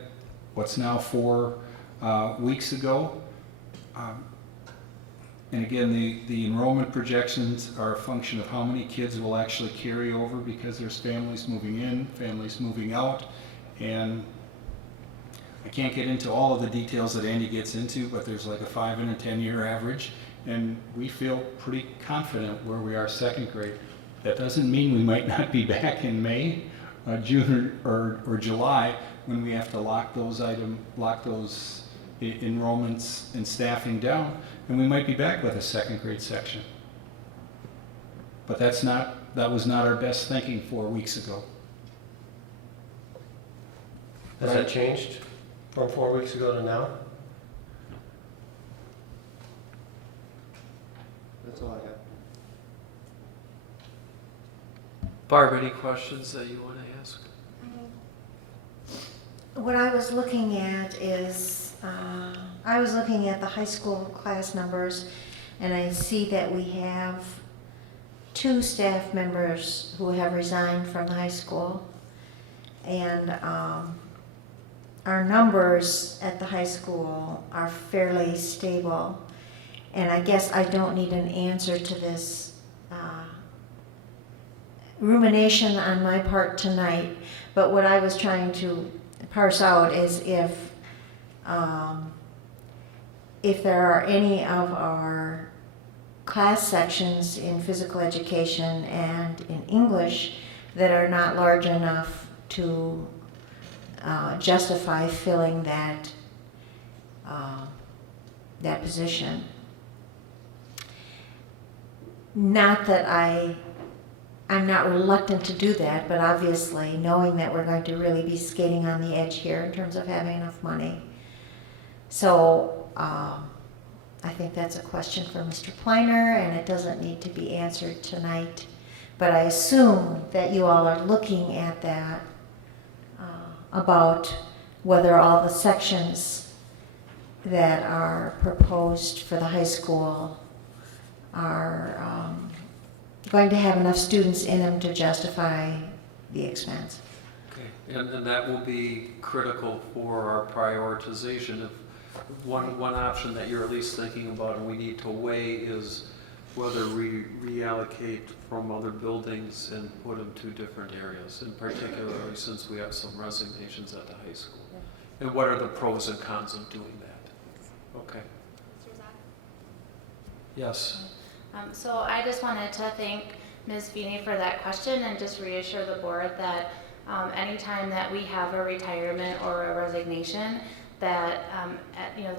what's now 4 weeks ago, and again, the enrollment projections are a function of how many kids will actually carry over, because there's families moving in, families moving out, and I can't get into all of the details that Andy gets into, but there's like a 5 and a 10-year average, and we feel pretty confident where we are second grade. That doesn't mean we might not be back in May, June, or July, when we have to lock those enrollments and staffing down, and we might be back with a second grade section. But that was not our best thinking 4 weeks ago. Has that changed from 4 weeks ago to now? That's all I have. Barb, any questions that you want to ask? What I was looking at is, I was looking at the high school class numbers, and I see that we have 2 staff members who have resigned from the high school, and our numbers at the high school are fairly stable. And I guess I don't need an answer to this rumination on my part tonight, but what I was trying to parse out is if there are any of our class sections in physical education and in English that are not large enough to justify filling that that position. Not that I'm not reluctant to do that, but obviously knowing that we're going to really be skating on the edge here in terms of having enough money. So I think that's a question for Mr. Pliner, and it doesn't need to be answered tonight. But I assume that you all are looking at that about whether all the sections that are proposed for the high school are going to have enough students in them to justify the expense. Okay, and that will be critical for our prioritization. If one option that you're at least thinking about and we need to weigh is whether we reallocate from other buildings and put them to different areas, and particularly since we have some resignations at the high school. And what are the pros and cons of doing that? Okay. Yes. So I just wanted to thank Ms. Feeney for that question and just reassure the board that anytime that we have a retirement or a resignation, that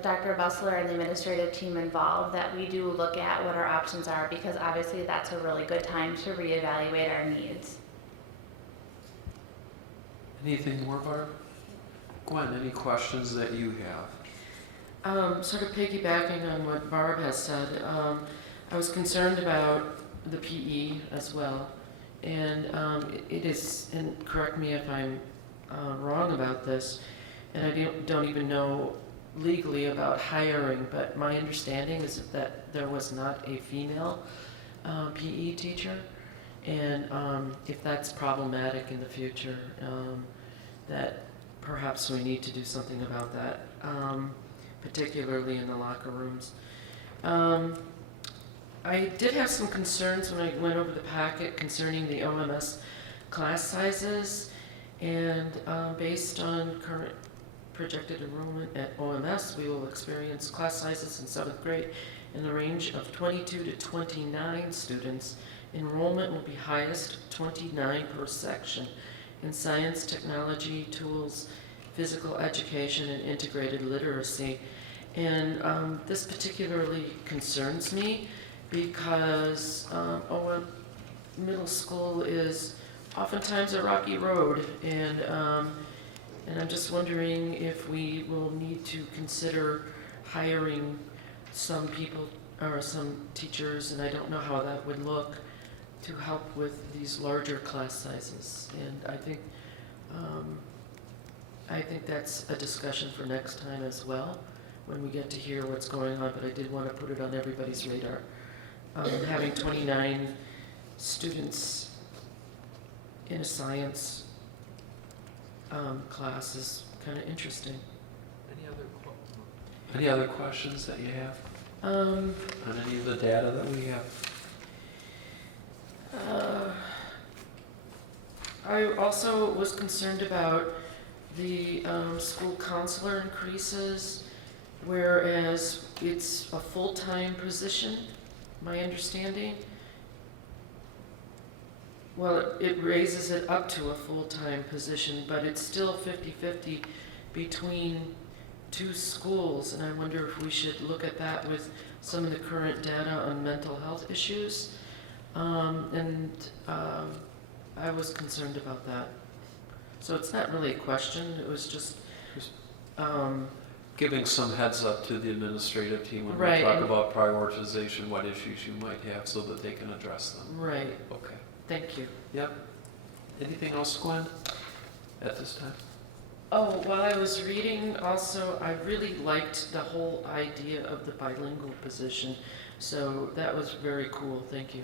Dr. Bustler and the administrative team involved, that we do look at what our options are, because obviously that's a really good time to reevaluate our needs. Anything more, Barb? Gwen, any questions that you have? Sort of piggybacking on what Barb has said, I was concerned about the PE as well. And it is, and correct me if I'm wrong about this, and I don't even know legally about hiring, but my understanding is that there was not a female PE teacher. And if that's problematic in the future, that perhaps we need to do something about that, particularly in the locker rooms. I did have some concerns when I went over the packet concerning the OMS class sizes, and based on current projected enrollment at OMS, we will experience class sizes in 7th grade in the range of 22 to 29 students. Enrollment will be highest, 29 per section, in science, technology, tools, physical education, and integrated literacy. And this particularly concerns me because OM middle school is oftentimes a rocky road, and I'm just wondering if we will need to consider hiring some people or some teachers, and I don't know how that would look, to help with these larger class sizes. And I think that's a discussion for next time as well, when we get to hear what's going on, but I did want to put it on everybody's radar. Having 29 students in a science class is kind of interesting. Any other questions that you have on any of the data that we have? I also was concerned about the school counselor increases, whereas it's a full-time position, my understanding. Well, it raises it up to a full-time position, but it's still 50-50 between two schools, and I wonder if we should look at that with some of the current data on mental health issues. I was concerned about that. So it's not really a question, it was just giving some heads up to the administrative team when right, we talk about prioritization, what issues you might have so that they can address them. Right. Okay. Thank you. Yep. Anything else, Gwen, at this time? Oh, while I was reading, also, I really liked the whole idea of the bilingual position. So that was very cool. Thank you.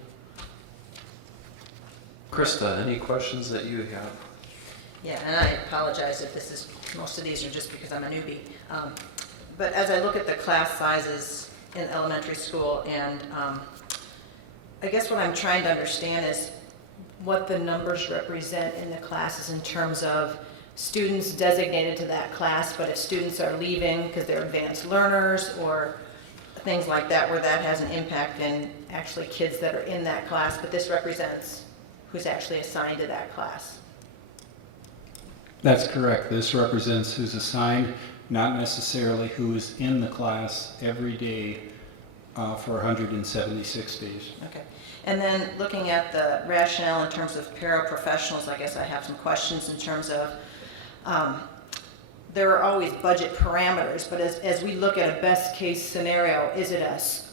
Krista, any questions that you have? Yeah, and I apologize if this is, most of these are just because I'm a newbie. But as I look at the class sizes in elementary school, and I guess what I'm trying to understand is what the numbers represent in the classes in terms of students designated to that class, but if students are leaving because they're advanced learners or things like that, where that has an impact in actually kids that are in that class, but this represents who's actually assigned to that class. That's correct. This represents who's assigned. not necessarily who is in the class every day for 176 days. Okay. And then looking at the rationale in terms of paraprofessionals, I guess I have some questions in terms of, there are always budget parameters, but as we look at a best case scenario, is it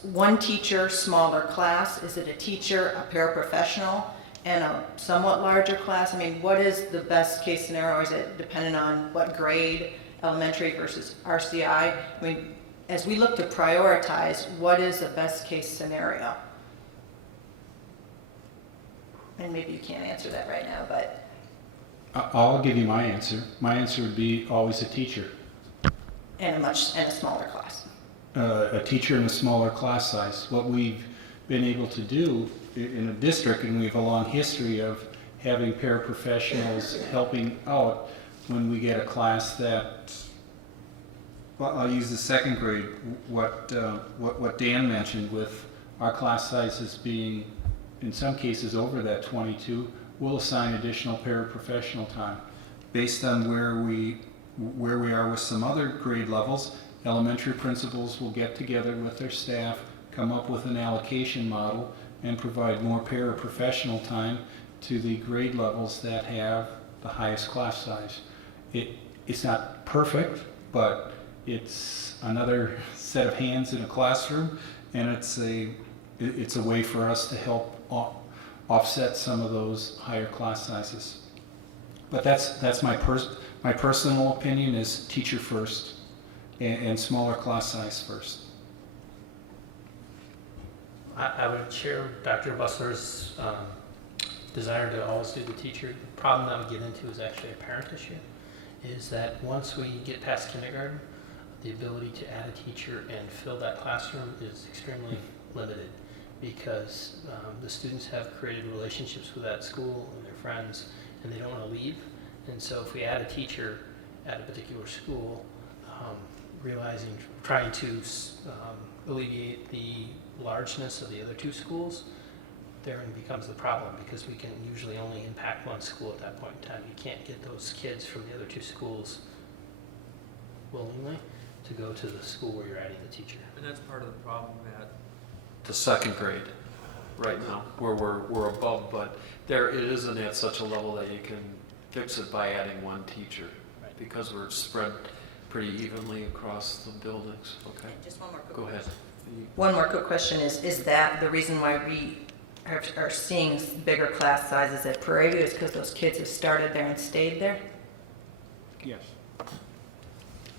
one teacher, smaller class? Is it a teacher, a paraprofessional, and a somewhat larger class? I mean, what is the best case scenario? Is it dependent on what grade, elementary versus RCI? I mean, as we look to prioritize, what is the best case scenario? And maybe you can't answer that right now, but. I'll give you my answer. My answer would be always a teacher. And a smaller class. A teacher in a smaller class size. What we've been able to do in a district, and we have a long history of having paraprofessionals helping out when we get a class that, well, I'll use the second grade, what Dan mentioned with our class sizes being, in some cases, over that 22, we'll assign additional paraprofessional time based on where we are with some other grade levels. Elementary principals will get together with their staff, come up with an allocation model, and provide more paraprofessional time to the grade levels that have the highest class size. It's not perfect, but it's another set of hands in a classroom, and it's a way for us to help offset some of those higher class sizes. But that's my personal opinion is teacher first and smaller class size first. I would share Dr. Bussler's desire to always do the teacher. The problem that we get into is actually a parent issue, is that once we get past kindergarten, the ability to add a teacher and fill that classroom is extremely limited, because the students have created relationships with that school and their friends, and they don't want to leave. And so if we add a teacher at a particular school, trying to alleviate the largeness of the other two schools, therein becomes the problem, because we can usually only impact one school at that point in time. You can't get those kids from the other two schools willingly to go to the school where you're adding the teacher. And that's part of the problem at The second grade right now, where we're above, but it isn't at such a level that you can fix it by adding one teacher, because we're spread pretty evenly across the buildings. Okay. Just one more quick Go ahead. One more quick question is that the reason why we are seeing bigger class sizes at Prairie View is because those kids have started there and stayed there? Yes.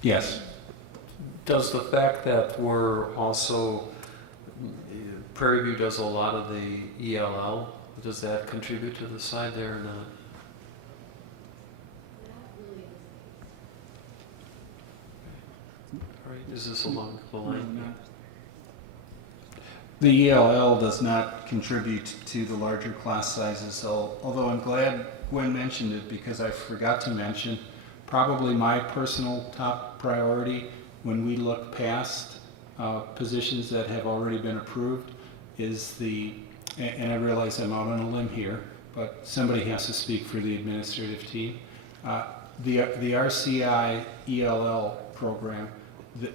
Yes. Does the fact that we're also, Prairie View does a lot of the ELL, does that contribute to the side there or not? All right, is this along the line? The ELL does not contribute to the larger class sizes, although I'm glad Gwen mentioned it, because I forgot to mention, probably my personal top priority when we look past positions that have already been approved is and I realize I'm out on a limb here, but somebody has to speak for the administrative team. The RCI ELL program,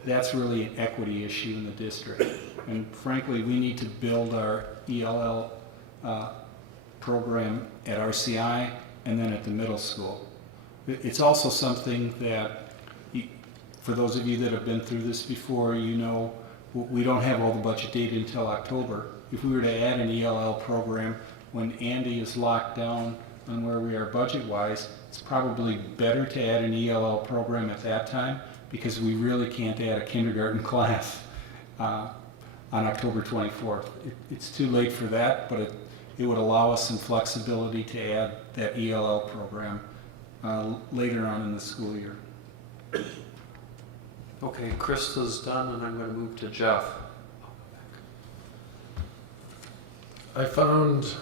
that's really an equity issue in the district. And frankly, we need to build our ELL program at RCI and then at the middle school. It's also something that, for those of you that have been through this before, you know we don't have all the budget data until October. If we were to add an ELL program when Andy is locked down on where we are budget-wise, it's probably better to add an ELL program at that time, because we really can't add a kindergarten class on October 24th. It's too late for that, but it would allow us some flexibility to add that ELL program later on in the school year. Okay, Krista's done, and I'm going to move to Jeff. I found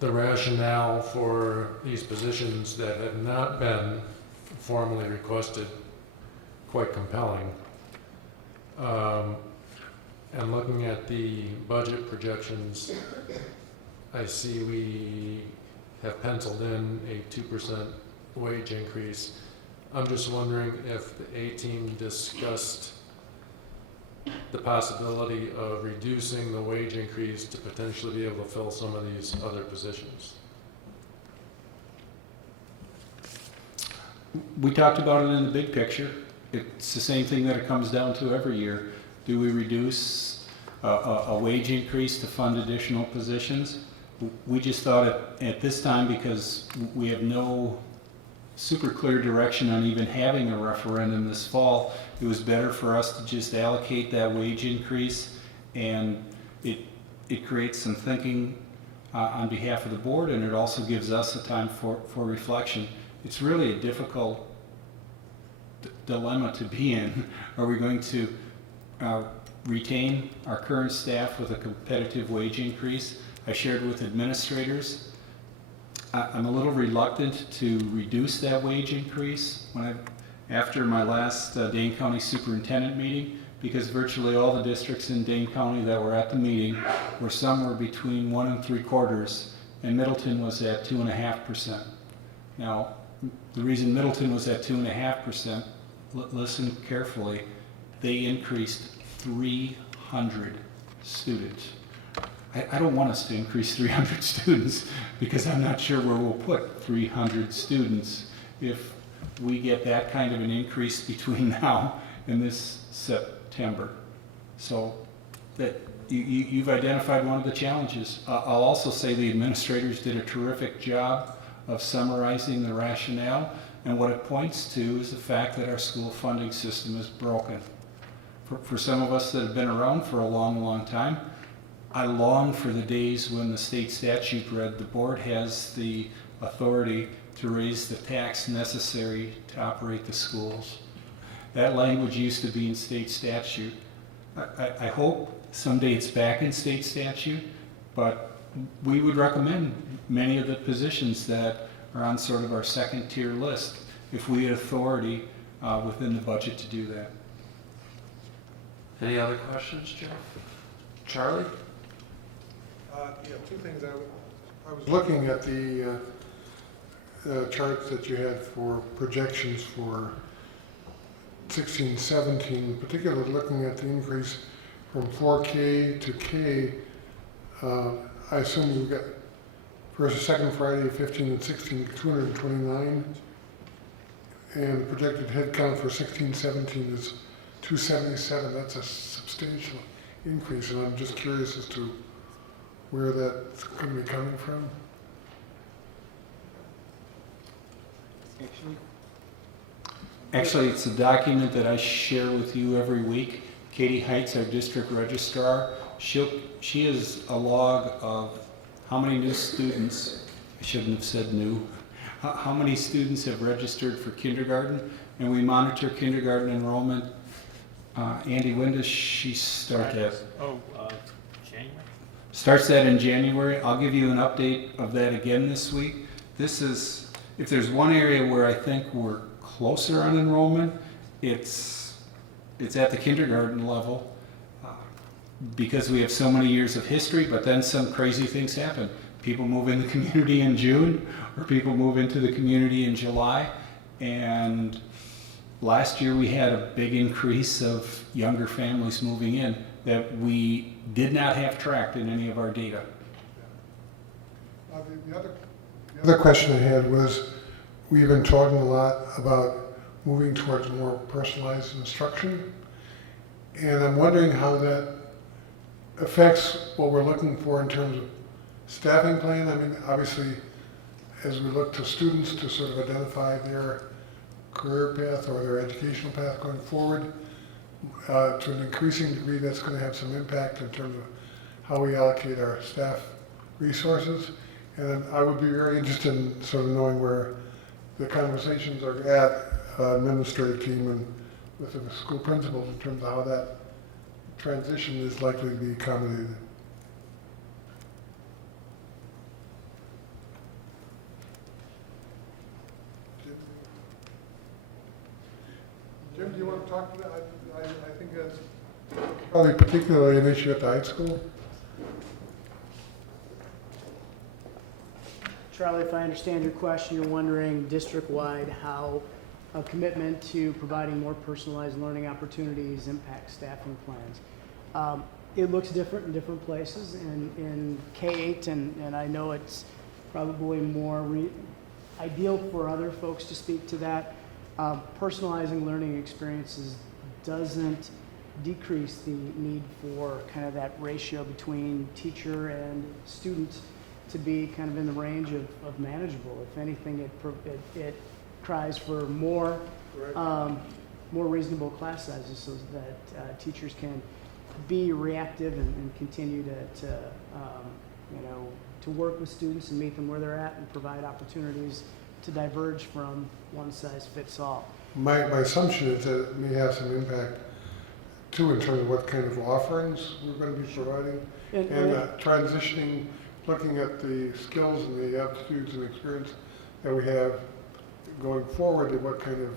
the rationale for these positions that have not been formally requested quite compelling. And looking at the budget projections, I see we have penciled in a 2% wage increase. I'm just wondering if the A-team discussed the possibility of reducing the wage increase to potentially be able to fill some of these other positions. We talked about it in the big picture. It's the same thing that it comes down to every year. Do we reduce a wage increase to fund additional positions? We just thought at this time, because we have no super clear direction on even having a referendum this fall, it was better for us to just allocate that wage increase, and it creates some thinking on behalf of the board, and it also gives us a time for reflection. It's really a difficult dilemma to be in. Are we going to retain our current staff with a competitive wage increase? I shared with administrators, I'm a little reluctant to reduce that wage increase after my last Dane County Superintendent meeting, because virtually all the districts in Dane County that were at the meeting were somewhere between 1 3/4, and Middleton was at 2.5%. Now, the reason Middleton was at 2.5%, listen carefully, they increased 300 students. I don't want us to increase 300 students, because I'm not sure where we'll put 300 students if we get that kind of an increase between now and this September. So that you've identified one of the challenges. I'll also say the administrators did a terrific job of summarizing the rationale, and what it points to is the fact that our school funding system is broken. For some of us that have been around for a long, long time, I long for the days when the state statute read the board has the authority to raise the tax necessary to operate the schools. That language used to be in state statute. I hope someday it's back in state statute, but we would recommend many of the positions that are on sort of our second tier list if we had authority within the budget to do that. Any other questions, Jeff? Charlie? Yeah, two things. I was looking at the charts that you had for projections for 16-17, particularly looking at the increase from 4K to K. I assume we've got first and second Friday, 15 and 16, 229, and the projected head count for 16-17 is 277. That's a substantial increase, and I'm just curious as to where that's going to be coming from. Actually, it's a document that I share with you every week. Katie Heights, our district registrar, she is a log of how many new students, I shouldn't have said new, how many students have registered for kindergarten, and we monitor kindergarten enrollment. Andy, when does she start that? January. Starts that in January. I'll give you an update of that again this week. This is, if there's one area where I think we're closer on enrollment, it's at the kindergarten level, because we have so many years of history, but then some crazy things happen. People move in the community in June, or people move into the community in July, and last year we had a big increase of younger families moving in that we did not have tracked in any of our data. The other question I had was, we've been talking a lot about moving towards more personalized instruction, and I'm wondering how that affects what we're looking for in terms of staffing plan. I mean, obviously, as we look to students to sort of identify their career path or their educational path going forward, to an increasing degree, that's going to have some impact in terms of how we allocate our staff resources. And I would be very interested in sort of knowing where the conversations are at, administrative team and with the school principals, in terms of how that transition is likely to be accommodated. Jim, do you want to talk to that? I think that's probably particularly an issue at the high school. Charlie, if I understand your question, you're wondering district-wide how a commitment to providing more personalized learning opportunities, impact staffing plans. It looks different in different places. In K-8, and I know it's probably more ideal for other folks to speak to that, personalizing learning experiences doesn't decrease the need for kind of that ratio between teacher and student to be kind of in the range of manageable. If anything, it cries for more reasonable class sizes so that teachers can be reactive and continue to work with students and meet them where they're at and provide opportunities to diverge from one size fits all. My assumption is that it may have some impact too in terms of what kind of offerings we're going to be providing and transitioning, looking at the skills and the aptitudes and experience that we have going forward and what kind of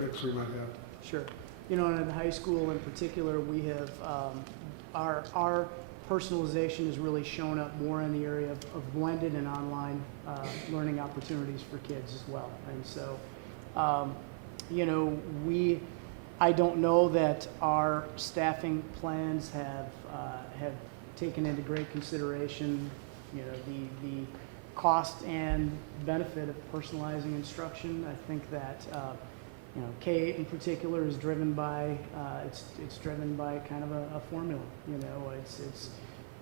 mix we might have. Sure. You know, and in high school in particular, we have our personalization has really shown up more in the area of blended and online learning opportunities for kids as well. And so, you know, I don't know that our staffing plans have taken into great consideration, you know, the cost and benefit of personalizing instruction. I think that you know, K-8 in particular is driven by it's driven by kind of a formula. You know,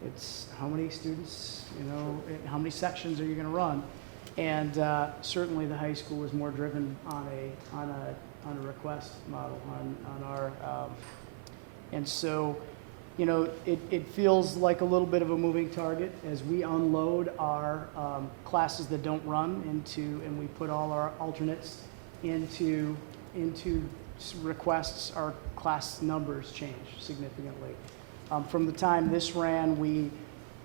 it's how many students, you know, how many sections are you going to run, and certainly the high school is more driven on a request model on our and so, you know, it feels like a little bit of a moving target as we unload our classes that don't run and we put all our alternates into requests. Our class numbers change significantly. From the time this ran, we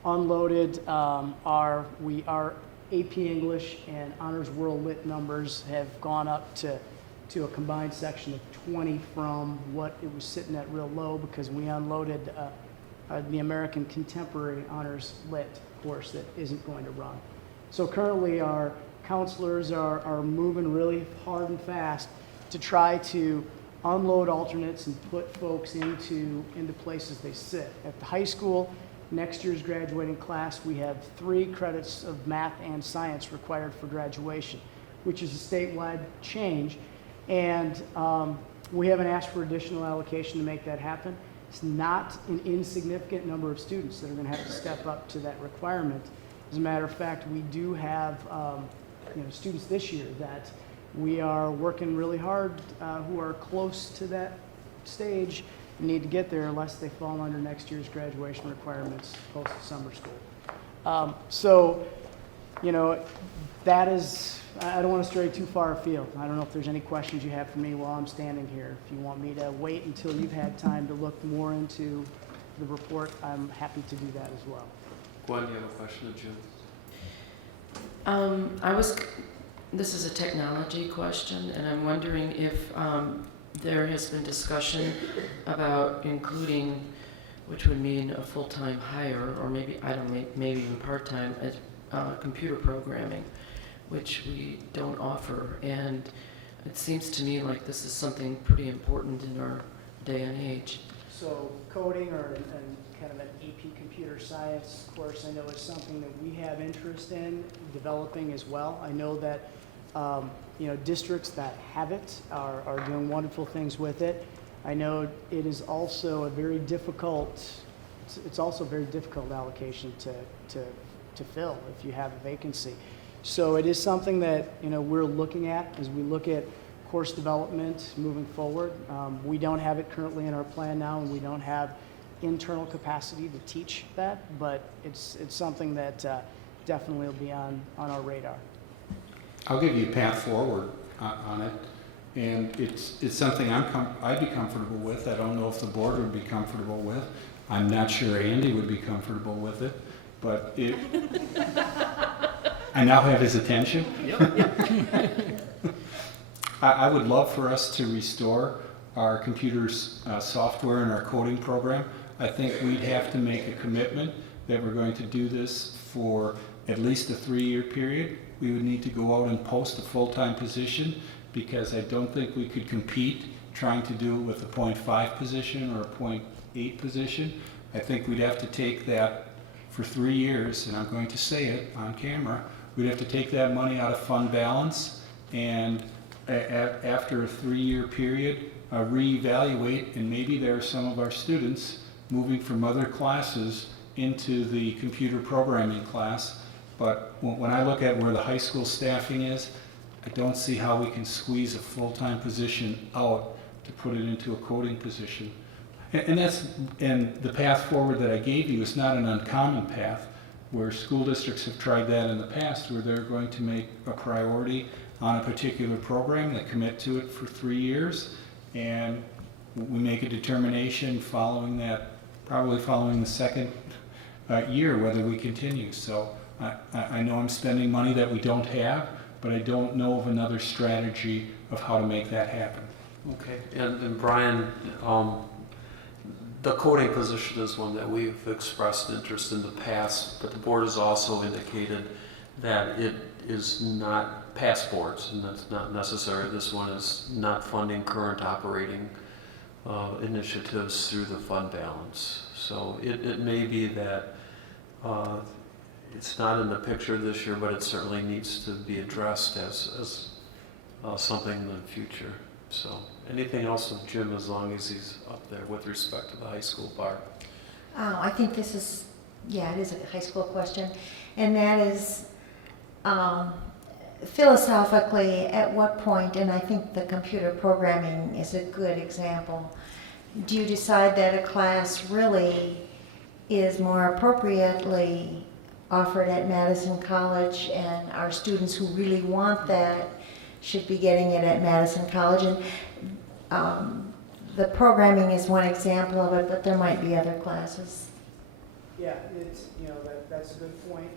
unloaded our AP English and Honors World Lit numbers have gone up to a combined section of 20 from what it was sitting at real low because we unloaded the American Contemporary Honors Lit course that isn't going to run. So currently our counselors are moving really hard and fast to try to unload alternates and put folks into places they sit. At the high school, next year's graduating class, we have 3 credits of math and science required for graduation, which is a statewide change. And we haven't asked for additional allocation to make that happen. It's not an insignificant number of students that are going to have to step up to that requirement. As a matter of fact, we do have you know, students this year that we are working really hard who are close to that stage and need to get there unless they fall under next year's graduation requirements post summer school. So, you know, that is, I don't want to stray too far afield. I don't know if there's any questions you have for me while I'm standing here. If you want me to wait until you've had time to look more into the report, I'm happy to do that as well. Gwen, do you have a question of June? This is a technology question, and I'm wondering if there has been discussion about including, which would mean a full-time hire, or maybe, I don't know, maybe even part-time, computer programming, which we don't offer. And it seems to me like this is something pretty important in our day and age. So coding or kind of an AP computer science course, I know is something that we have interest in developing as well. I know that you know, districts that have it are doing wonderful things with it. I know it is also a very difficult, it's also a very difficult allocation to fill if you have a vacancy. So it is something that, you know, we're looking at as we look at course development moving forward. We don't have it currently in our plan now, and we don't have internal capacity to teach that, but it's something that definitely will be on our radar. I'll give you a path forward on it, and it's something I'd be comfortable with. I don't know if the board would be comfortable with. I'm not sure Andy would be comfortable with it, but I now have his attention. I would love for us to restore our computers software and our coding program. I think we'd have to make a commitment that we're going to do this for at least a 3-year period. We would need to go out and post a full-time position because I don't think we could compete trying to do it with a .5 position or a .8 position. I think we'd have to take that for 3 years, and I'm going to say it on camera, we'd have to take that money out of fund balance and after a 3-year period, reevaluate, and maybe there are some of our students moving from other classes into the computer programming class. But when I look at where the high school staffing is, I don't see how we can squeeze a full-time position out to put it into a coding position. And the path forward that I gave you is not an uncommon path, where school districts have tried that in the past, where they're going to make a priority on a particular program, they commit to it for 3 years, and we make a determination following that, probably following the second year, whether we continue. So I know I'm spending money that we don't have, but I don't know of another strategy of how to make that happen. Okay, and Brian, the coding position is one that we've expressed interest in the past, but the board has also indicated that it is not past boards, and that's not necessary. This one is not funding current operating initiatives through the fund balance. So it may be that it's not in the picture this year, but it certainly needs to be addressed as something in the future. So anything else with Jim, as long as he's up there with respect to the high school bar? I think this is, yeah, it is a high school question, and that is philosophically, at what point, and I think the computer programming is a good example, do you decide that a class really is more appropriately offered at Madison College, and our students who really want that should be getting it at Madison College? And the programming is one example of it, but there might be other classes. Yeah, it's, that's a good point.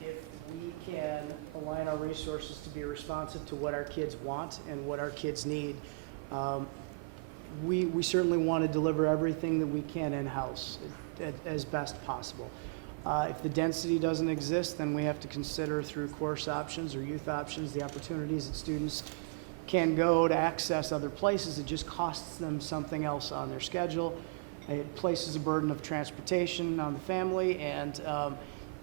If we can align our resources to be responsive to what our kids want and what our kids need, we certainly want to deliver everything that we can in-house as best possible. If the density doesn't exist, then we have to consider through course options or youth options the opportunities that students can go to access other places. It just costs them something else on their schedule. It places a burden of transportation on the family, and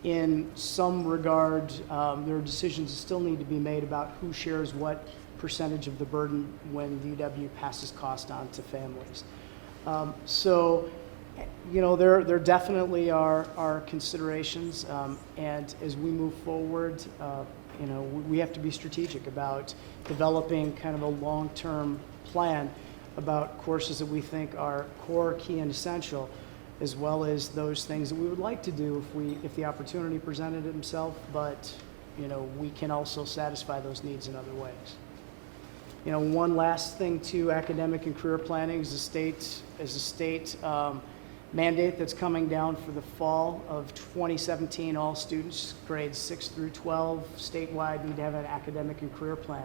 in some regard, there are decisions that still need to be made about who shares what percentage of the burden when the UW passes cost on to families. So, there definitely are considerations, and as we move forward, we have to be strategic about developing kind of a long-term plan about courses that we think are core, key, and essential, as well as those things that we would like to do if the opportunity presented itself, but we can also satisfy those needs in other ways. One last thing to academic and career planning is a state mandate that's coming down for the fall of 2017. All students grades 6 through 12 statewide need to have an academic and career plan,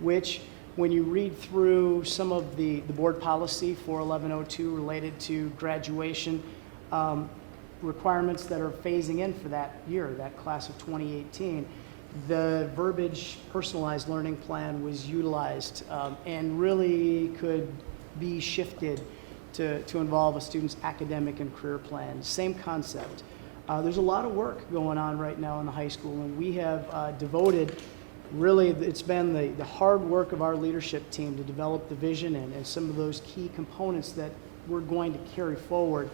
which, when you read through some of the board policy 41102 related to graduation requirements that are phasing in for that year, that class of 2018, the verbiage personalized learning plan was utilized and really could be shifted to involve a student's academic and career plan. Same concept. There's a lot of work going on right now in the high school, and we have devoted, really, it's been the hard work of our leadership team to develop the vision and some of those key components that we're going to carry forward.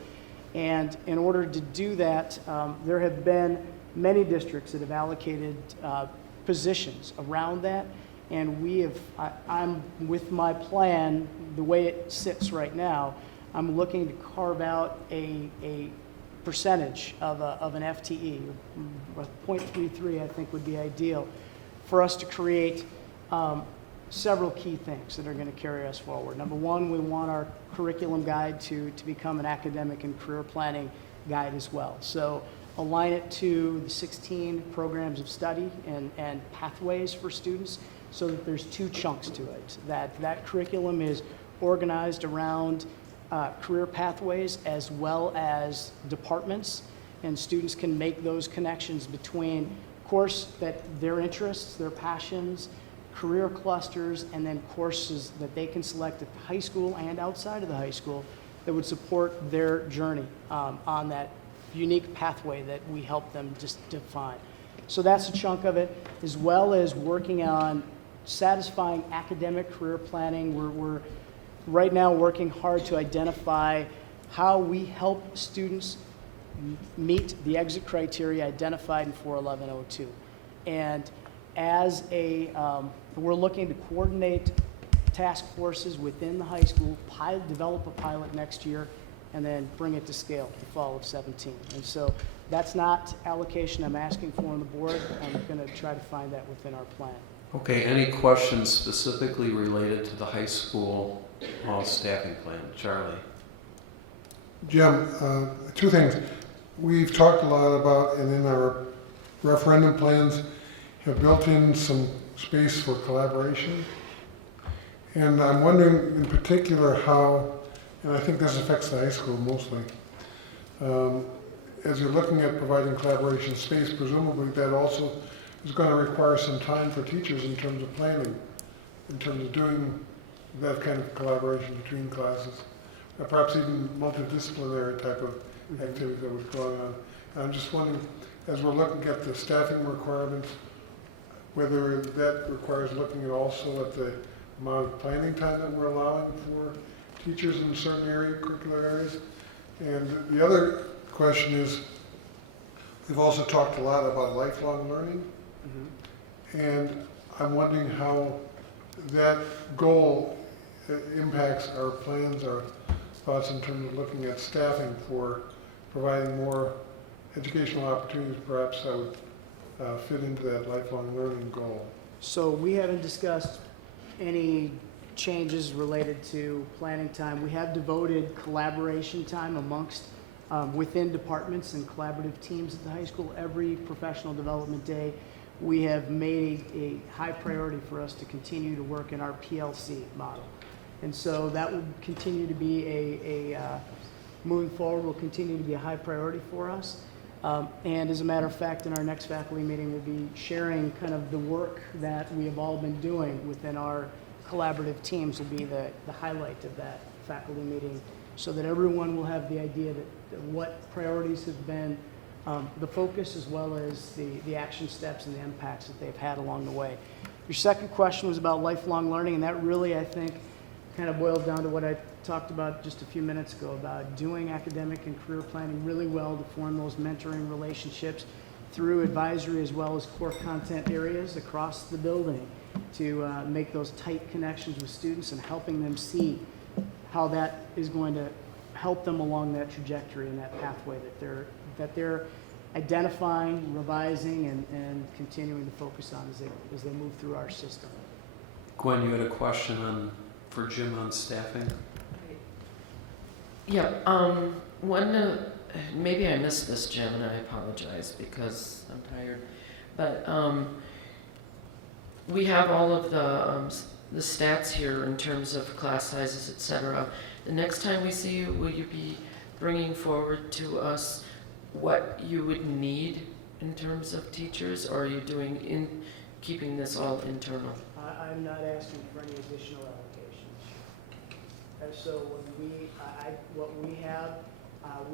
And in order to do that, there have been many districts that have allocated positions around that, and I'm with my plan, the way it sits right now, I'm looking to carve out a percentage of an FTE, 0.33 I think would be ideal, for us to create several key things that are going to carry us forward. Number one, we want our curriculum guide to become an academic and career planning guide as well. So align it to the 16 programs of study and pathways for students, so that there's 2 chunks to it. That curriculum is organized around career pathways as well as departments, and students can make those connections between course that their interests, their passions, career clusters, and then courses that they can select at the high school and outside of the high school that would support their journey on that unique pathway that we help them just define. So that's a chunk of it, as well as working on satisfying academic career planning. We're right now working hard to identify how we help students meet the exit criteria identified in 41102. And as we're looking to coordinate task forces within the high school, develop a pilot next year, and then bring it to scale the fall of 17. And so that's not allocation I'm asking for on the board. I'm going to try to find that within our plan. Okay, any questions specifically related to the high school staffing plan? Charlie? Jim, two things. We've talked a lot about, and in our referendum plans, have built in some space for collaboration. And I'm wondering in particular how, and I think this affects the high school mostly, as you're looking at providing collaboration space, presumably that also is going to require some time for teachers in terms of planning, in terms of doing that kind of collaboration between classes, or perhaps even multidisciplinary type of activities that was going on. And I'm just wondering, as we're looking at the staffing requirements, whether that requires looking at also at the amount of planning time that we're allowing for teachers in certain curricular areas. And the other question is, we've also talked a lot about lifelong learning. And I'm wondering how that goal impacts our plans, our thoughts in terms of looking at staffing for providing more educational opportunities, perhaps that would fit into that lifelong learning goal. So we haven't discussed any changes related to planning time. We have devoted collaboration time amongst within departments and collaborative teams at the high school. Every professional development day, we have made a high priority for us to continue to work in our PLC model. And so that will continue to be moving forward, will continue to be a high priority for us. And as a matter of fact, in our next faculty meeting, we'll be sharing kind of the work that we have all been doing within our collaborative teams will be the highlight of that faculty meeting, so that everyone will have the idea that what priorities have been the focus, as well as the action steps and the impacts that they've had along the way. Your second question was about lifelong learning, and that really, I think, kind of boiled down to what I talked about just a few minutes ago, about doing academic and career planning really well to form those mentoring relationships through advisory as well as core content areas across the building, to make those tight connections with students and helping them see how that is going to help them along that trajectory and that pathway that they're identifying, revising, and continuing to focus on as they move through our system. Gwen, you had a question for Jim on staffing? Yeah, maybe I missed this, Jim, and I apologize because I'm tired. But we have all of the stats here in terms of class sizes, et cetera. The next time we see you, will you be bringing forward to us what you would need in terms of teachers, or are you keeping this all internal? I'm not asking for any additional allocations. And so what we have,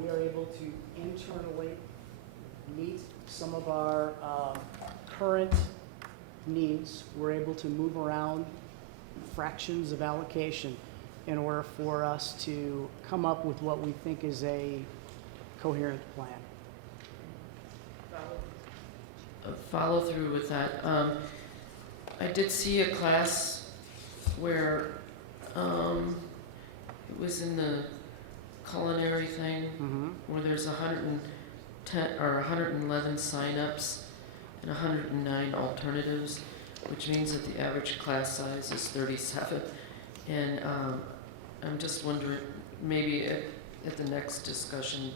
we are able to internally meet some of our current needs. We're able to move around fractions of allocation in order for us to come up with what we think is a coherent plan. Follow through with that. I did see a class where it was in the culinary thing, where there's 110 or 111 signups and 109 alternatives, which means that the average class size is 37. And I'm just wondering, maybe at the next discussion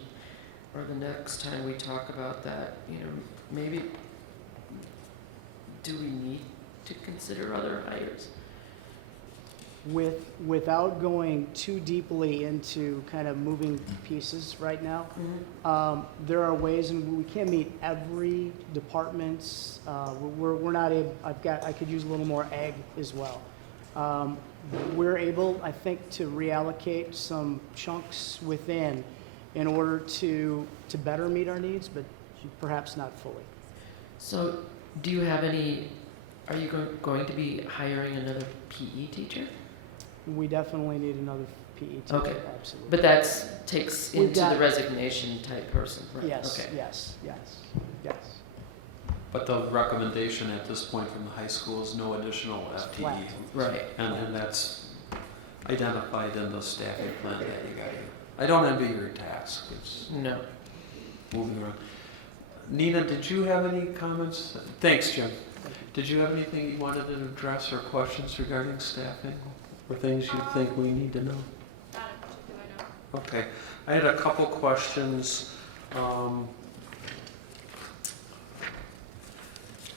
or the next time we talk about that, maybe do we need to consider other hires? Without going too deeply into kind of moving pieces right now, there are ways, and we can't meet every department's, we're not able, I could use a little more ag as well. We're able, I think, to reallocate some chunks within in order to better meet our needs, but perhaps not fully. So do you have any, are you going to be hiring another PE teacher? We definitely need another PE teacher, Okay. absolutely. But that takes We've into got- the resignation type person, right? Yes, Okay. yes, yes, yes. But the recommendation at this point from the high school is no additional FTE. flat. Right. And that's identified in the staffing plan that you got here. I don't envy your task, it's No. moving around. Nina, did you have any comments? Thanks, Jim. Did you have anything you wanted to address or questions regarding staffing or things you think we need to know? Okay, I had a couple questions.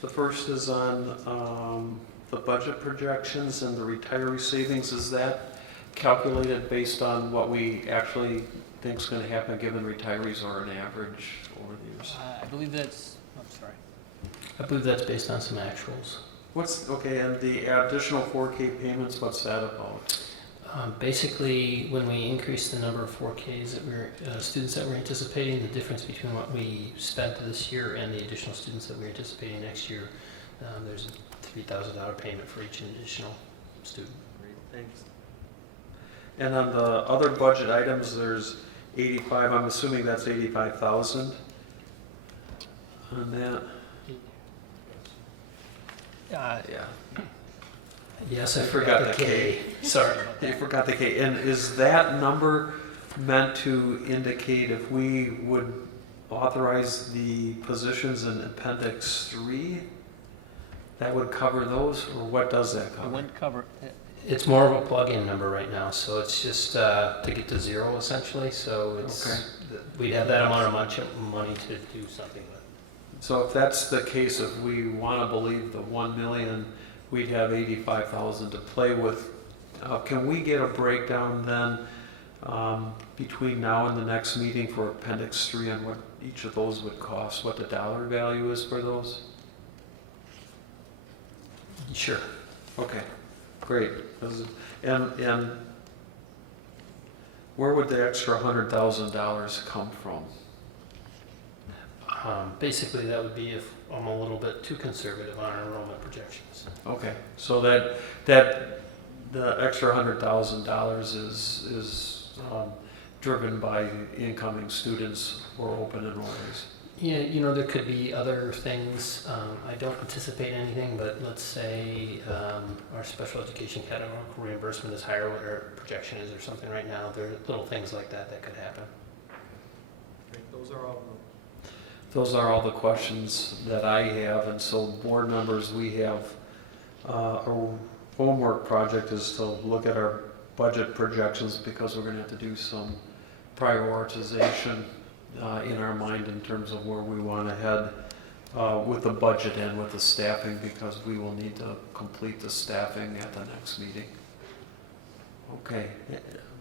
The first is on the budget projections and the retiree savings. Is that calculated based on what we actually think is going to happen given retirees or an average over the years? I believe that's, I'm sorry. I believe that's based on some actuals. Okay, and the additional 4K payments, what's that about? Basically, when we increased the number of 4Ks that students that we're anticipating, the difference between what we spent this year and the additional students that we're anticipating next year, there's a $3,000 payment for each additional student. Great, thanks. And on the other budget items, there's 85, I'm assuming that's 85,000 on that? Yeah. Yes, I forgot the K. Sorry, you forgot the K. And is that number meant to indicate if we would authorize the positions in Appendix 3? That would cover those, or what does that It cover? wouldn't cover, It's more of a plug-in number right now, so it's just to get to zero essentially. So it's we'd have that amount of money to do something with. So if that's the case, if we want to believe the 1 million, we'd have 85,000 to play with. Can we get a breakdown then between now and the next meeting for Appendix 3 on what each of those would cost, what the dollar value is for those? Sure. Okay, great. And where would the extra $100,000 come from? Basically, that would be if I'm a little bit too conservative on our enrollment projections. Okay, so that the extra $100,000 is driven by incoming students or open enrollees. Yeah, there could be other things. I don't anticipate anything, but let's say our special education categorical reimbursement is higher, what our projection is or something right now. There are little things like that that could happen. Those are all the questions that I have, and so board members, we have our homework project is to look at our budget projections because we're going to have to do some prioritization in our mind in terms of where we want to head with the budget and with the staffing, because we will need to complete the staffing at the next meeting. Okay,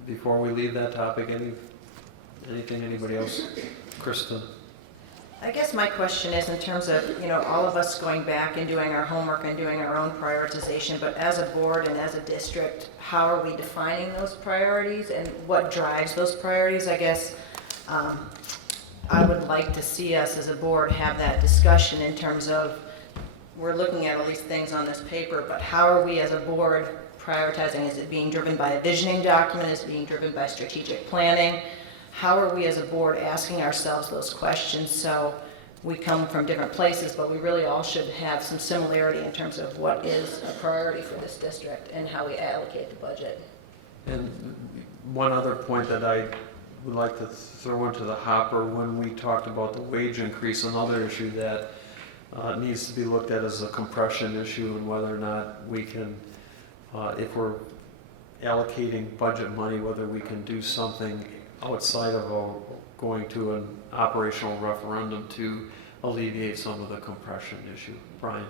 before we leave that topic, anything anybody else? Kristen? I guess my question is in terms of, all of us going back and doing our homework and doing our own prioritization, but as a board and as a district, how are we defining those priorities and what drives those priorities? I guess I would like to see us as a board have that discussion in terms of, we're looking at all these things on this paper, but how are we as a board prioritizing? Is it being driven by a visioning document? Is it being driven by strategic planning? How are we as a board asking ourselves those questions? So we come from different places, but we really all should have some similarity in terms of what is a priority for this district and how we allocate the budget. And one other point that I would like to throw into the hopper, when we talked about the wage increase, another issue that needs to be looked at is a compression issue and whether or not we can, if we're allocating budget money, whether we can do something outside of going to an operational referendum to alleviate some of the compression issue. Brian?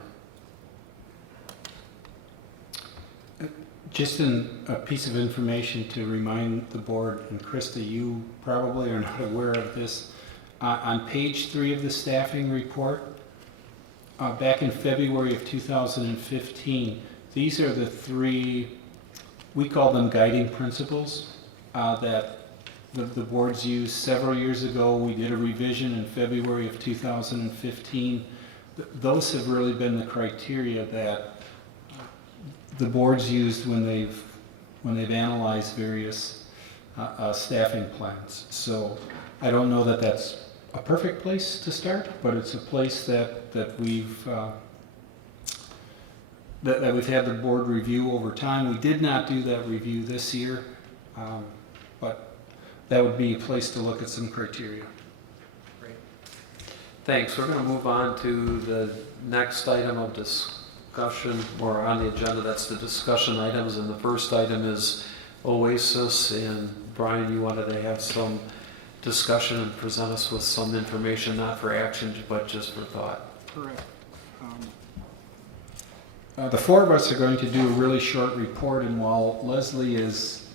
Just a piece of information to remind the board, and Krista, you probably are not aware of this. On page 3 of the staffing report, back in February of 2015, these are the 3, we call them guiding principles, that the boards used several years ago. We did a revision in February of 2015. Those have really been the criteria that the boards used when they've analyzed various staffing plans. So I don't know that that's a perfect place to start, but it's a place that we've had the board review over time. We did not do that review this year, but that would be a place to look at some criteria. Great. Thanks. We're going to move on to the next item of discussion, or on the agenda. That's the discussion items, and the first item is OASIS. And Brian, you wanted to have some discussion and present us with some information, not for action, but just for thought. Correct. The 4 of us are going to do a really short report, and while Leslie is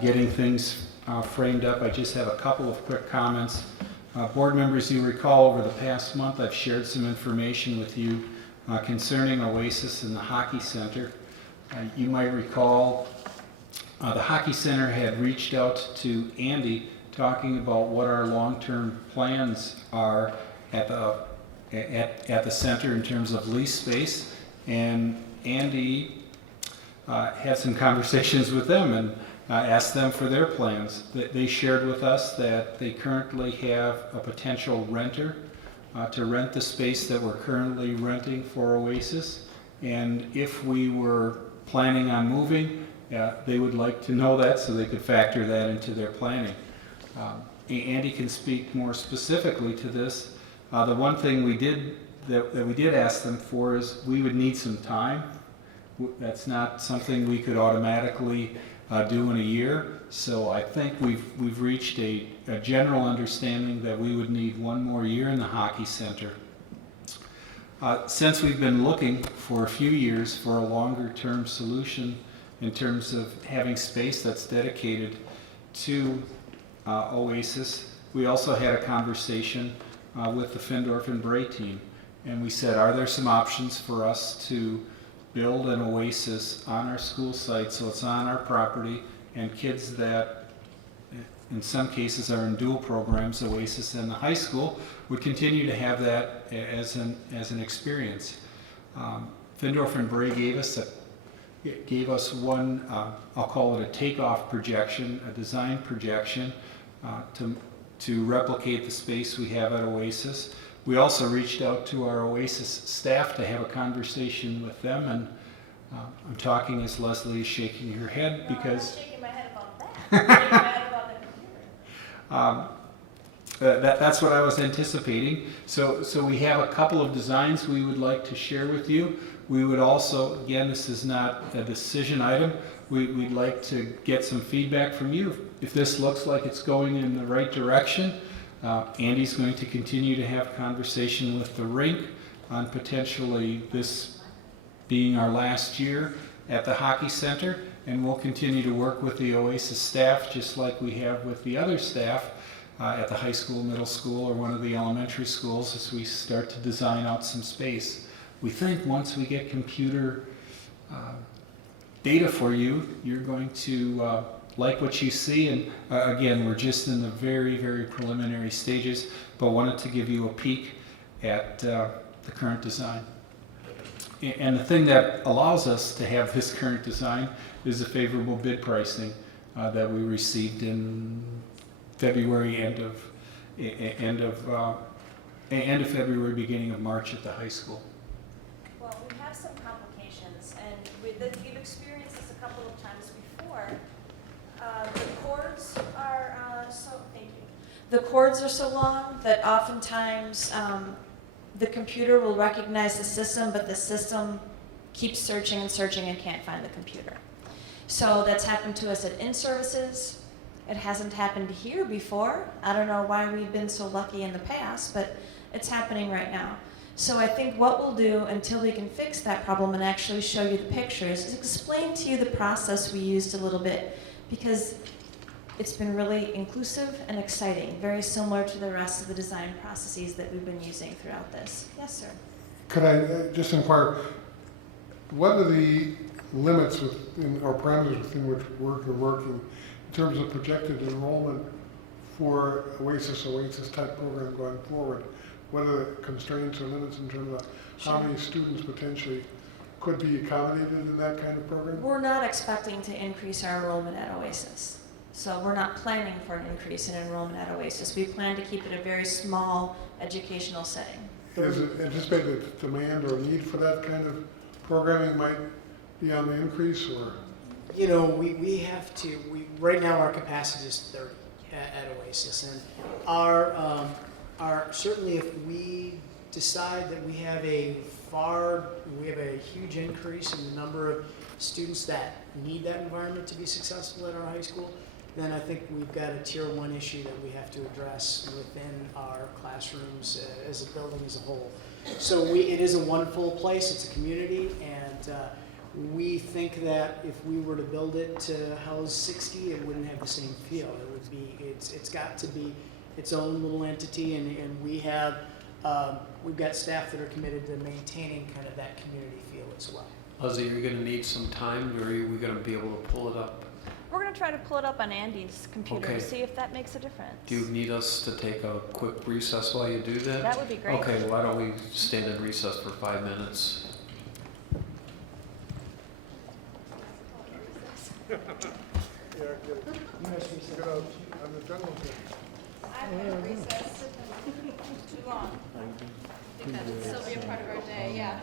getting things framed up, I just have a couple of quick comments. Board members, you recall over the past month I've shared some information with you concerning OASIS and the Hockey Center. You might recall the Hockey Center had reached out to Andy talking about what our long-term plans are at the center in terms of lease space, and Andy had some conversations with them and asked them for their plans. They shared with us that they currently have a potential renter to rent the space that we're currently renting for OASIS, and if we were planning on moving, they would like to know that so they could factor that into their planning. Andy can speak more specifically to this. The one thing we did ask them for is we would need some time. That's not something we could automatically do in a year. So I think we've reached a general understanding that we would need 1 more year in the Hockey Center. Since we've been looking for a few years for a longer term solution in terms of having space that's dedicated to OASIS, we also had a conversation with the Findorf and Bray team, and we said, are there some options for us to build an OASIS on our school site so it's on our property, and kids that in some cases are in dual programs, OASIS and the high school, would continue to have that as an experience. Findorf and Bray gave us one, I'll call it a takeoff projection, a design projection to replicate the space we have at OASIS. We also reached out to our OASIS staff to have a conversation with them, and I'm talking as Leslie is shaking her head because I'm shaking my head about that. I'm shaking my head about the computer. that's what I was anticipating. So we have a couple of designs we would like to share with you. We would also, again, this is not a decision item, we'd like to get some feedback from you. If this looks like it's going in the right direction, Andy's going to continue to have conversation with the rink on potentially this being our last year at the Hockey Center, and we'll continue to work with the OASIS staff just like we have with the other staff at the high school, middle school, or one of the elementary schools as we start to design out some space. We think once we get computer data for you, you're going to like what you see, and again, we're just in the very, very preliminary stages, but wanted to give you a peek at the current design. And the thing that allows us to have this current design is the favorable bid pricing that we received in February, end of February, beginning of March at the high school. Well, we have some complications, and we've experienced this a couple of times before. The cords are The cords are so long that oftentimes the computer will recognize the system, but the system keeps searching and searching and can't find the computer. So that's happened to us at in-services. It hasn't happened here before. I don't know why we've been so lucky in the past, but it's happening right now. So I think what we'll do until we can fix that problem and actually show you the pictures is explain to you the process we used a little bit, because it's been really inclusive and exciting, very similar to the rest of the design processes that we've been using throughout this. Yes, sir. Could I just inquire, what are the limits within, or parameters within which we're working in terms of projected enrollment for Oasis type program going forward? What are the constraints or limits in terms of how many students potentially could be accommodated in that kind of program? We're not expecting to increase our enrollment at Oasis. So we're not planning for an increase in enrollment at Oasis. We plan to keep it a very small educational setting. Is it anticipated that demand or need for that kind of programming might be on the increase, or? You know, we have to, right now our capacity is 30 at Oasis, and certainly if we decide that we have a huge increase in the number of students that need that environment to be successful at our high school, then I think we've got a tier 1 issue that we have to address within our classrooms as a building as a whole. So it is a wonderful place, it's a community, and we think that if we were to build it to house 60, it wouldn't have the same feel. It would be, it's got to be its own little entity, and we've got staff that are committed to maintaining kind of that community feel as well. Leslie, you're gonna need some time, or are we gonna be able to pull it up? We're going to try to pull it up on Andy's computer Okay. to see if that makes a difference. Do you need us to take a quick recess while you do that? That would be great. Okay, why don't we stand in recess for 5 minutes? I've been in recess too long. Because it'll still be a part of our day, yeah.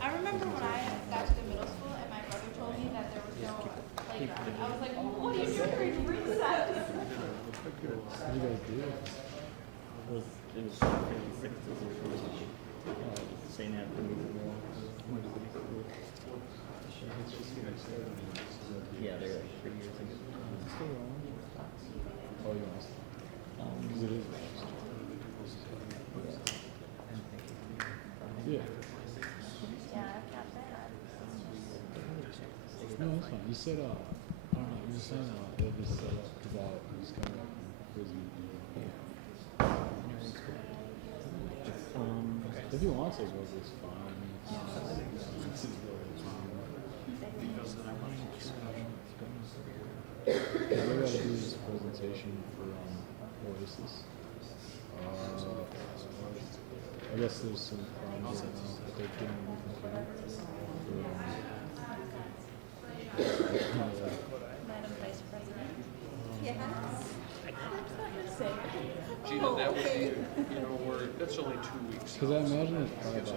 I remember when I got to the middle school and my brother told me that there was no playground. I was like, what are you doing during recess? Yeah, they're like 3 years ago. Oh, you asked? Because it is. Yeah. Yeah, I've got that. No, that's fine. You said, I don't know, you were saying it'll be set up because I was coming up from Frisbee. If you want to go, it's fine. What I gotta do is a presentation for Oasis. I guess there's some problems right now that they're getting a new computer. Madam Vice President? Yes. Gina, that would be, that's only 2 weeks. Because I imagine it's probably about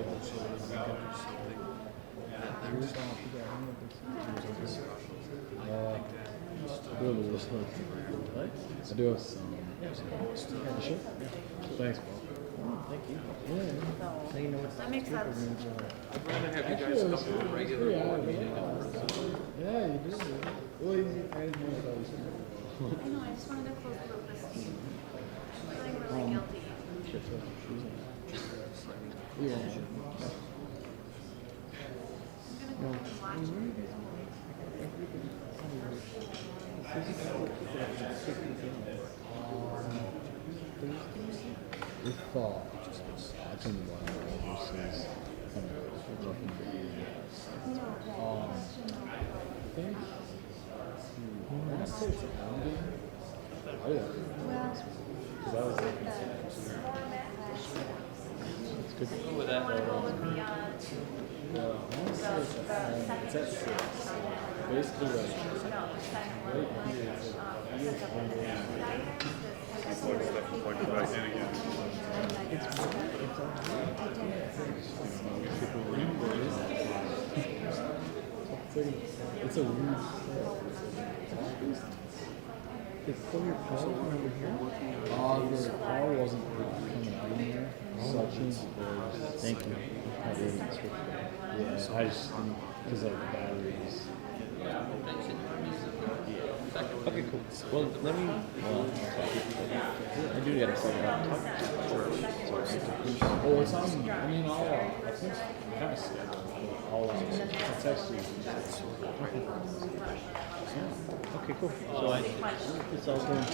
I do have some. Sure? Thanks, Paul. Thank you. Yeah. So you know what? That makes sense. I'd rather have you guys come to a regular board meeting. Yeah, you do. Well, I didn't know what I was doing. I know, I just wanted to close the loop this week. I'm feeling really guilty. Yeah. I'm going to go and watch it. If I can versus kind of rough and ready. I think I want to say it's a home game. Oh yeah. Because I was like, it's good. Go with that. Well, I want to say it's at home. It's at 6. Basically, like, right here is like home game. It's a weird it's so your car over here. The car wasn't coming out anymore, so I changed the doors. Thank you. Yeah, I just because like the batteries. Yeah. Okay, cool. Well, let me. I do you gotta start talking to church. Oh, it's on, I mean, I think, kind of see all of this. It's actually, okay, cool. So it's all going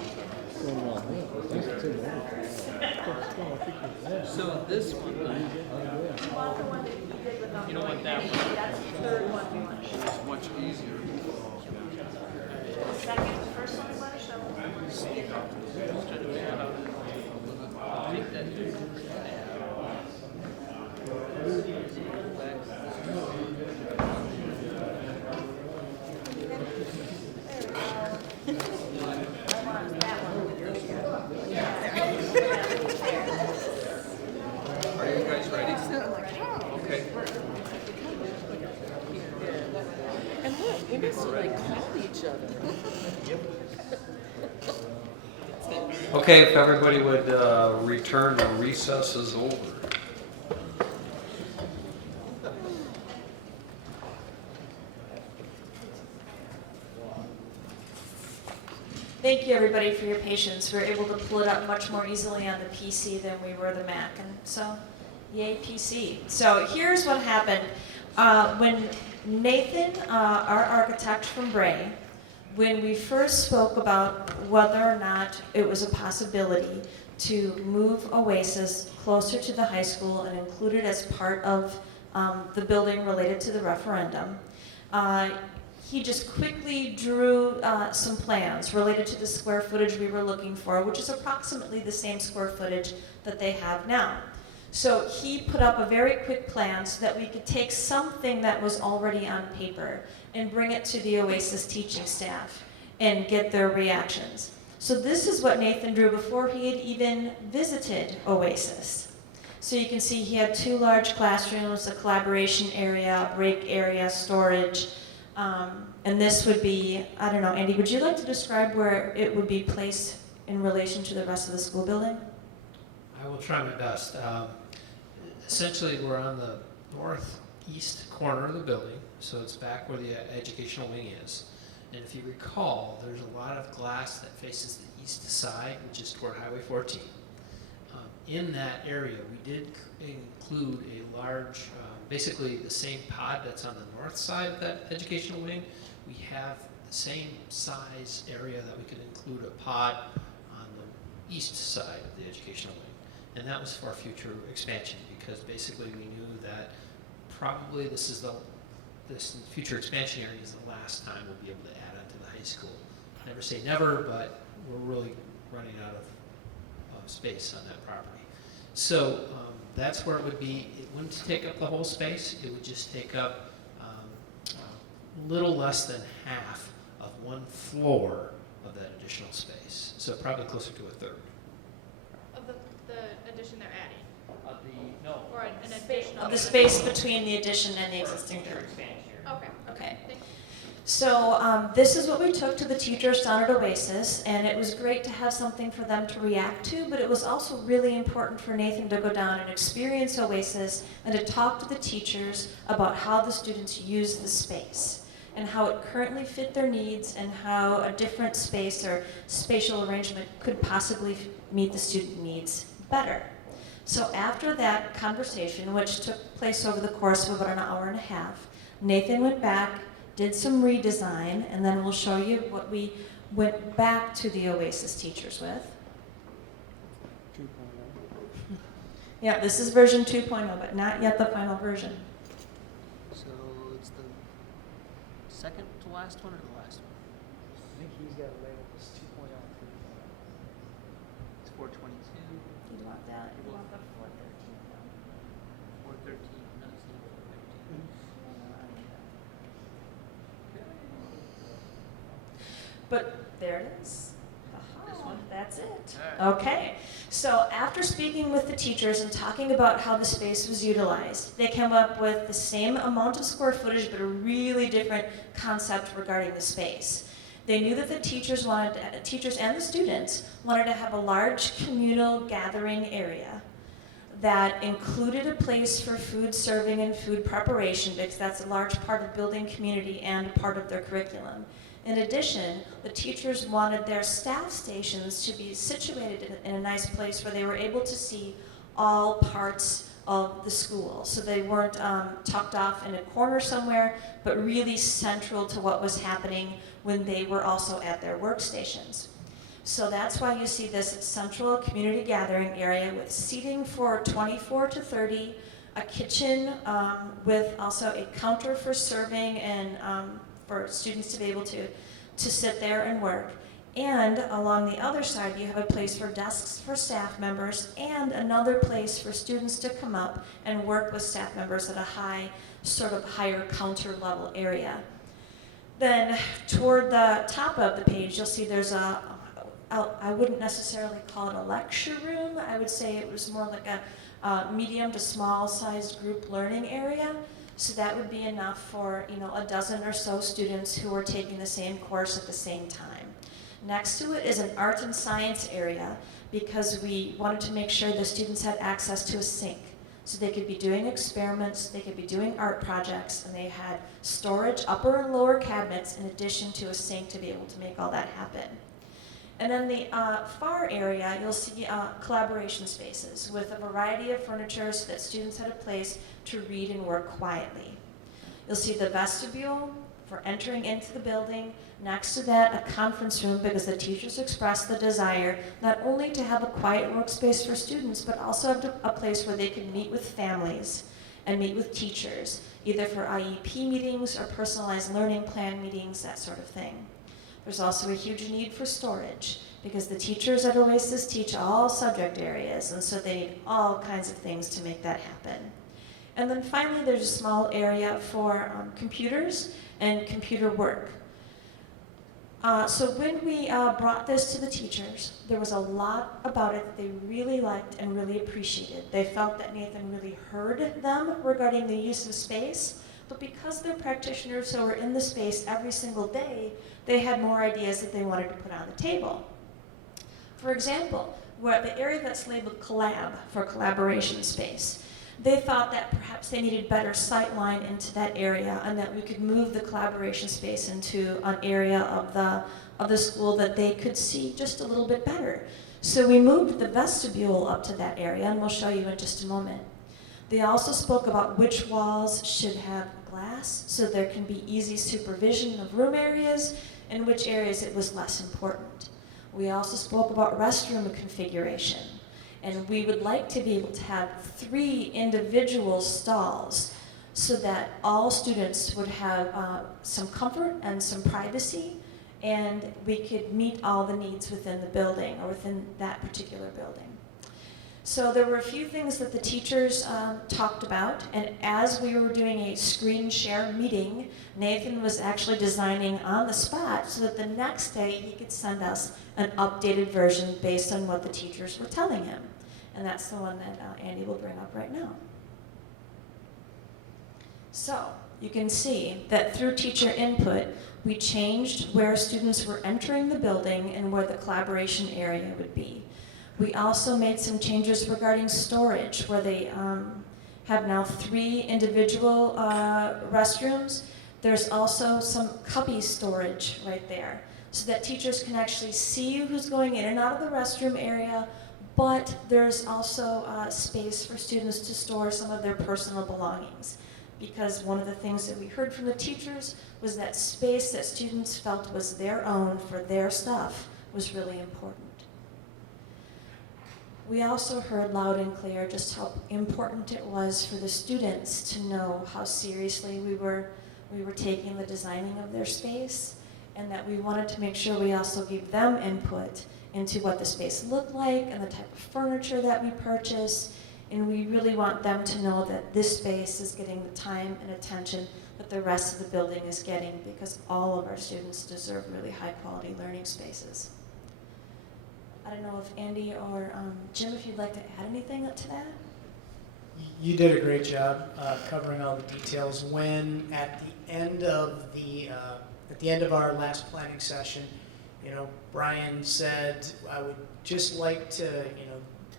well. Thanks for taking over. So this one, you know what, that one is much easier. Are you guys ready? Okay. And look, we must like call each other. Okay, if everybody would return to recess is over. Thank you, everybody, for your patience. We were able to pull it up much more easily on the PC than we were the Mac, and so, yay, PC. So here's what happened. When Nathan, our architect from Bray, when we first spoke about whether or not it was a possibility to move Oasis closer to the high school and include it as part of the building related to the referendum, he just quickly drew some plans related to the square footage we were looking for, which is approximately the same square footage that they have now. So he put up a very quick plan so that we could take something that was already on paper and bring it to the Oasis teaching staff and get their reactions. So this is what Nathan drew before he had even visited Oasis. So you can see he had 2 large classrooms, a collaboration area, break area, storage, and this would be, I don't know, Andy, would you like to describe where it would be placed in relation to the rest of the school building? I will try my best. Essentially, we're on the northeast corner of the building, so it's back where the educational wing is. And if you recall, there's a lot of glass that faces the east side, which is toward Highway 14. In that area, we did include a large, basically the same pod that's on the north side of that educational wing. We have the same size area that we could include a pod on the east side of the educational wing. And that was for future expansion, because basically we knew that probably this future expansion area is the last time we'll be able to add onto the high school. Never say never, but we're really running out of space on that property. So that's where it would be. It wouldn't take up the whole space. It would just take up a little less than half of 1 floor of that additional space. So probably closer to a third. Of the addition they're adding? No. Or an additional? Of the space between the addition and the existing building. Okay. Okay. Thank you. So this is what we took to the teachers down at Oasis, and it was great to have something for them to react to, but it was also really important for Nathan to go down and experience Oasis and to talk to the teachers about how the students use the space and how it currently fit their needs and how a different space or spatial arrangement could possibly meet the student needs better. So after that conversation, which took place over the course of about an hour and a half, Nathan went back, did some redesign, and then we'll show you what we went back to the Oasis teachers with. 2.0. Yeah, this is version 2.0, but not yet the final version. So it's the second to last one or the last one? I think he's got it labeled as 2.0. It's 422, Do you want that? You want the 413? 413, no, it's not 413. But there it is. Aha, This one? that's it. All right. Okay. So after speaking with the teachers and talking about how the space was utilized, they came up with the same amount of square footage, but a really different concept regarding the space. They knew that the teachers and the students wanted to have a large communal gathering area that included a place for food serving and food preparation, because that's a large part of building community and part of their curriculum. In addition, the teachers wanted their staff stations to be situated in a nice place where they were able to see all parts of the school. So they weren't tucked off in a corner somewhere, but really central to what was happening when they were also at their workstations. So that's why you see this central community gathering area with seating for 24 to 30, a kitchen with also a counter for serving and for students to be able to sit there and work. And along the other side, you have a place for desks for staff members and another place for students to come up and work with staff members at a higher counter level area. Then toward the top of the page, you'll see there's I wouldn't necessarily call it a lecture room. I would say it was more like a medium to small sized group learning area. So that would be enough for, a dozen or so students who are taking the same course at the same time. Next to it is an art and science area because we wanted to make sure the students had access to a sink. So they could be doing experiments, they could be doing art projects, and they had storage, upper and lower cabinets, in addition to a sink to be able to make all that happen. And then the far area, you'll see collaboration spaces with a variety of furniture so that students had a place to read and work quietly. You'll see the vestibule for entering into the building. Next to that, a conference room because the teachers expressed the desire not only to have a quiet workspace for students, but also have a place where they can meet with families and meet with teachers, either for IEP meetings or personalized learning plan meetings, that sort of thing. There's also a huge need for storage because the teachers at Oasis teach all subject areas, and so they need all kinds of things to make that happen. And then finally, there's a small area for computers and computer work. So when we brought this to the teachers, there was a lot about it that they really liked and really appreciated. They felt that Nathan really heard them regarding the use of space, but because they're practitioners who are in the space every single day, they had more ideas that they wanted to put on the table. For example, where the area that's labeled collab for collaboration space, they thought that perhaps they needed better sight line into that area and that we could move the collaboration space into an area of the school that they could see just a little bit better. So we moved the vestibule up to that area, and we'll show you in just a moment. They also spoke about which walls should have glass so there can be easy supervision of room areas and which areas it was less important. We also spoke about restroom configuration. And we would like to be able to have 3 individual stalls so that all students would have some comfort and some privacy, and we could meet all the needs within the building or within that particular building. So there were a few things that the teachers talked about, and as we were doing a screen share meeting, Nathan was actually designing on the spot so that the next day he could send us an updated version based on what the teachers were telling him. And that's the one that Andy will bring up right now. So you can see that through teacher input, we changed where students were entering the building and where the collaboration area would be. We also made some changes regarding storage, where they have now 3 individual restrooms. There's also some cubby storage right there, so that teachers can actually see who's going in and out of the restroom area, but there's also space for students to store some of their personal belongings. Because one of the things that we heard from the teachers was that space that students felt was their own for their stuff was really important. We also heard loud and clear just how important it was for the students to know how seriously we were taking the designing of their space, and that we wanted to make sure we also gave them input into what the space looked like and the type of furniture that we purchased. And we really want them to know that this space is getting the time and attention that the rest of the building is getting, because all of our students deserve really high quality learning spaces. I don't know if Andy or Jim, if you'd like to add anything to that? You did a great job covering all the details. When at the end of our last planning session, Brian said, I would just like to,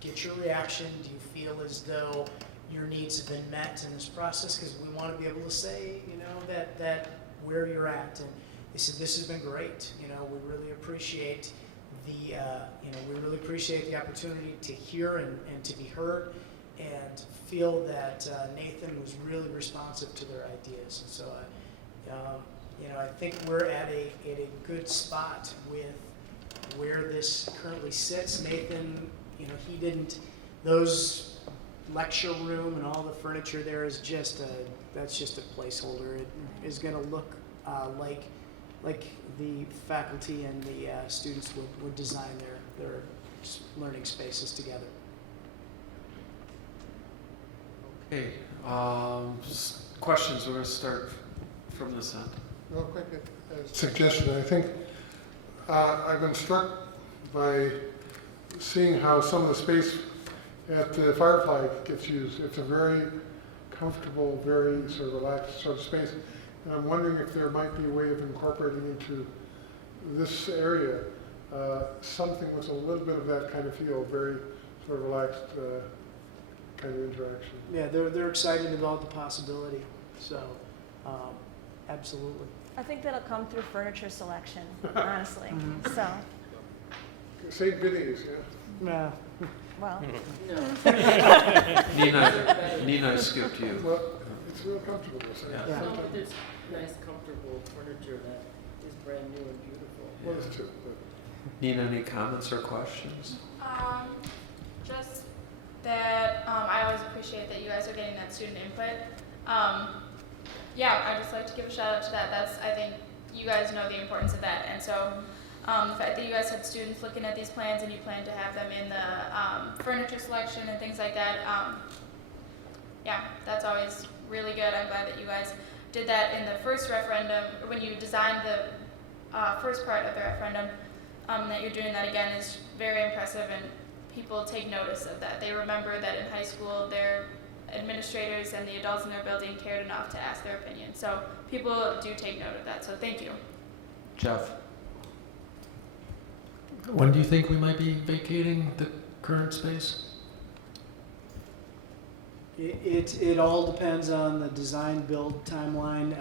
get your reaction. Do you feel as though your needs have been met in this process? Because we want to be able to say, that where you're at. And they said, this has been great. You know, we really appreciate the, we really appreciate the opportunity to hear and to be heard, and feel that Nathan was really responsive to their ideas. And so, I think we're at a good spot with where this currently sits. Nathan, he didn't, those lecture room and all the furniture there is that's just a placeholder. It is going to look like the faculty and the students would design their learning spaces together. Okay, questions, we're going to start from this end. Real quick suggestion. I think I've been struck by seeing how some of the space at the Firefly gets used. It's a very comfortable, very sort of relaxed sort of space. And I'm wondering if there might be a way of incorporating into this area something with a little bit of that kind of feel, very sort of relaxed kind of interaction. Yeah, they're excited about the possibility. So, absolutely. I think that'll come through furniture selection, honestly. So, Same videos, yeah. Yeah. well, Nina, I skipped you. Well, it's real comfortable. So Yeah. Some of it's nice, comfortable furniture that is brand new and beautiful. Well, it's true. Nina, any comments or questions? Just that I always appreciate that you guys are getting that student input. Yeah, I just like to give a shout out to that. I think you guys know the importance of that, and so the fact that you guys had students looking at these plans and you plan to have them in the furniture selection and things like that, yeah, that's always really good. I'm glad that you guys did that in the first referendum, or when you designed the first part of the referendum. That you're doing that again is very impressive, and people take notice of that. They remember that in high school their administrators and the adults in their building cared enough to ask their opinion. So people do take note of that, so thank you. Jeff? When do you think we might be vacating the current space? It all depends on the design build timeline.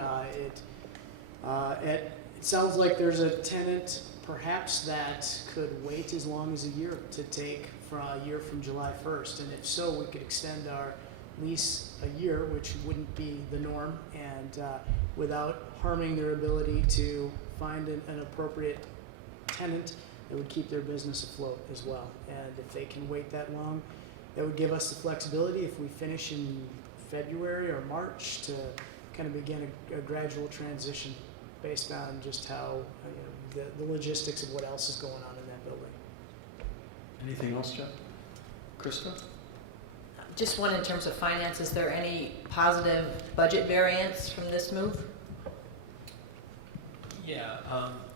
It sounds like there's a tenant perhaps that could wait as long as a year to take for a year from July 1st. And if so, we could extend our lease a year, which wouldn't be the norm, and without harming their ability to find an appropriate tenant that would keep their business afloat as well. And if they can wait that long, that would give us the flexibility if we finish in February or March to kind of begin a gradual transition based on just how, the logistics of what else is going on in that building. Anything else, Jeff? Krista? Just one in terms of finance, is there any positive budget variance from this move? Yeah,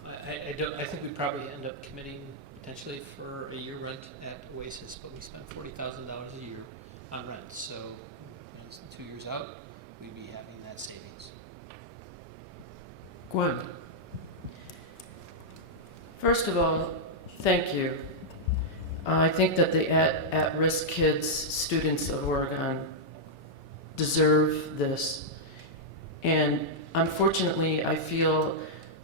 I think we'd probably end up committing potentially for a year rent at Oasis, but we spent $40,000 a year on rent. So, 2 years out, we'd be having that savings. Gwen? First of all, thank you. I think that the at-risk kids, students of Oregon, deserve this. And unfortunately, I feel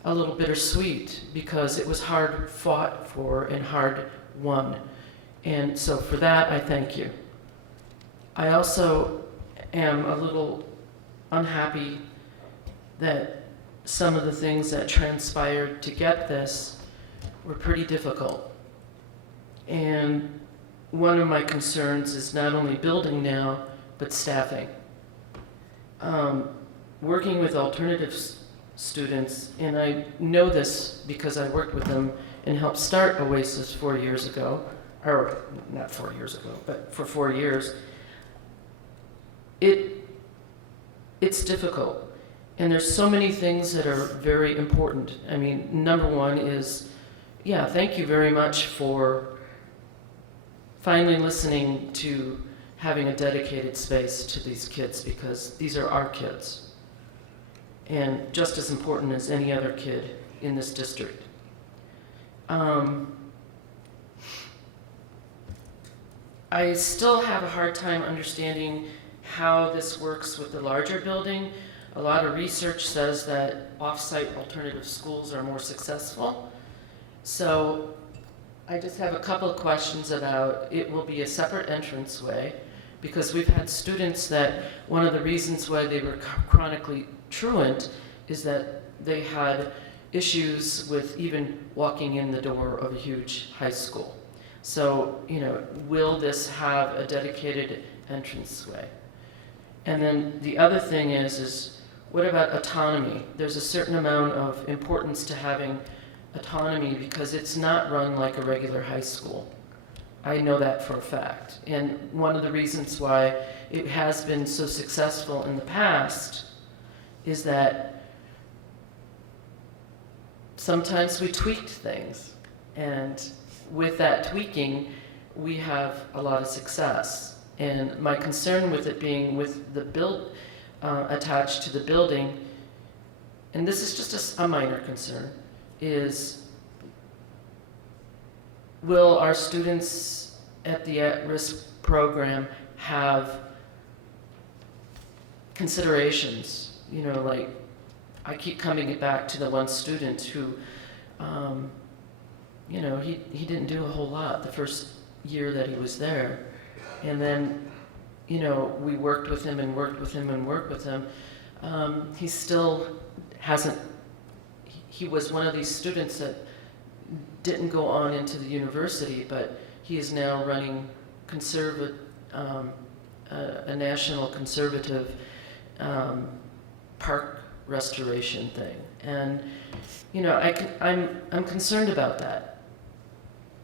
a little bittersweet because it was hard fought for and hard won. And so for that, I thank you. I also am a little unhappy that some of the things that transpired to get this were pretty difficult. And one of my concerns is not only building now, but staffing. Working with alternative students, and I know this because I worked with them and helped start Oasis 4 years ago, or not 4 years ago, but for 4 years. It's difficult. And there's so many things that are very important. I mean, number one is, yeah, thank you very much for finally listening to having a dedicated space to these kids, because these are our kids. And just as important as any other kid in this district. I still have a hard time understanding how this works with the larger building. A lot of research says that off-site alternative schools are more successful. So I just have a couple of questions about, it will be a separate entranceway, because we've had students that one of the reasons why they were chronically truant is that they had issues with even walking in the door of a huge high school. So, you know, will this have a dedicated entranceway? And then the other thing is what about autonomy? There's a certain amount of importance to having autonomy because it's not run like a regular high school. I know that for a fact. And one of the reasons why it has been so successful in the past is that sometimes we tweaked things. And with that tweaking, we have a lot of success. And my concern with it being with the build attached to the building, and this is just a minor concern, is will our students at the at-risk program have considerations? You know, like, I keep coming back to the one student who, you know, he didn't do a whole lot the first year that he was there. And then, you know, we worked with him and worked with him and worked with him. He still hasn't, he was one of these students that didn't go on into the university, but he is now running a national conservative park restoration thing. And, you know, I'm concerned about that.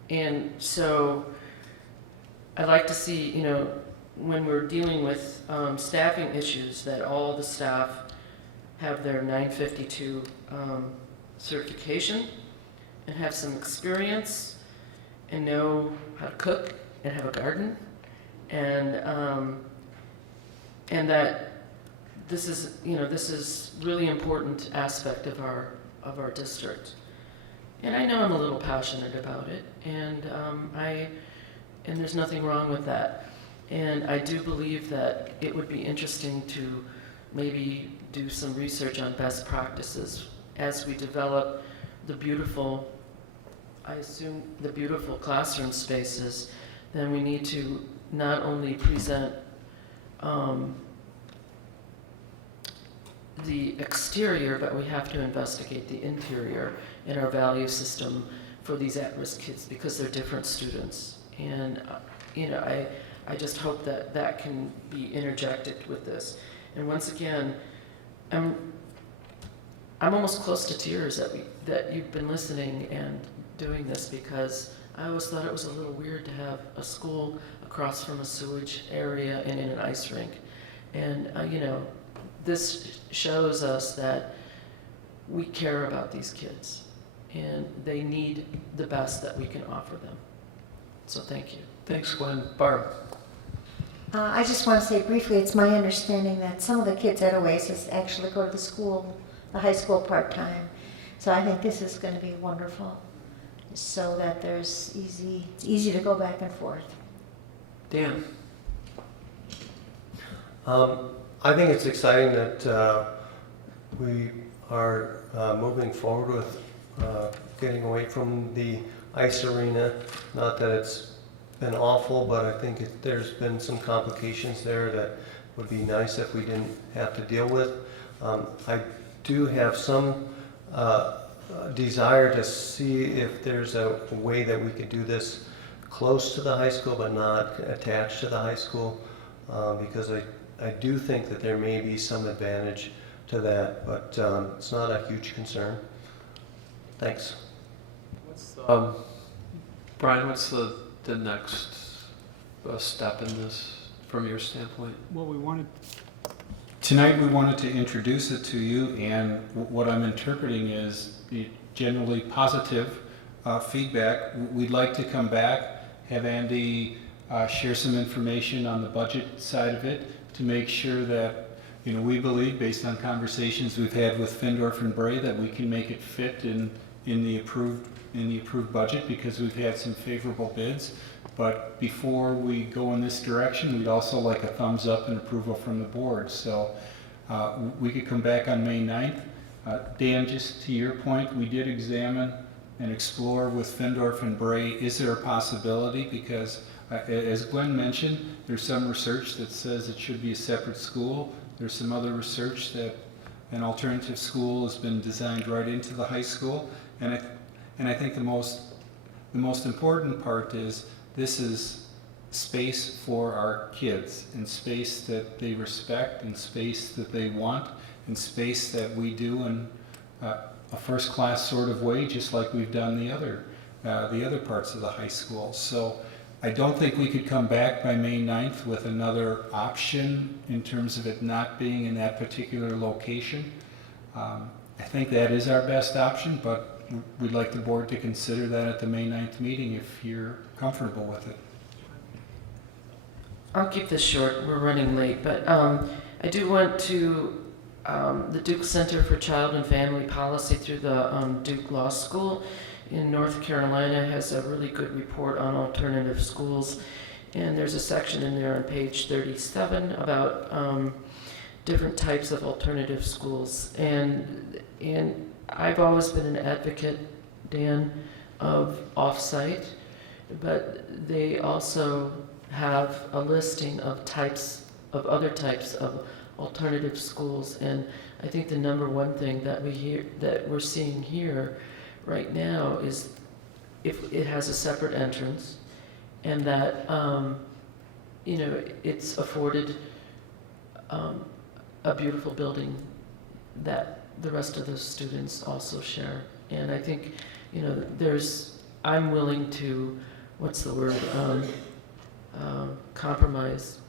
And so I'd like to see, you know, when we're dealing with staffing issues, that all the staff have their 952 certification and have some experience and know how to cook and have a garden, and that this is, you know, this is really important aspect of our district. And I know I'm a little passionate about it, and and there's nothing wrong with that. And I do believe that it would be interesting to maybe do some research on best practices as we develop the beautiful, I assume, the beautiful classroom spaces. Then we need to not only present the exterior, but we have to investigate the interior in our value system for these at-risk kids, because they're different students. And you know, I just hope that that can be interjected with this. And once again, I'm almost close to tears that you've been listening and doing this, because I always thought it was a little weird to have a school across from a sewage area and in an ice rink. And you know, this shows us that we care about these kids, and they need the best that we can offer them. So thank you. Thanks, Gwen. Barb? I just want to say briefly, it's my understanding that some of the kids at Oasis actually go to the school, the high school part-time. So I think this is going to be wonderful, so that it's easy to go back and forth. Dan? I think it's exciting that we are moving forward with getting away from the ice arena. Not that it's been awful, but I think there's been some complications there that would be nice if we didn't have to deal with. I do have some desire to see if there's a way that we could do this close to the high school but not attached to the high school, because I do think that there may be some advantage to that, but it's not a huge concern. Thanks. Brian, what's the next step in this from your standpoint? Well, tonight we wanted to introduce it to you, and what I'm interpreting is generally positive feedback. We'd like to come back, have Andy share some information on the budget side of it to make sure that, you know, we believe, based on conversations we've had with Findorf and Bray, that we can make it fit in the approved budget, because we've had some favorable bids. But before we go in this direction, we'd also like a thumbs up and approval from the board. So We could come back on May 9th. Dan, just to your point, we did examine and explore with Findorf and Bray, is there a possibility? Because as Gwen mentioned, there's some research that says it should be a separate school. There's some other research that an alternative school has been designed right into the high school. And I think the most important part is this is space for our kids, and space that they respect, and space that they want, and space that we do in a first-class sort of way, just like we've done the other parts of the high school. So I don't think we could come back by May 9th with another option in terms of it not being in that particular location. I think that is our best option, but we'd like the board to consider that at the May 9th meeting if you're comfortable with it. I'll keep this short, we're running late, but I do want to, the Duke Center for Child and Family Policy through the Duke Law School in North Carolina has a really good report on alternative schools, and there's a section in there on page 37 about different types of alternative schools. And I've always been an advocate, Dan, of off-site, but they also have a listing of other types of alternative schools. And I think the number one thing that we're seeing here right now is if it has a separate entrance, and that it's afforded a beautiful building that the rest of the students also share. And I think I'm willing to, what's the word, compromise,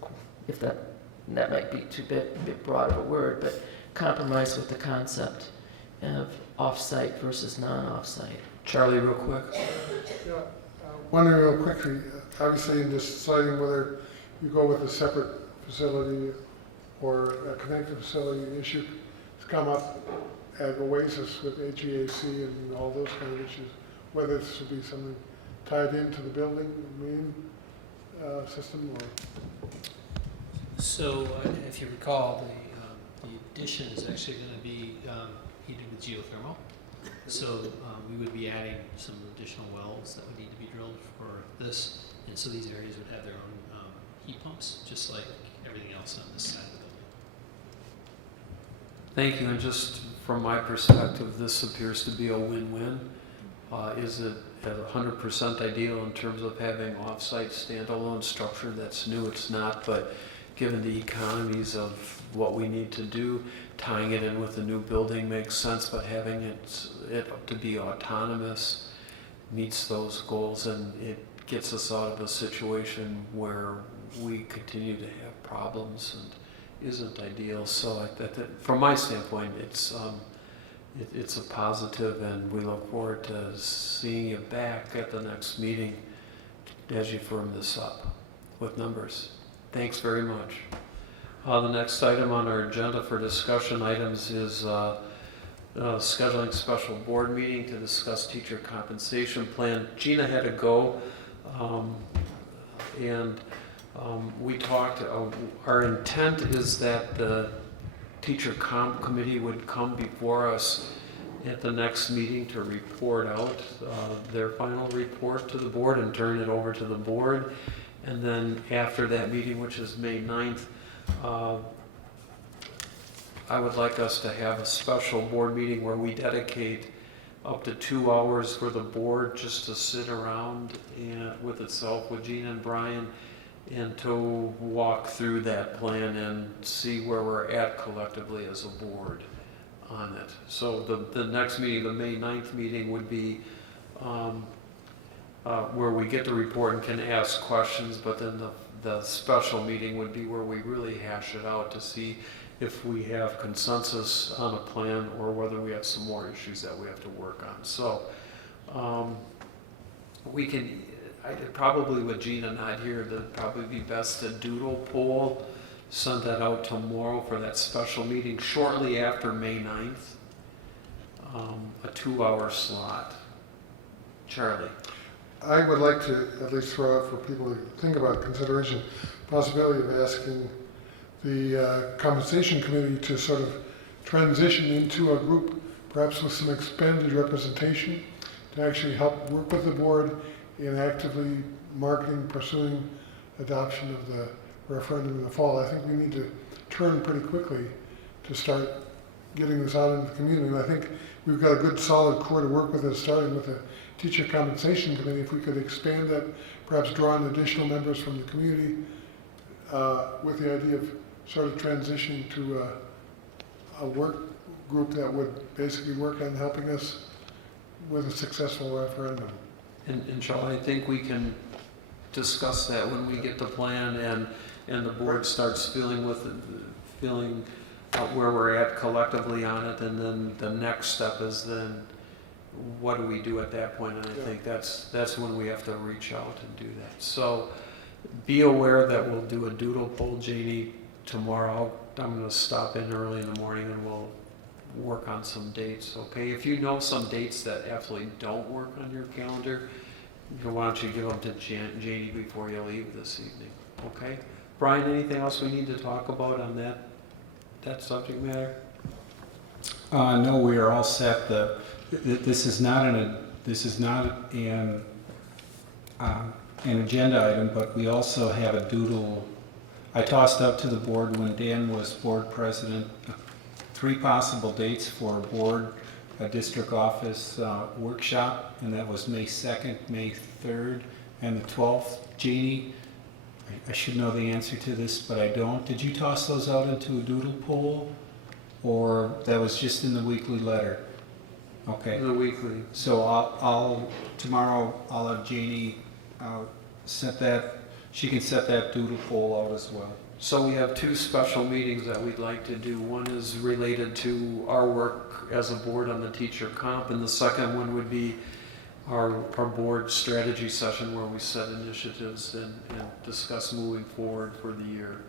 if that might be too bit broad of a word, but compromise with the concept of off-site versus non-off-site. Charlie, real quick. Yeah, wondering real quickly, obviously in deciding whether you go with a separate facility or a connected facility, the issue has come up at Oasis with HVAC and all those kind of issues, whether this would be something tied into the building, main system, or? So if you recall, the addition is actually going to be heated with geothermal. So we would be adding some additional wells that would need to be drilled for this. And so these areas would have their own heat pumps, just like everything else on this side of the building. Thank you, and just from my perspective, this appears to be a win-win. Is it 100% ideal in terms of having off-site standalone structure? That's new, it's not, but given the economies of what we need to do, tying it in with a new building makes sense, but having it to be autonomous meets those goals, and it gets us out of a situation where we continue to have problems and isn't ideal. So from my standpoint, it's a positive, and we look forward to seeing you back at the next meeting as you firm this up with numbers. Thanks very much. The next item on our agenda for discussion items is scheduling special board meeting to discuss teacher compensation plan. Gina had to go, and we talked, our intent is that the teacher comp committee would come before us at the next meeting to report out their final report to the board and turn it over to the board. And then after that meeting, which is May 9th, I would like us to have a special board meeting where we dedicate up to 2 hours for the board just to sit around with itself, with Gina and Brian, and to walk through that plan and see where we're at collectively as a board on it. So the next meeting, the May 9th meeting, would be where we get the report and can ask questions, but then the special meeting would be where we really hash it out to see if we have consensus on a plan or whether we have some more issues that we have to work on. So we can, probably with Gina not here, that'd probably be best to doodle poll, send that out tomorrow for that special meeting shortly after May 9th, a 2-hour slot. Charlie. I would like to at least throw out for people to think about consideration, possibility of asking the compensation committee to sort of transition into a group, perhaps with some expanded representation, to actually help work with the board in actively marketing, pursuing adoption of the referendum in the fall. I think we need to turn pretty quickly to start getting this out into the community. And I think we've got a good solid core to work with, us, starting with the teacher compensation committee. If we could expand that, perhaps draw in additional members from the community with the idea of sort of transitioning to a work group that would basically work on helping us with a successful referendum. And Charlie, I think we can discuss that when we get the plan and the board starts feeling out where we're at collectively on it, and then the next step is then what do we do at that point? And I think that's when we have to reach out and do that. So be aware that we'll do a doodle poll, Janie, tomorrow. I'm going to stop in early in the morning and we'll work on some dates, okay? If you know some dates that absolutely don't work on your calendar, why don't you give them to Janie before you leave this evening, okay? Brian, anything else we need to talk about on that subject matter? No, we are all set. This is not an agenda item, but we also have a doodle. I tossed out to the board when Dan was board president 3 possible dates for a district office workshop, and that was May 2nd, May 3rd, and the 12th. Jeannie, I should know the answer to this, but I don't. Did you toss those out into a doodle poll, or that was just in the weekly letter? Okay. The weekly. So tomorrow I'll have Jeannie set that. She can set that doodle poll out as well. So we have 2 special meetings that we'd like to do. One is related to our work as a board on the teacher comp, and the second one would be our board strategy session where we set initiatives and discuss moving forward for the year.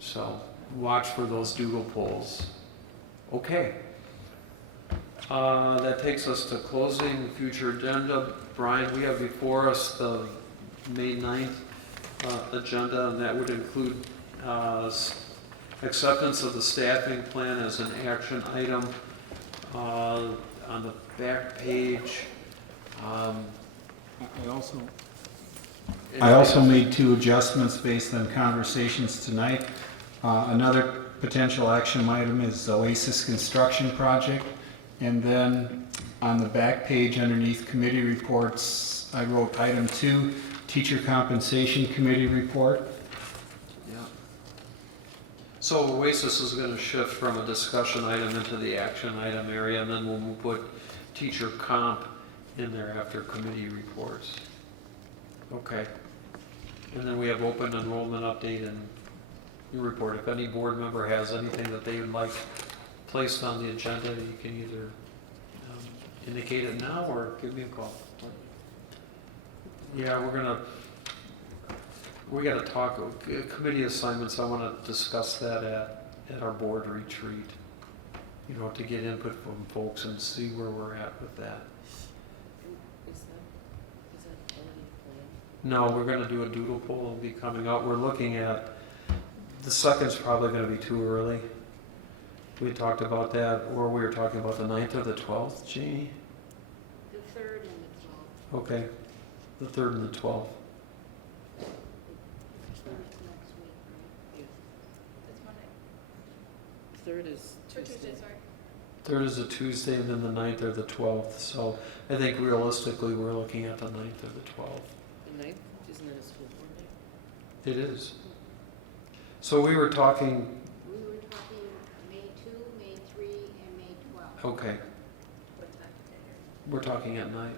So watch for those doodle polls. Okay. That takes us to closing future agenda. Brian, we have before us the May 9th agenda, and that would include acceptance of the staffing plan as an action item. On the back page, I also made 2 adjustments based on conversations tonight. Another potential action item is the Oasis construction project. And then on the back page underneath committee reports, I wrote item 2, teacher compensation committee report. Yeah. So Oasis is going to shift from a discussion item into the action item area, and then we'll put teacher comp in there after committee reports. Okay. And then we have open enrollment update and your report. If any board member has anything that they would like placed on the agenda, you can either indicate it now or give me a call. Yeah, we got to talk committee assignments. I want to discuss that at our board retreat. You know, to get input from folks and see where we're at with that. Is that already planned? No, we're going to do a doodle poll. It'll be coming out. We're looking at the second's probably going to be too early. We talked about that, or we were talking about the 9th or the 12th, Jeannie? The 3rd and the 12th. Okay, the 3rd and the 12th. It's Monday. 3rd is Or Tuesday, sorry. 3rd is a Tuesday, and then the 9th or the 12th. So I think realistically, we're looking at the 9th or the 12th. The 9th, isn't it a school board day? It is. So we were talking. We were talking May 2, May 3, and May 12. Okay. We're talking at night.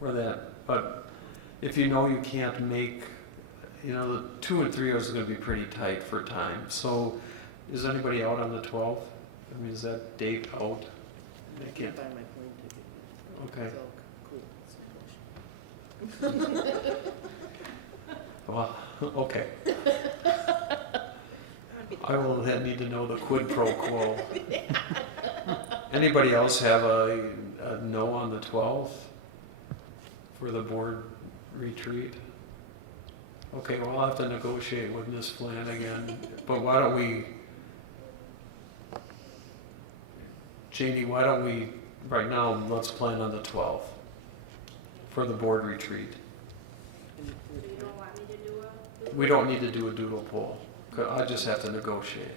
Or that, but if you know you can't make, you know, the 2 and 3 is going to be pretty tight for time. So is anybody out on the 12th? I mean, is that date out? I can't buy my plane ticket. Okay. It's all cool. Well, okay. I will then need to know the quid pro quo. Anybody else have a no on the 12th for the board retreat? Okay, well, I'll have to negotiate with Ms. Flanagan, but why don't we, Janie, why don't we, right now, let's plan on the 12th for the board retreat. We don't need to do a doodle poll. I just have to negotiate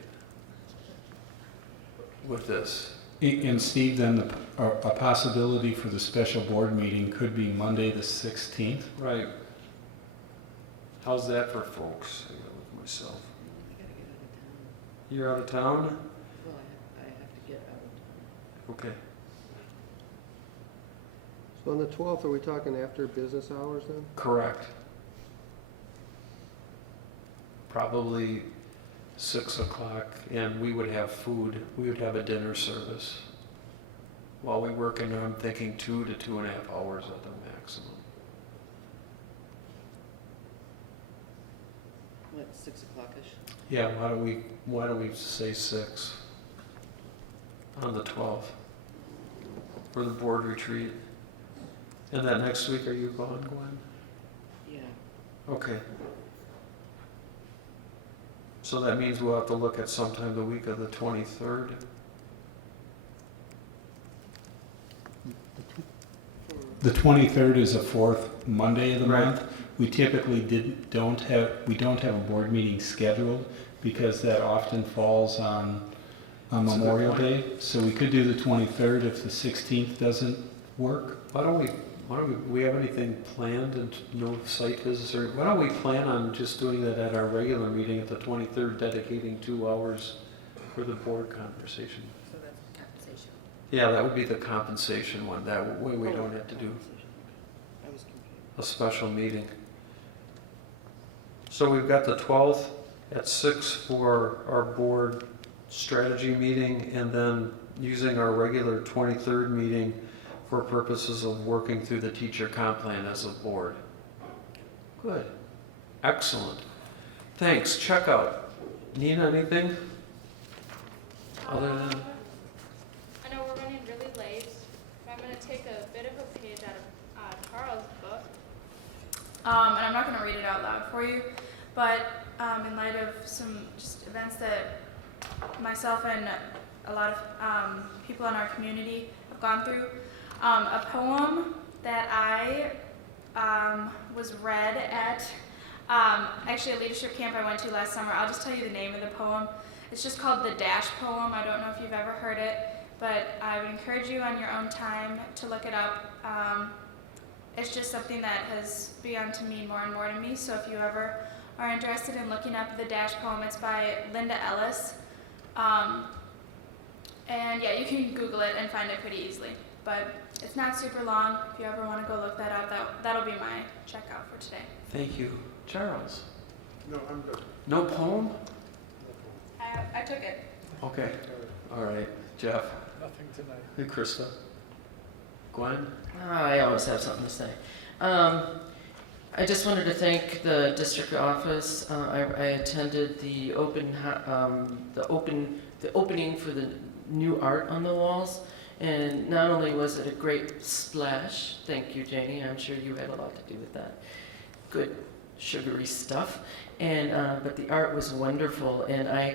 with this. And Steve, then a possibility for the special board meeting could be Monday, the 16th. Right. How's that for folks? I got with myself. You're out of town? Well, I have to get out. Okay. So on the 12th, are we talking after business hours then? Correct. Probably 6 o'clock, and we would have food. We would have a dinner service. While we work in there, I'm thinking 2 to 2.5 hours at the maximum. What, 6 o'clock-ish? Yeah, why don't we say 6 on the 12th for the board retreat? And that next week, are you gone, Gwen? Yeah. Okay. So that means we'll have to look at sometime the week of the 23rd. The 23rd is the fourth Monday of the Right. month. We typically don't have a board meeting scheduled because that often falls on That's a good Memorial point. Day. So we could do the 23rd if the 16th doesn't work. Why don't we have anything planned and no site visits, or why don't we plan on just doing that at our regular meeting at the 23rd, dedicating 2 hours for the board conversation? So that's compensation. Yeah, that would be the compensation one. That way we don't have to do I was confused. a special meeting. So we've got the 12th at 6 for our board strategy meeting, and then using our regular 23rd meeting for purposes of working through the teacher comp plan as a board. Good. Excellent. Thanks. Checkout. Nina, anything? Other than, I know we're running really late, but I'm going to take a bit of a page out of Carl's book. And I'm not going to read it out loud for you, but in light of some just events that myself and a lot of people in our community have gone through, a poem that I was read at actually a leadership camp I went to last summer. I'll just tell you the name of the poem. It's just called the Dash Poem. I don't know if you've ever heard it, but I would encourage you on your own time to look it up. It's just something that has begun to mean more and more to me, so if you ever are interested in looking up the Dash Poem, it's by Linda Ellis. And yeah, you can Google it and find it pretty easily. But it's not super long. If you ever want to go look that up, that'll be my checkout for today. thank you. Charles? No, I'm good. No poem? I took it. Okay. All right. Jeff? Nothing tonight. Hey, Krista? Gwen? I always have something to say. I just wanted to thank the district office. I attended the opening for the new art on the walls, and not only was it a great splash, thank you, Janie, I'm sure you had a lot to do with that. Good sugary stuff, and but the art was wonderful, and I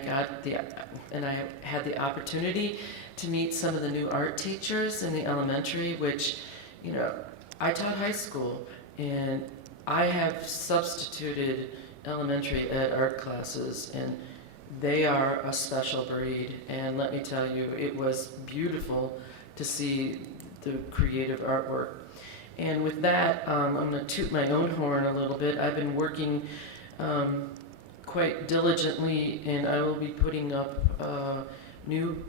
had the opportunity to meet some of the new art teachers in the elementary, which, you know, I taught high school, and I have substituted elementary ed art classes, and they are a special breed. And let me tell you, it was beautiful to see the creative artwork. And with that, I'm going to toot my own horn a little bit. I've been working quite diligently, and I will be putting up new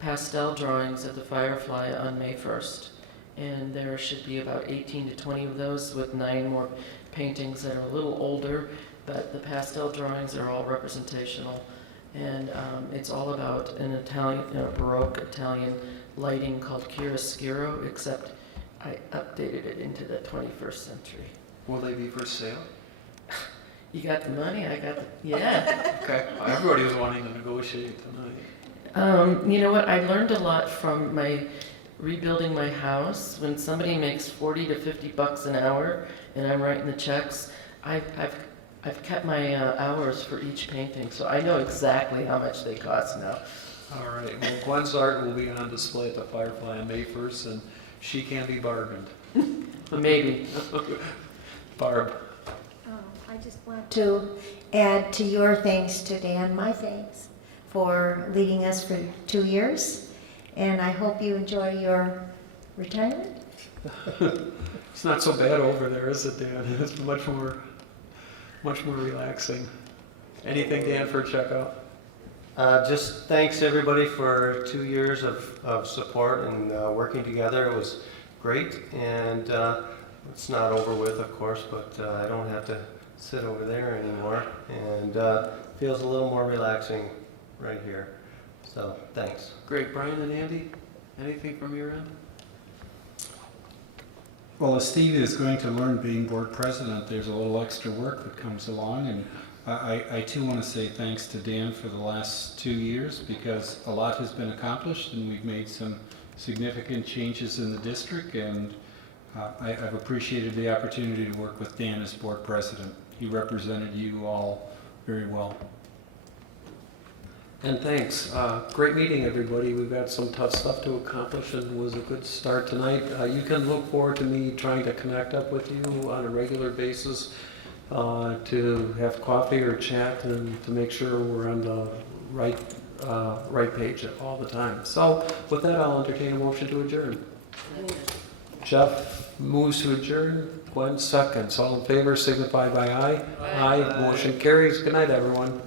pastel drawings of the Firefly on May 1st. And there should be about 18 to 20 of those, with 9 more paintings that are a little older, but the pastel drawings are all representational. And it's all about an Italian, Baroque Italian lighting called chiaroscuro, except I updated it into the 21st century. Will they be for sale? You got the money, I got the, yeah. Okay. Everybody was wanting to negotiate tonight. You know what, I learned a lot from my rebuilding my house. When somebody makes $40 to $50 an hour and I'm writing the checks, I've I've kept my hours for each painting, so I know exactly how much they cost now. All right, well, Gwen's art will be on display at the Firefly on May 1st, and she can be bargained. Maybe. Barb. I just want to add to your thanks to Dan, my thanks for leading us for 2 years, and I hope you enjoy your retirement. It's not so bad over there, is it, Dan? It's much more relaxing. Anything, Dan, for a checkout? Just thanks everybody for 2 years of support and working together. It was great, and it's not over with, of course, but I don't have to sit over there anymore, and feels a little more relaxing right here. So thanks. Great. Brian and Andy, anything from your end? Well, as Steve is going to learn being board president, there's a little extra work that comes along, and I too want to say thanks to Dan for the last 2 years, because a lot has been accomplished and we've made some significant changes in the district, and I've appreciated the opportunity to work with Dan as board president. He represented you all very well. And thanks. Great meeting, everybody. We've got some tough stuff to accomplish, and it was a good start tonight. You can look forward to me trying to connect up with you on a regular basis to have coffee or chat and to make sure we're on the right page all the time. So with that, I'll entertain a motion to adjourn. Jeff moves to adjourn. Gwen seconds. All in favor signify by aye. Aye. Motion carries. Good night, everyone.